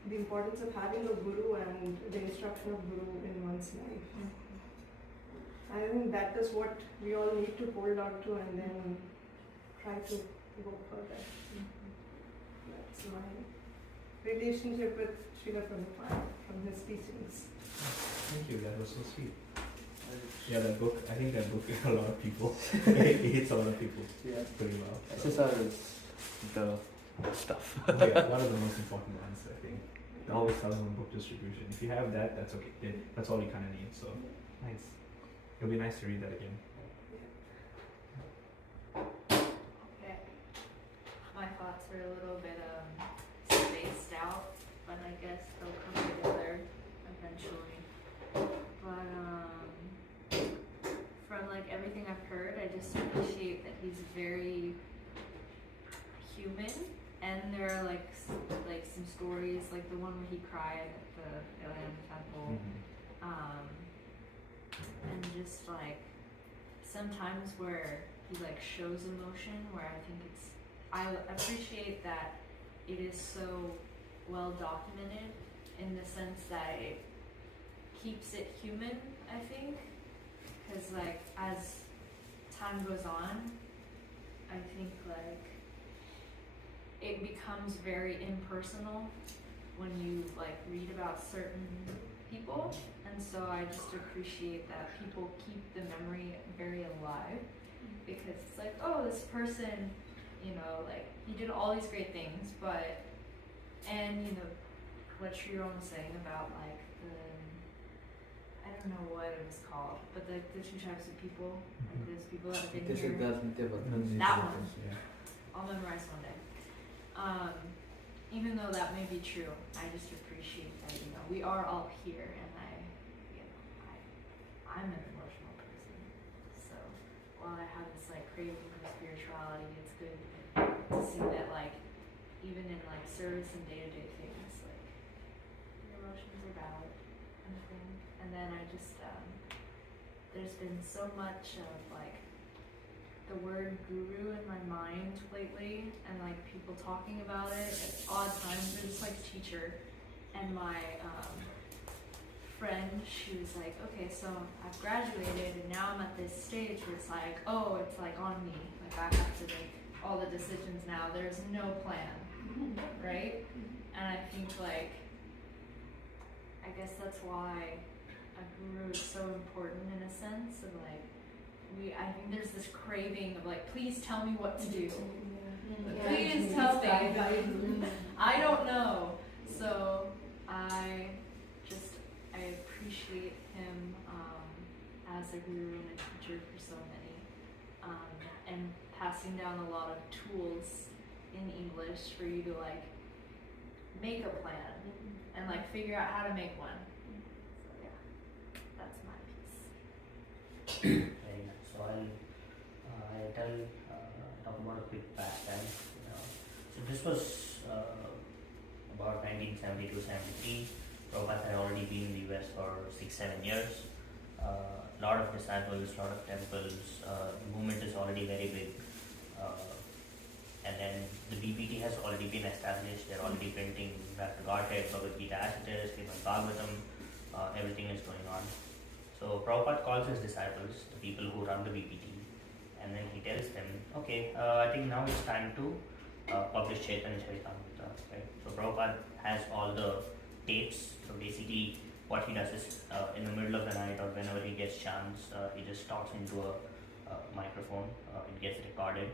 the importance of having a guru and the instruction of guru in one's life. I think that is what we all need to hold on to and then try to go further. That's my relationship with Srila Prabhupada from his teachings. Thank you, that was so sweet. Yeah, that book, I think that book a lot of people, it hits a lot of people pretty well. So. SSR is the stuff. Yeah, one of the most important ones, I think. It always tells on book distribution. If you have that, that's okay. That's all you kind of need. So, nice. It'll be nice to read that again. Okay. My thoughts are a little bit spaced out, but I guess they'll come together eventually. But from like everything I've heard, I just appreciate that he's very human, and there are like some stories, like the one where he cried at the Alien Temple. And just like sometimes where he like shows emotion, where I think I appreciate that it is so well documented in the sense that it keeps it human, I think, because like as time goes on, I think like it becomes very impersonal when you like read about certain people, and so I just appreciate that people keep the memory very alive, because it's like, oh, this person, you know, like he did all these great things, but, and you know what Shriram was saying about like I don't know what it was called, but the two types of people, like there's people that have been here. That one. I'll memorize one day. Even though that may be true, I just appreciate that, you know, we are all here, and I'm an emotional person. So while I have this like craving for spirituality, it's good to see that like even in like service and day-to-day things, like your emotions are valid kind of thing. And then I just there's been so much of like the word guru in my mind lately, and like people talking about it at odd times. There's like a teacher, and my friend, she was like, okay, so I've graduated and now I'm at this stage where it's like, oh, it's like on me, like I have to make all the decisions now, there's no plan, right? And I think like, I guess that's why a guru is so important in a sense of like, I think there's this craving of like, please tell me what to do. Please tell me. I don't know. So I appreciate him as a guru and a teacher for so many, and passing down a lot of tools in English for you to like make a plan and like figure out how to make one. So yeah, that's my piece. So I'll talk about a quick background. So this was about 1972-73. Prabhupada had already been in the US for 6-7 years. A lot of disciples, a lot of temples. The movement is already very big. And then the BPT has already been established. They're already printing Dr. Godhead, Bhagavad Gita as it is, Srimad Bhagavatam. Everything is going on. So Prabhupada calls his disciples, the people who run the BPT, and then he tells them, okay, I think now it's time to publish Chaitanya Charitamrita. Right? So Prabhupada has all the tapes. So basically what he does is in the middle of the night or whenever he gets chance, he just talks into a microphone, it gets recorded,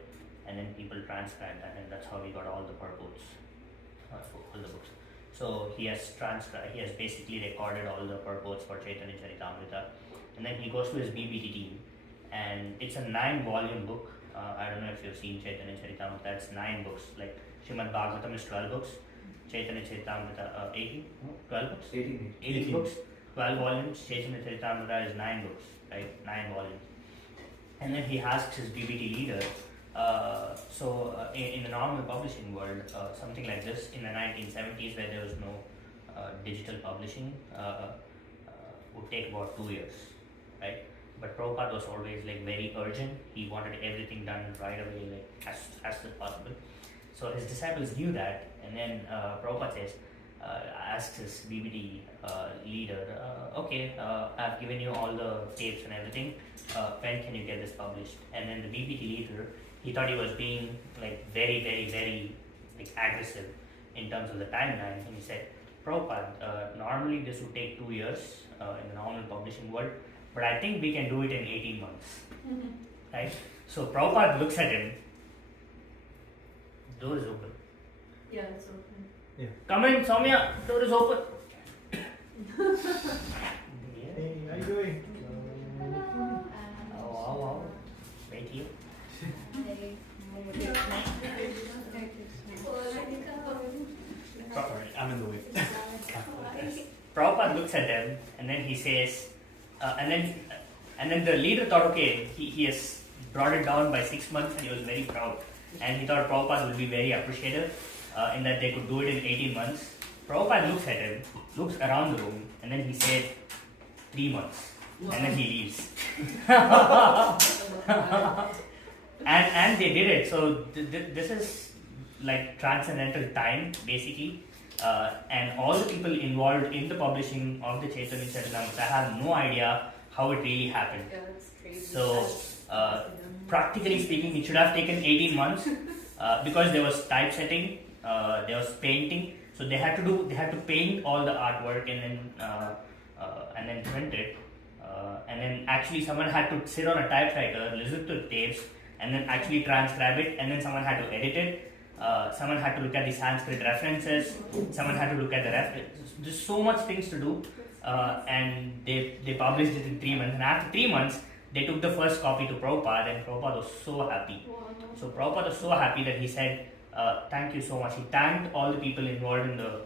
and then people transcribe that, and that's how we got all the purports for all the books. So he has basically recorded all the purports for Chaitanya Charitamrita, and then he goes to his BBT team, and it's a 9-volume book. I don't know if you've seen Chaitanya Charitamrita. That's 9 books. Like Srimad Bhagavatam is 12 books. Chaitanya Charitamrita 12 books? 18 books, 12 volumes. Chaitanya Charitamrita is 9 books, right? 9 volumes. And then he asks his BBT leader, in the normal publishing world, something like this in the 1970s, where there was no digital publishing, would take about 2 years, right? But Prabhupada was always like very urgent. He wanted everything done right away, like as fast as possible. So his disciples knew that, and then Prabhupada says, asks his BBT leader, okay, I've given you all the tapes and everything, when can you get this published? And then the BBT leader, he thought he was being like very, very, very like aggressive in terms of the timeline, and he said, Prabhupada, normally this would take 2 years in the normal publishing world, but I think we can do it in 18 months. Right? So Prabhupada looks at him, door is open. Yeah, it's open. Yeah. Come in, Soumya, door is open. Hey, how you doing? Oh, wow, wow. Right here. Sorry, I'm in the way. Prabhupada looks at them and then he says, and then the leader thought, okay, he has brought it down by 6 months and he was very proud. And he thought Prabhupada would be very appreciative in that they could do it in 18 months. Prabhupada looks at him, looks around the room, and then he said, 3 months. And then he leaves. and they did it. So this is like transcendental time, basically. And all the people involved in the publishing of the Chaitanya Charitamrita have no idea how it really happened. Yeah, that's crazy. So, practically speaking, it should have taken 18 months because there was typesetting, there was painting. So they had to paint all the artwork and then print it. And then actually someone had to sit on a typewriter, listen to the tapes, and then actually transcribe it. And then someone had to edit it. Someone had to look at the Sanskrit references. Someone had to look at the references. There's so much things to do. And they published it in 3 months. And after 3 months, they took the first copy to Prabhupada, and Prabhupada was so happy. So Prabhupada was so happy that he said, thank you so much. He thanked all the people involved in the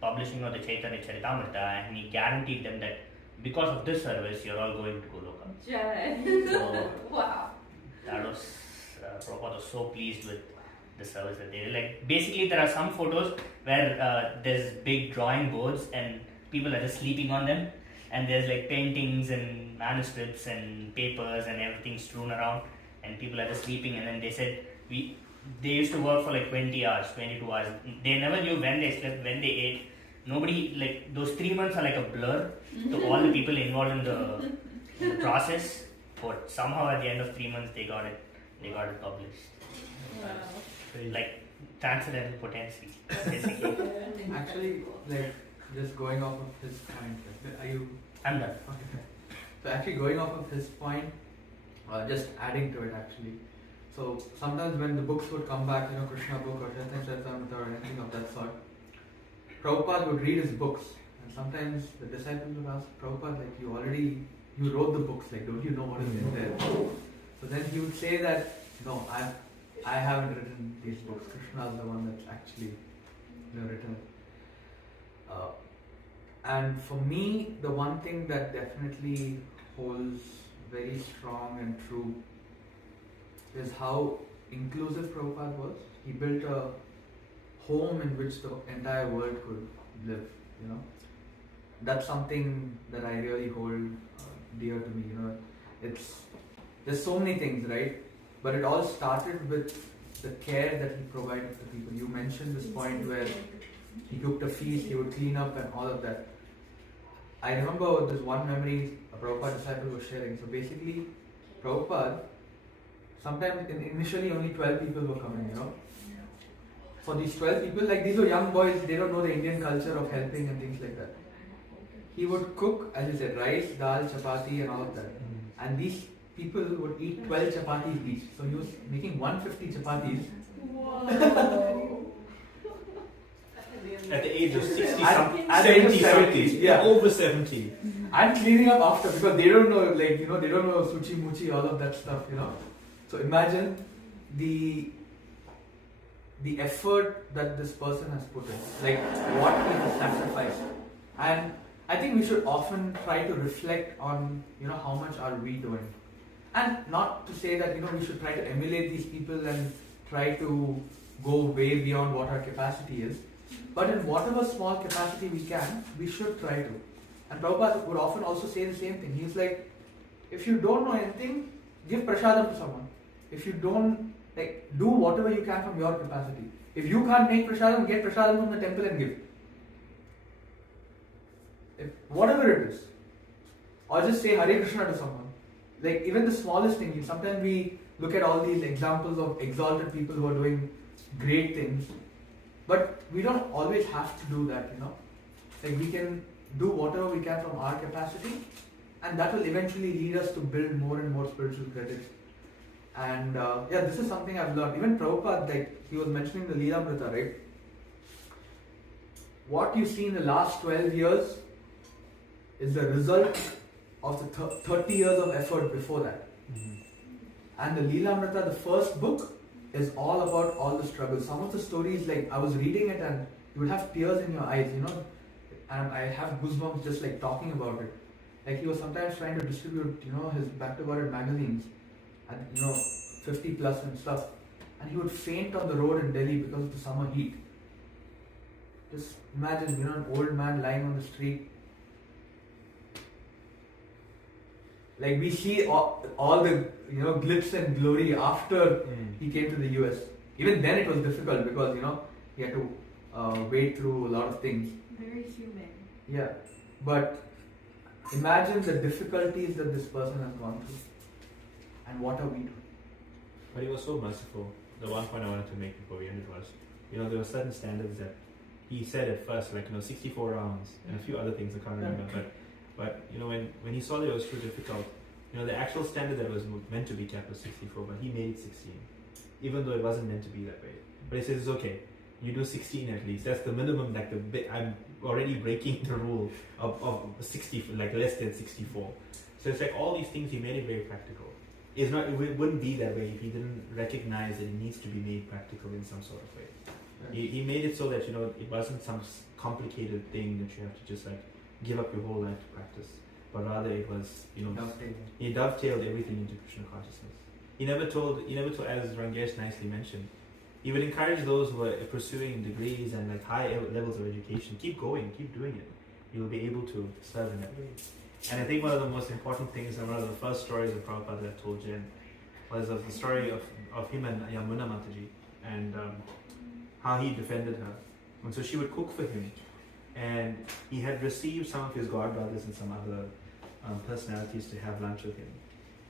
publishing of the Chaitanya Charitamrita, and he guaranteed them that because of this service, you're all going to Goloka. So, Wow. that was, Prabhupada was so pleased with the service that they did. Like, basically, there are some photos where there's big drawing boards and people are just sleeping on them, and there's like paintings and manuscripts and papers and everything strewn around, and people are just sleeping. And then they said they used to work for like 20 hours, 22 hours. They never knew when they slept, when they ate. Nobody, like, those 3 months are like a blur to all the people involved in the process. But somehow at the end of 3 months they got it published. Wow. Like transcendental potency, basically. Actually, like, just going off of his point, like, are you? I'm done. Okay. So actually, going off of his point, just adding to it actually. So sometimes when the books would come back, Krishna book or Chaitanya Charitamrita or anything of that sort, Prabhupada would read his books, and sometimes the disciples would ask Prabhupada, like, you wrote the books, like, don't you know what is in there? So then he would say that, no, I haven't written these books. Krishna is the one that's actually written it. And for me, the one thing that definitely holds very strong and true is how inclusive Prabhupada was. He built a home in which the entire world could live, That's something that I really hold dear to me, There's so many things, right? But it all started with the care that he provided to people. You mentioned this point where he cooked a feast, he would clean up and all of that. I remember this one memory a Prabhupada disciple was sharing. So basically, Prabhupada, sometimes initially only 12 people were coming, For these 12 people, like, these were young boys, they don't know the Indian culture of helping and things like that. He would cook, as you said, rice, dal, chapati and all of that. And these people would eat 12 chapatis each. So he was making 150 chapatis. At the age of 60, at the age of 70, yeah. Over 70. And cleaning up after, because they don't know, like, they don't know suchi muchi, all of that stuff, So imagine the effort that this person has put in, like what he has sacrificed. And I think we should often try to reflect on, how much are we doing. And not to say that, we should try to emulate these people and try to go way beyond what our capacity is. But in whatever small capacity we can, we should try to. And Prabhupada would often also say the same thing. He's like, if you don't know anything, give prasadam to someone. If you don't, do whatever you can from your capacity. If you can't make prasadam, get prasadam from the temple and give. whatever it is, or just say Hare Krishna to someone. Like even the smallest thing, sometimes we look at all these examples of exalted people who are doing great things, but we don't always have to do that, Like we can do whatever we can from our capacity, and that will eventually lead us to build more and more spiritual credits. And this is something I've learned. Even Prabhupada, like he was mentioning the Leelamrita, right? What you see in the last 12 years is the result of the 30 years of effort before that. And the Leelamrita, the first book, is all about all the struggles. Some of the stories, like I was reading it and you would have tears in your eyes, and I have goosebumps just like talking about it. Like he was sometimes trying to distribute, his Back to Godhead magazines, and 50 plus and stuff, and he would faint on the road in Delhi because of the summer heat. Just imagine, an old man lying on the street. Like we see all the glitz and glory after he came to the US. Even then it was difficult because he had to wade through a lot of things. Very human. Yeah, but imagine the difficulties that this person has gone through, and what are we doing? But he was so merciful. The one point I wanted to make before we ended was, there were certain standards that he said at first, like 64 rounds and a few other things I can't remember. But when he saw that it was too difficult, the actual standard that was meant to be kept was 64, but he made it 16, even though it wasn't meant to be that way. But he says it's okay. You do 16 at least. That's the minimum. Like I'm already breaking the rule of 60, like less than 64. So it's like all these things. He made it very practical. It wouldn't be that way if he didn't recognize that it needs to be made practical in some sort of way. Right. He made it so that it wasn't some complicated thing that you have to just like give up your whole life to practice, but rather it was he dovetailed everything into Krishna consciousness. He never told, as Rangesh nicely mentioned, he would encourage those who are pursuing degrees and like high levels of education, keep going, keep doing it. You'll be able to serve in that way. And I think one of the most important things, and one of the first stories of Prabhupada that I told Jen, was of the story of him and Yamuna Mataji, and how he defended her. And so she would cook for him, and he had received some of his godbrothers and some other personalities to have lunch with him.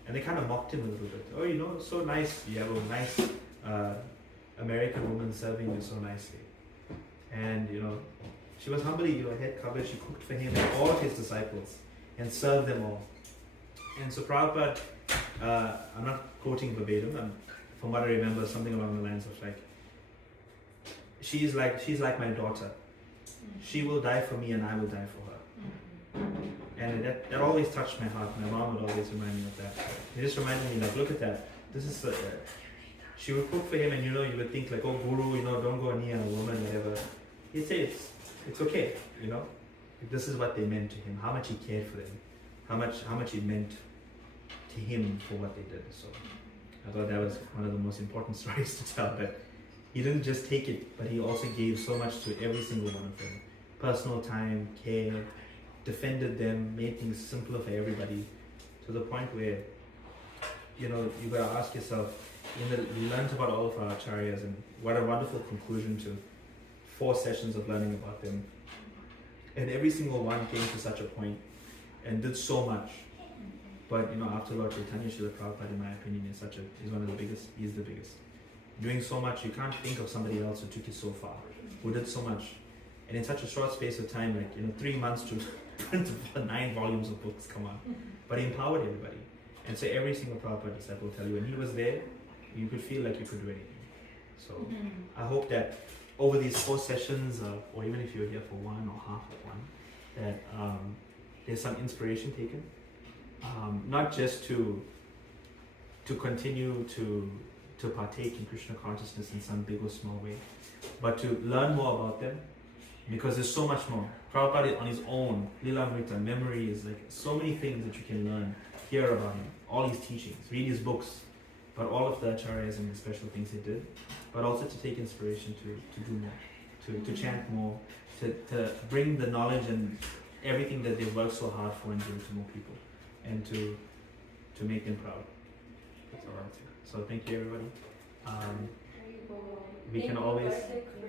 And they kind of mocked him a little bit. Oh, so nice, you have a nice American woman serving you so nicely. And, she was humbly, head covered, she cooked for him and all of his disciples and served them all. And so Prabhupada, I'm not quoting verbatim, from what I remember, something along the lines of like, she's like my daughter. She will die for me and I will die for her. And that always touched my heart. My mom would always remind me of that. It just reminded me, like, look at that. This is she would cook for him, and you would think like, oh, Guru, don't go near a woman, whatever. He'd say it's okay, This is what they meant to him. How much he cared for them. How much it meant to him for what they did. So I thought that was one of the most important stories to tell. But he didn't just take it, but he also gave so much to every single one of them. Personal time, care, defended them, made things simpler for everybody, to the point where, you gotta ask yourself, we learned about all of our acharyas, and what a wonderful conclusion to 4 sessions of learning about them. And every single one came to such a point and did so much. But, after Lord Chaitanya, Srila Prabhupada, in my opinion, is one of the biggest. He's the biggest. Doing so much, you can't think of somebody else who took it so far, who did so much. And in such a short space of time, like, 3 months to print 9 volumes of books, come on. But he empowered everybody. And so every single Prabhupada disciple will tell you, when he was there, you could feel like you could do anything. So I hope that over these 4 sessions, or even if you're here for 1 or half of one, that there's some inspiration taken. Not just to continue to partake in Krishna consciousness in some big or small way, but to learn more about them, because there's so much more. Prabhupada on his own, Lilamrita, memories, like so many things that you can learn, hear about him, all his teachings, read his books, but all of the acharyas and the special things he did, but also to take inspiration to do more, to chant more, to bring the knowledge and everything that they've worked so hard for and give to more people, and to make them proud. That's all right. So thank you, everybody. We can always for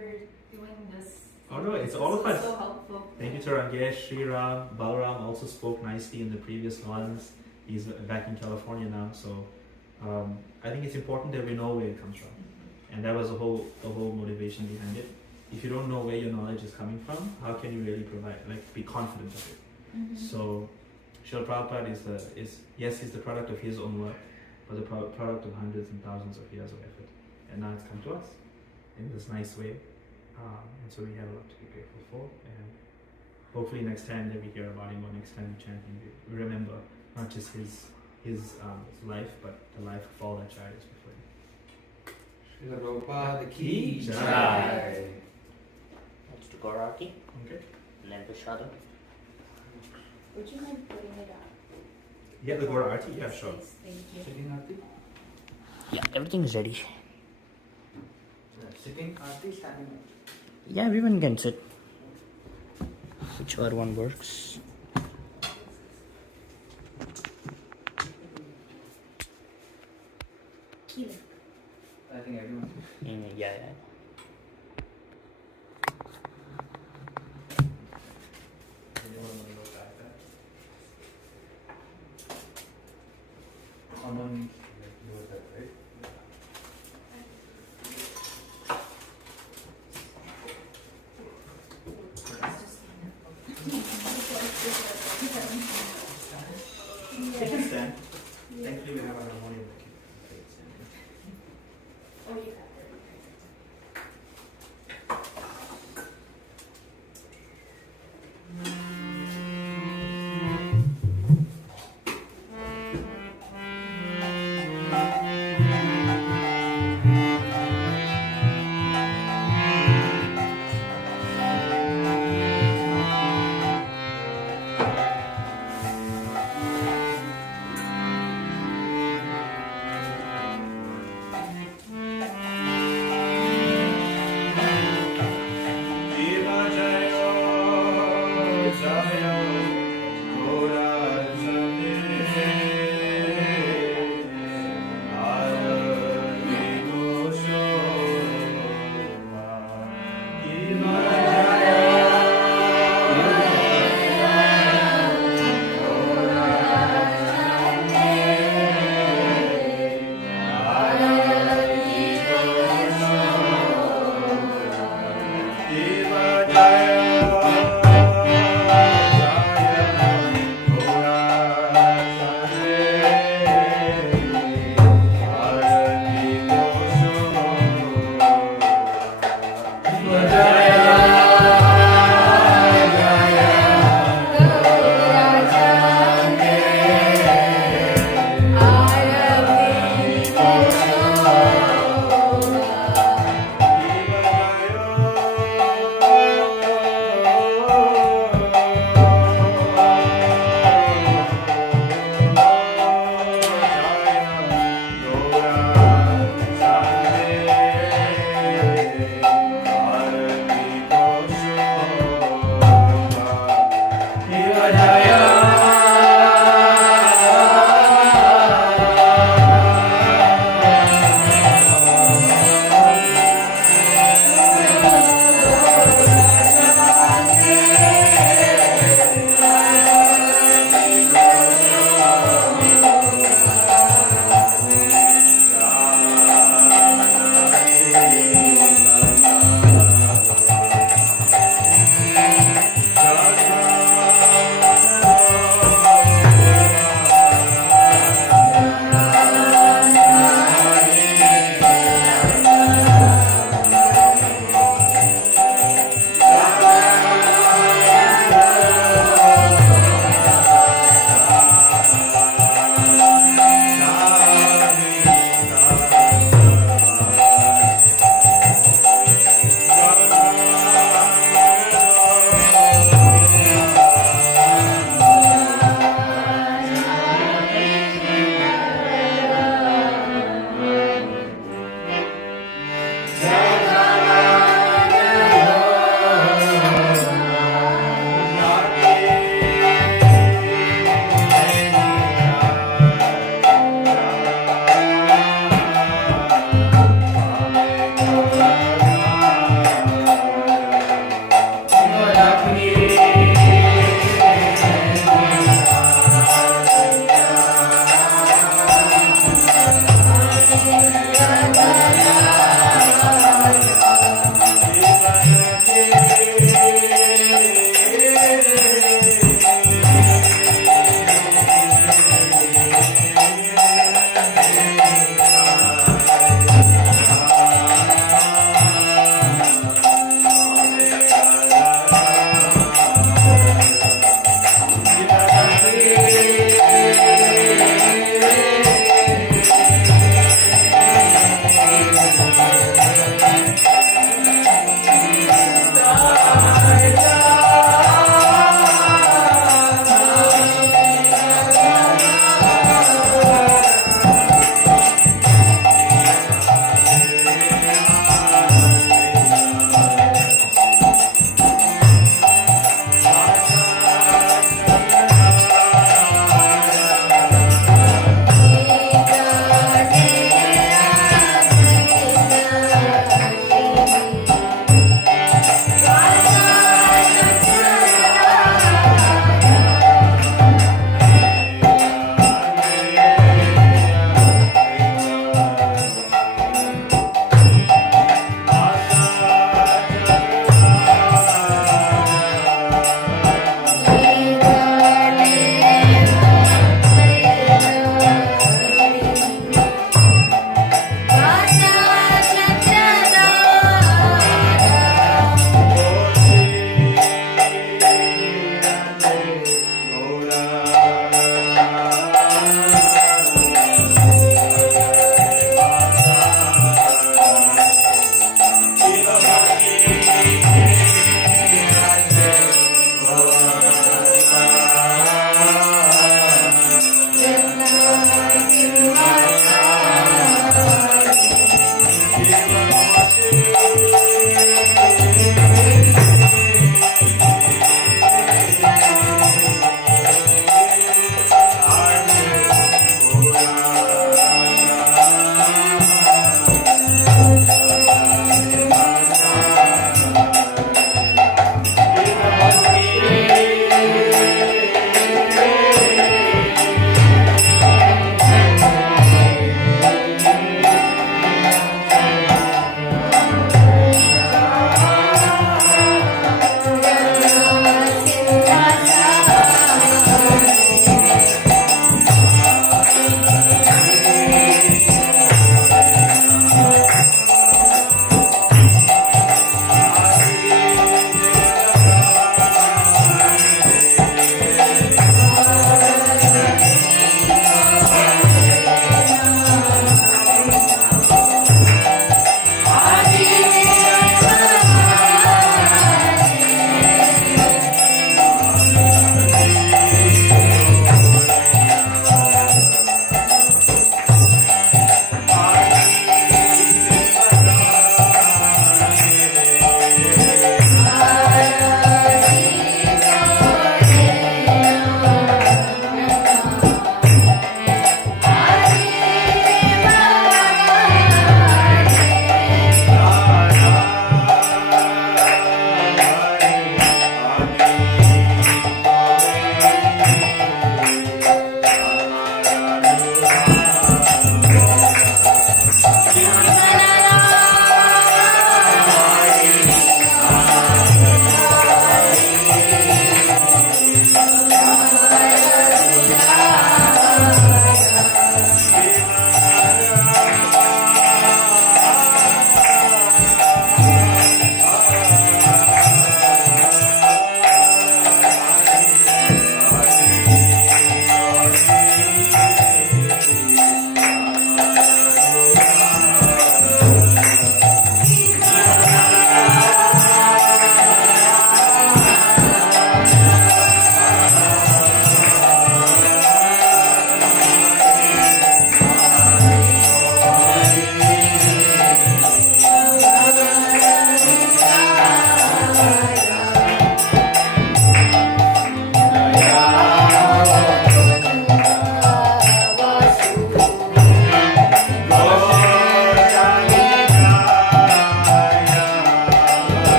doing this Oh no, it's all of us. So helpful. Thank you to Rangesh, Sriram, Balaram also spoke nicely in the previous ones. He's back in California now, so I think it's important that we know where it comes from, and that was the whole motivation behind it. If you don't know where your knowledge is coming from, how can you really provide, like, be confident of it? So, Srila Prabhupada is he's the product of his own work, but the product of hundreds and thousands of years of effort, and now it's come to us in this nice way. And so we have a lot to be grateful for, and hopefully next time that we hear about him, or next time we chant him, we remember not just his life, but the life of all the acharyas before him. Srila Prabhupada ki Jai. jai. Let's do Gaurati. Okay. And then Prashadam. Would you mind putting it up? Yeah, the Gaura Arti? Yeah, sure. Please, thank you. Sitting Aarti? Yeah, everything's ready. Sitting Aarti, standing Aarti. Yeah, everyone can sit. Whichever one works. I think everyone. Yeah. Anyone want to go back there? Common means do that, right?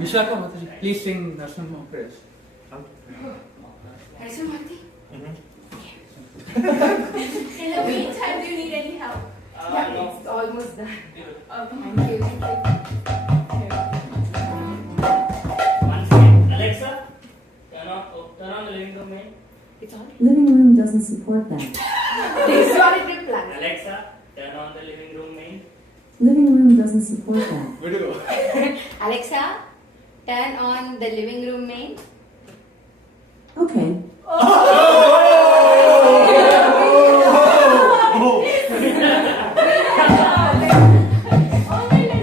Vishaka Mataji, please sing Narsingha prayers. Narsingha? In the meantime, do you need any help? Yeah, it's almost done. Thank you. One second. Alexa, turn on the living room main. It's on. Living room doesn't support that. It's on a good plan. Alexa, turn on the living room main. Living room doesn't support that. Where to go? Alexa, turn on the living room main. Okay.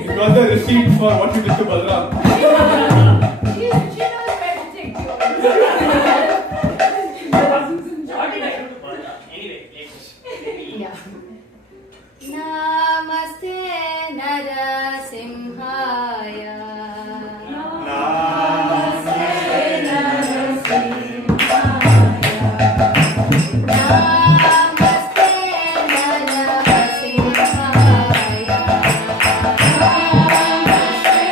You got the receipt for what you did to Balram. She knows where to take yours. What did I do to Balram? Anyway, maybe. Yeah. Namaste Narasimhaya. Namaste Narasimhaya. Namaste Narasimhaya. Namaste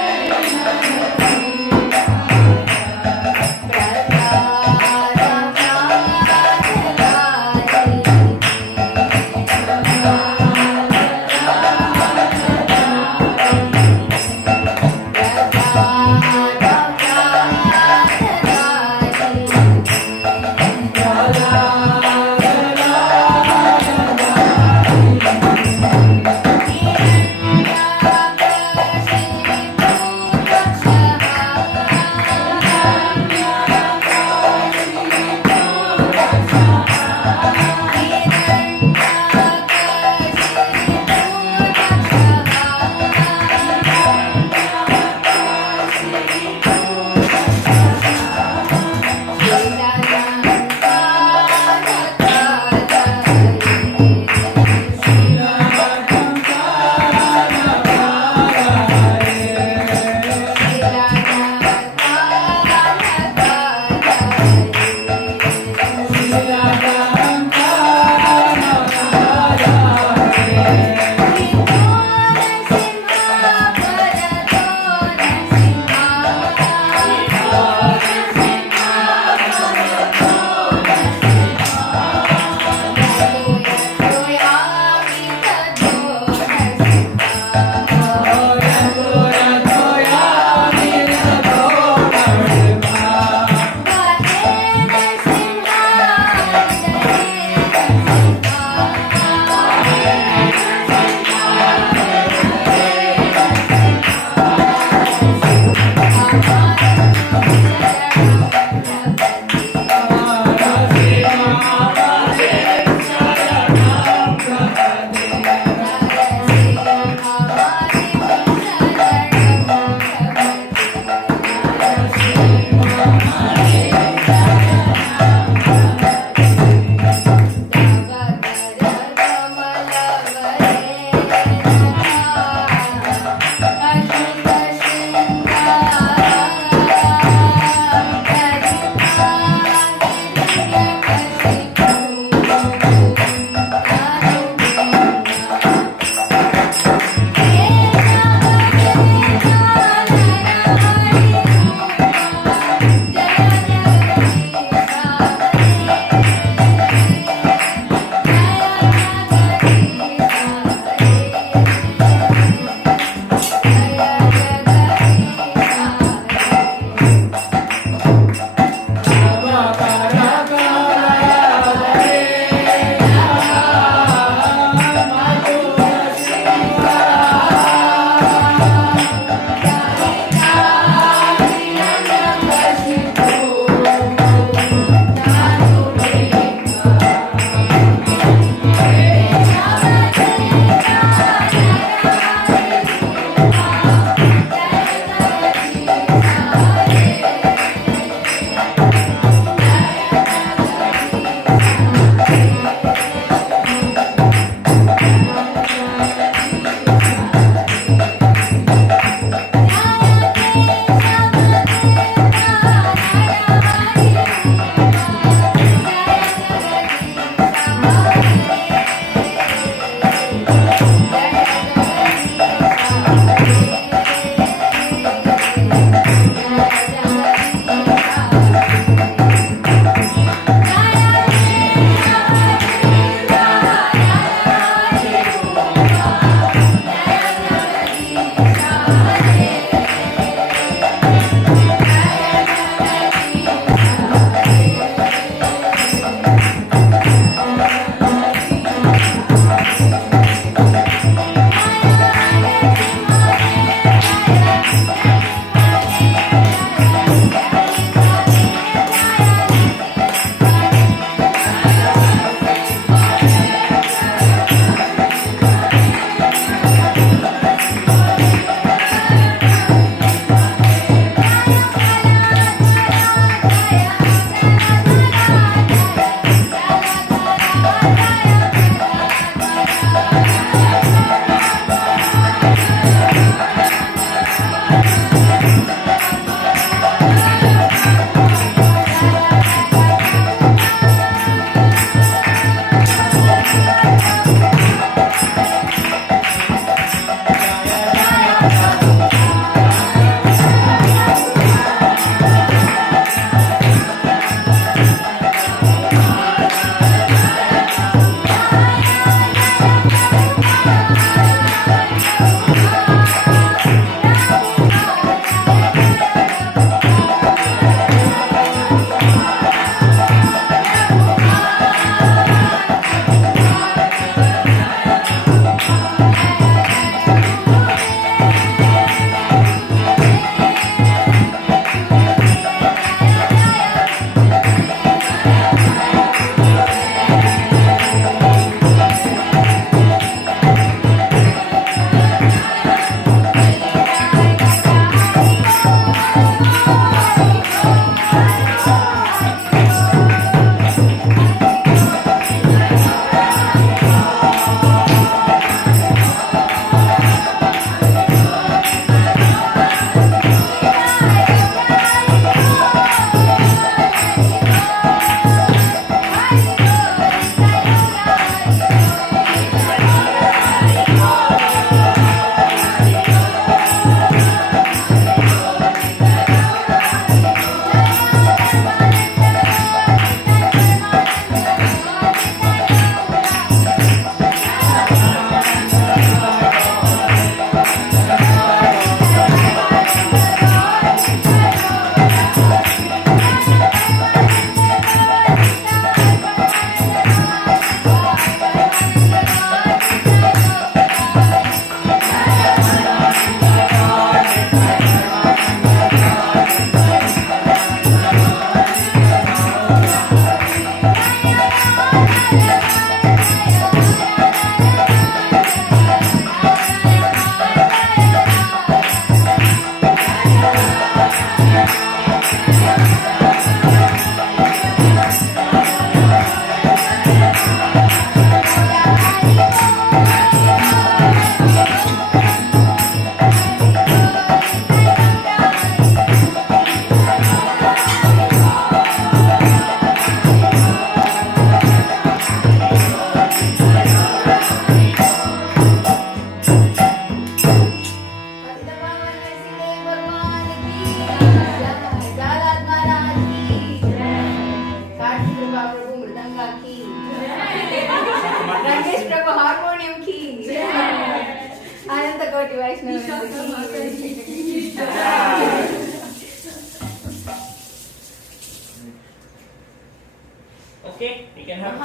Okay, we can have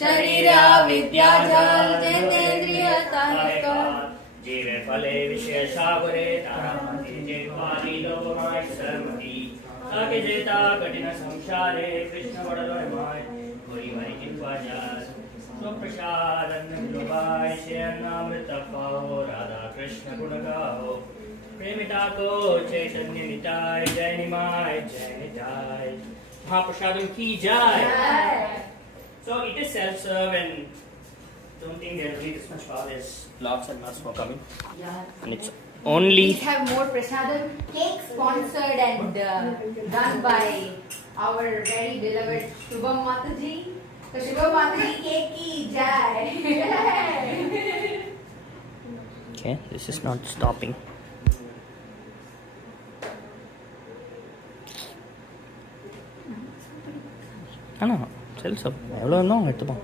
शरीरा विद्याजाल जैतेन्द्रियता जीवे फले विशेषावरे तारामति जेत्वादि लोकमाय सर्वति ताके जेता कठिन संसारे कृष्ण वडलोयमाय कोई मरि कित्वाजाल स्वप्रसादन्न विलोभाय से अन्नामृत पाओ राधा कृष्ण गुण गाओ प्रेमिता को चैतन्य निताय जय निमाय जय निताय महाप्रसादम की जय. So it is self-serve and don't think there will be this much power. There's lots and lots more coming. Yeah. And it's only... Please have more prasadam. Cake sponsored and done by our very beloved Shubham Mataji. So Shubham Mataji cake ki jai. Okay, this is not stopping. I don't know. Self-serve. எவ்வளோ இருந்தாலும் எடுத்துப்போம்.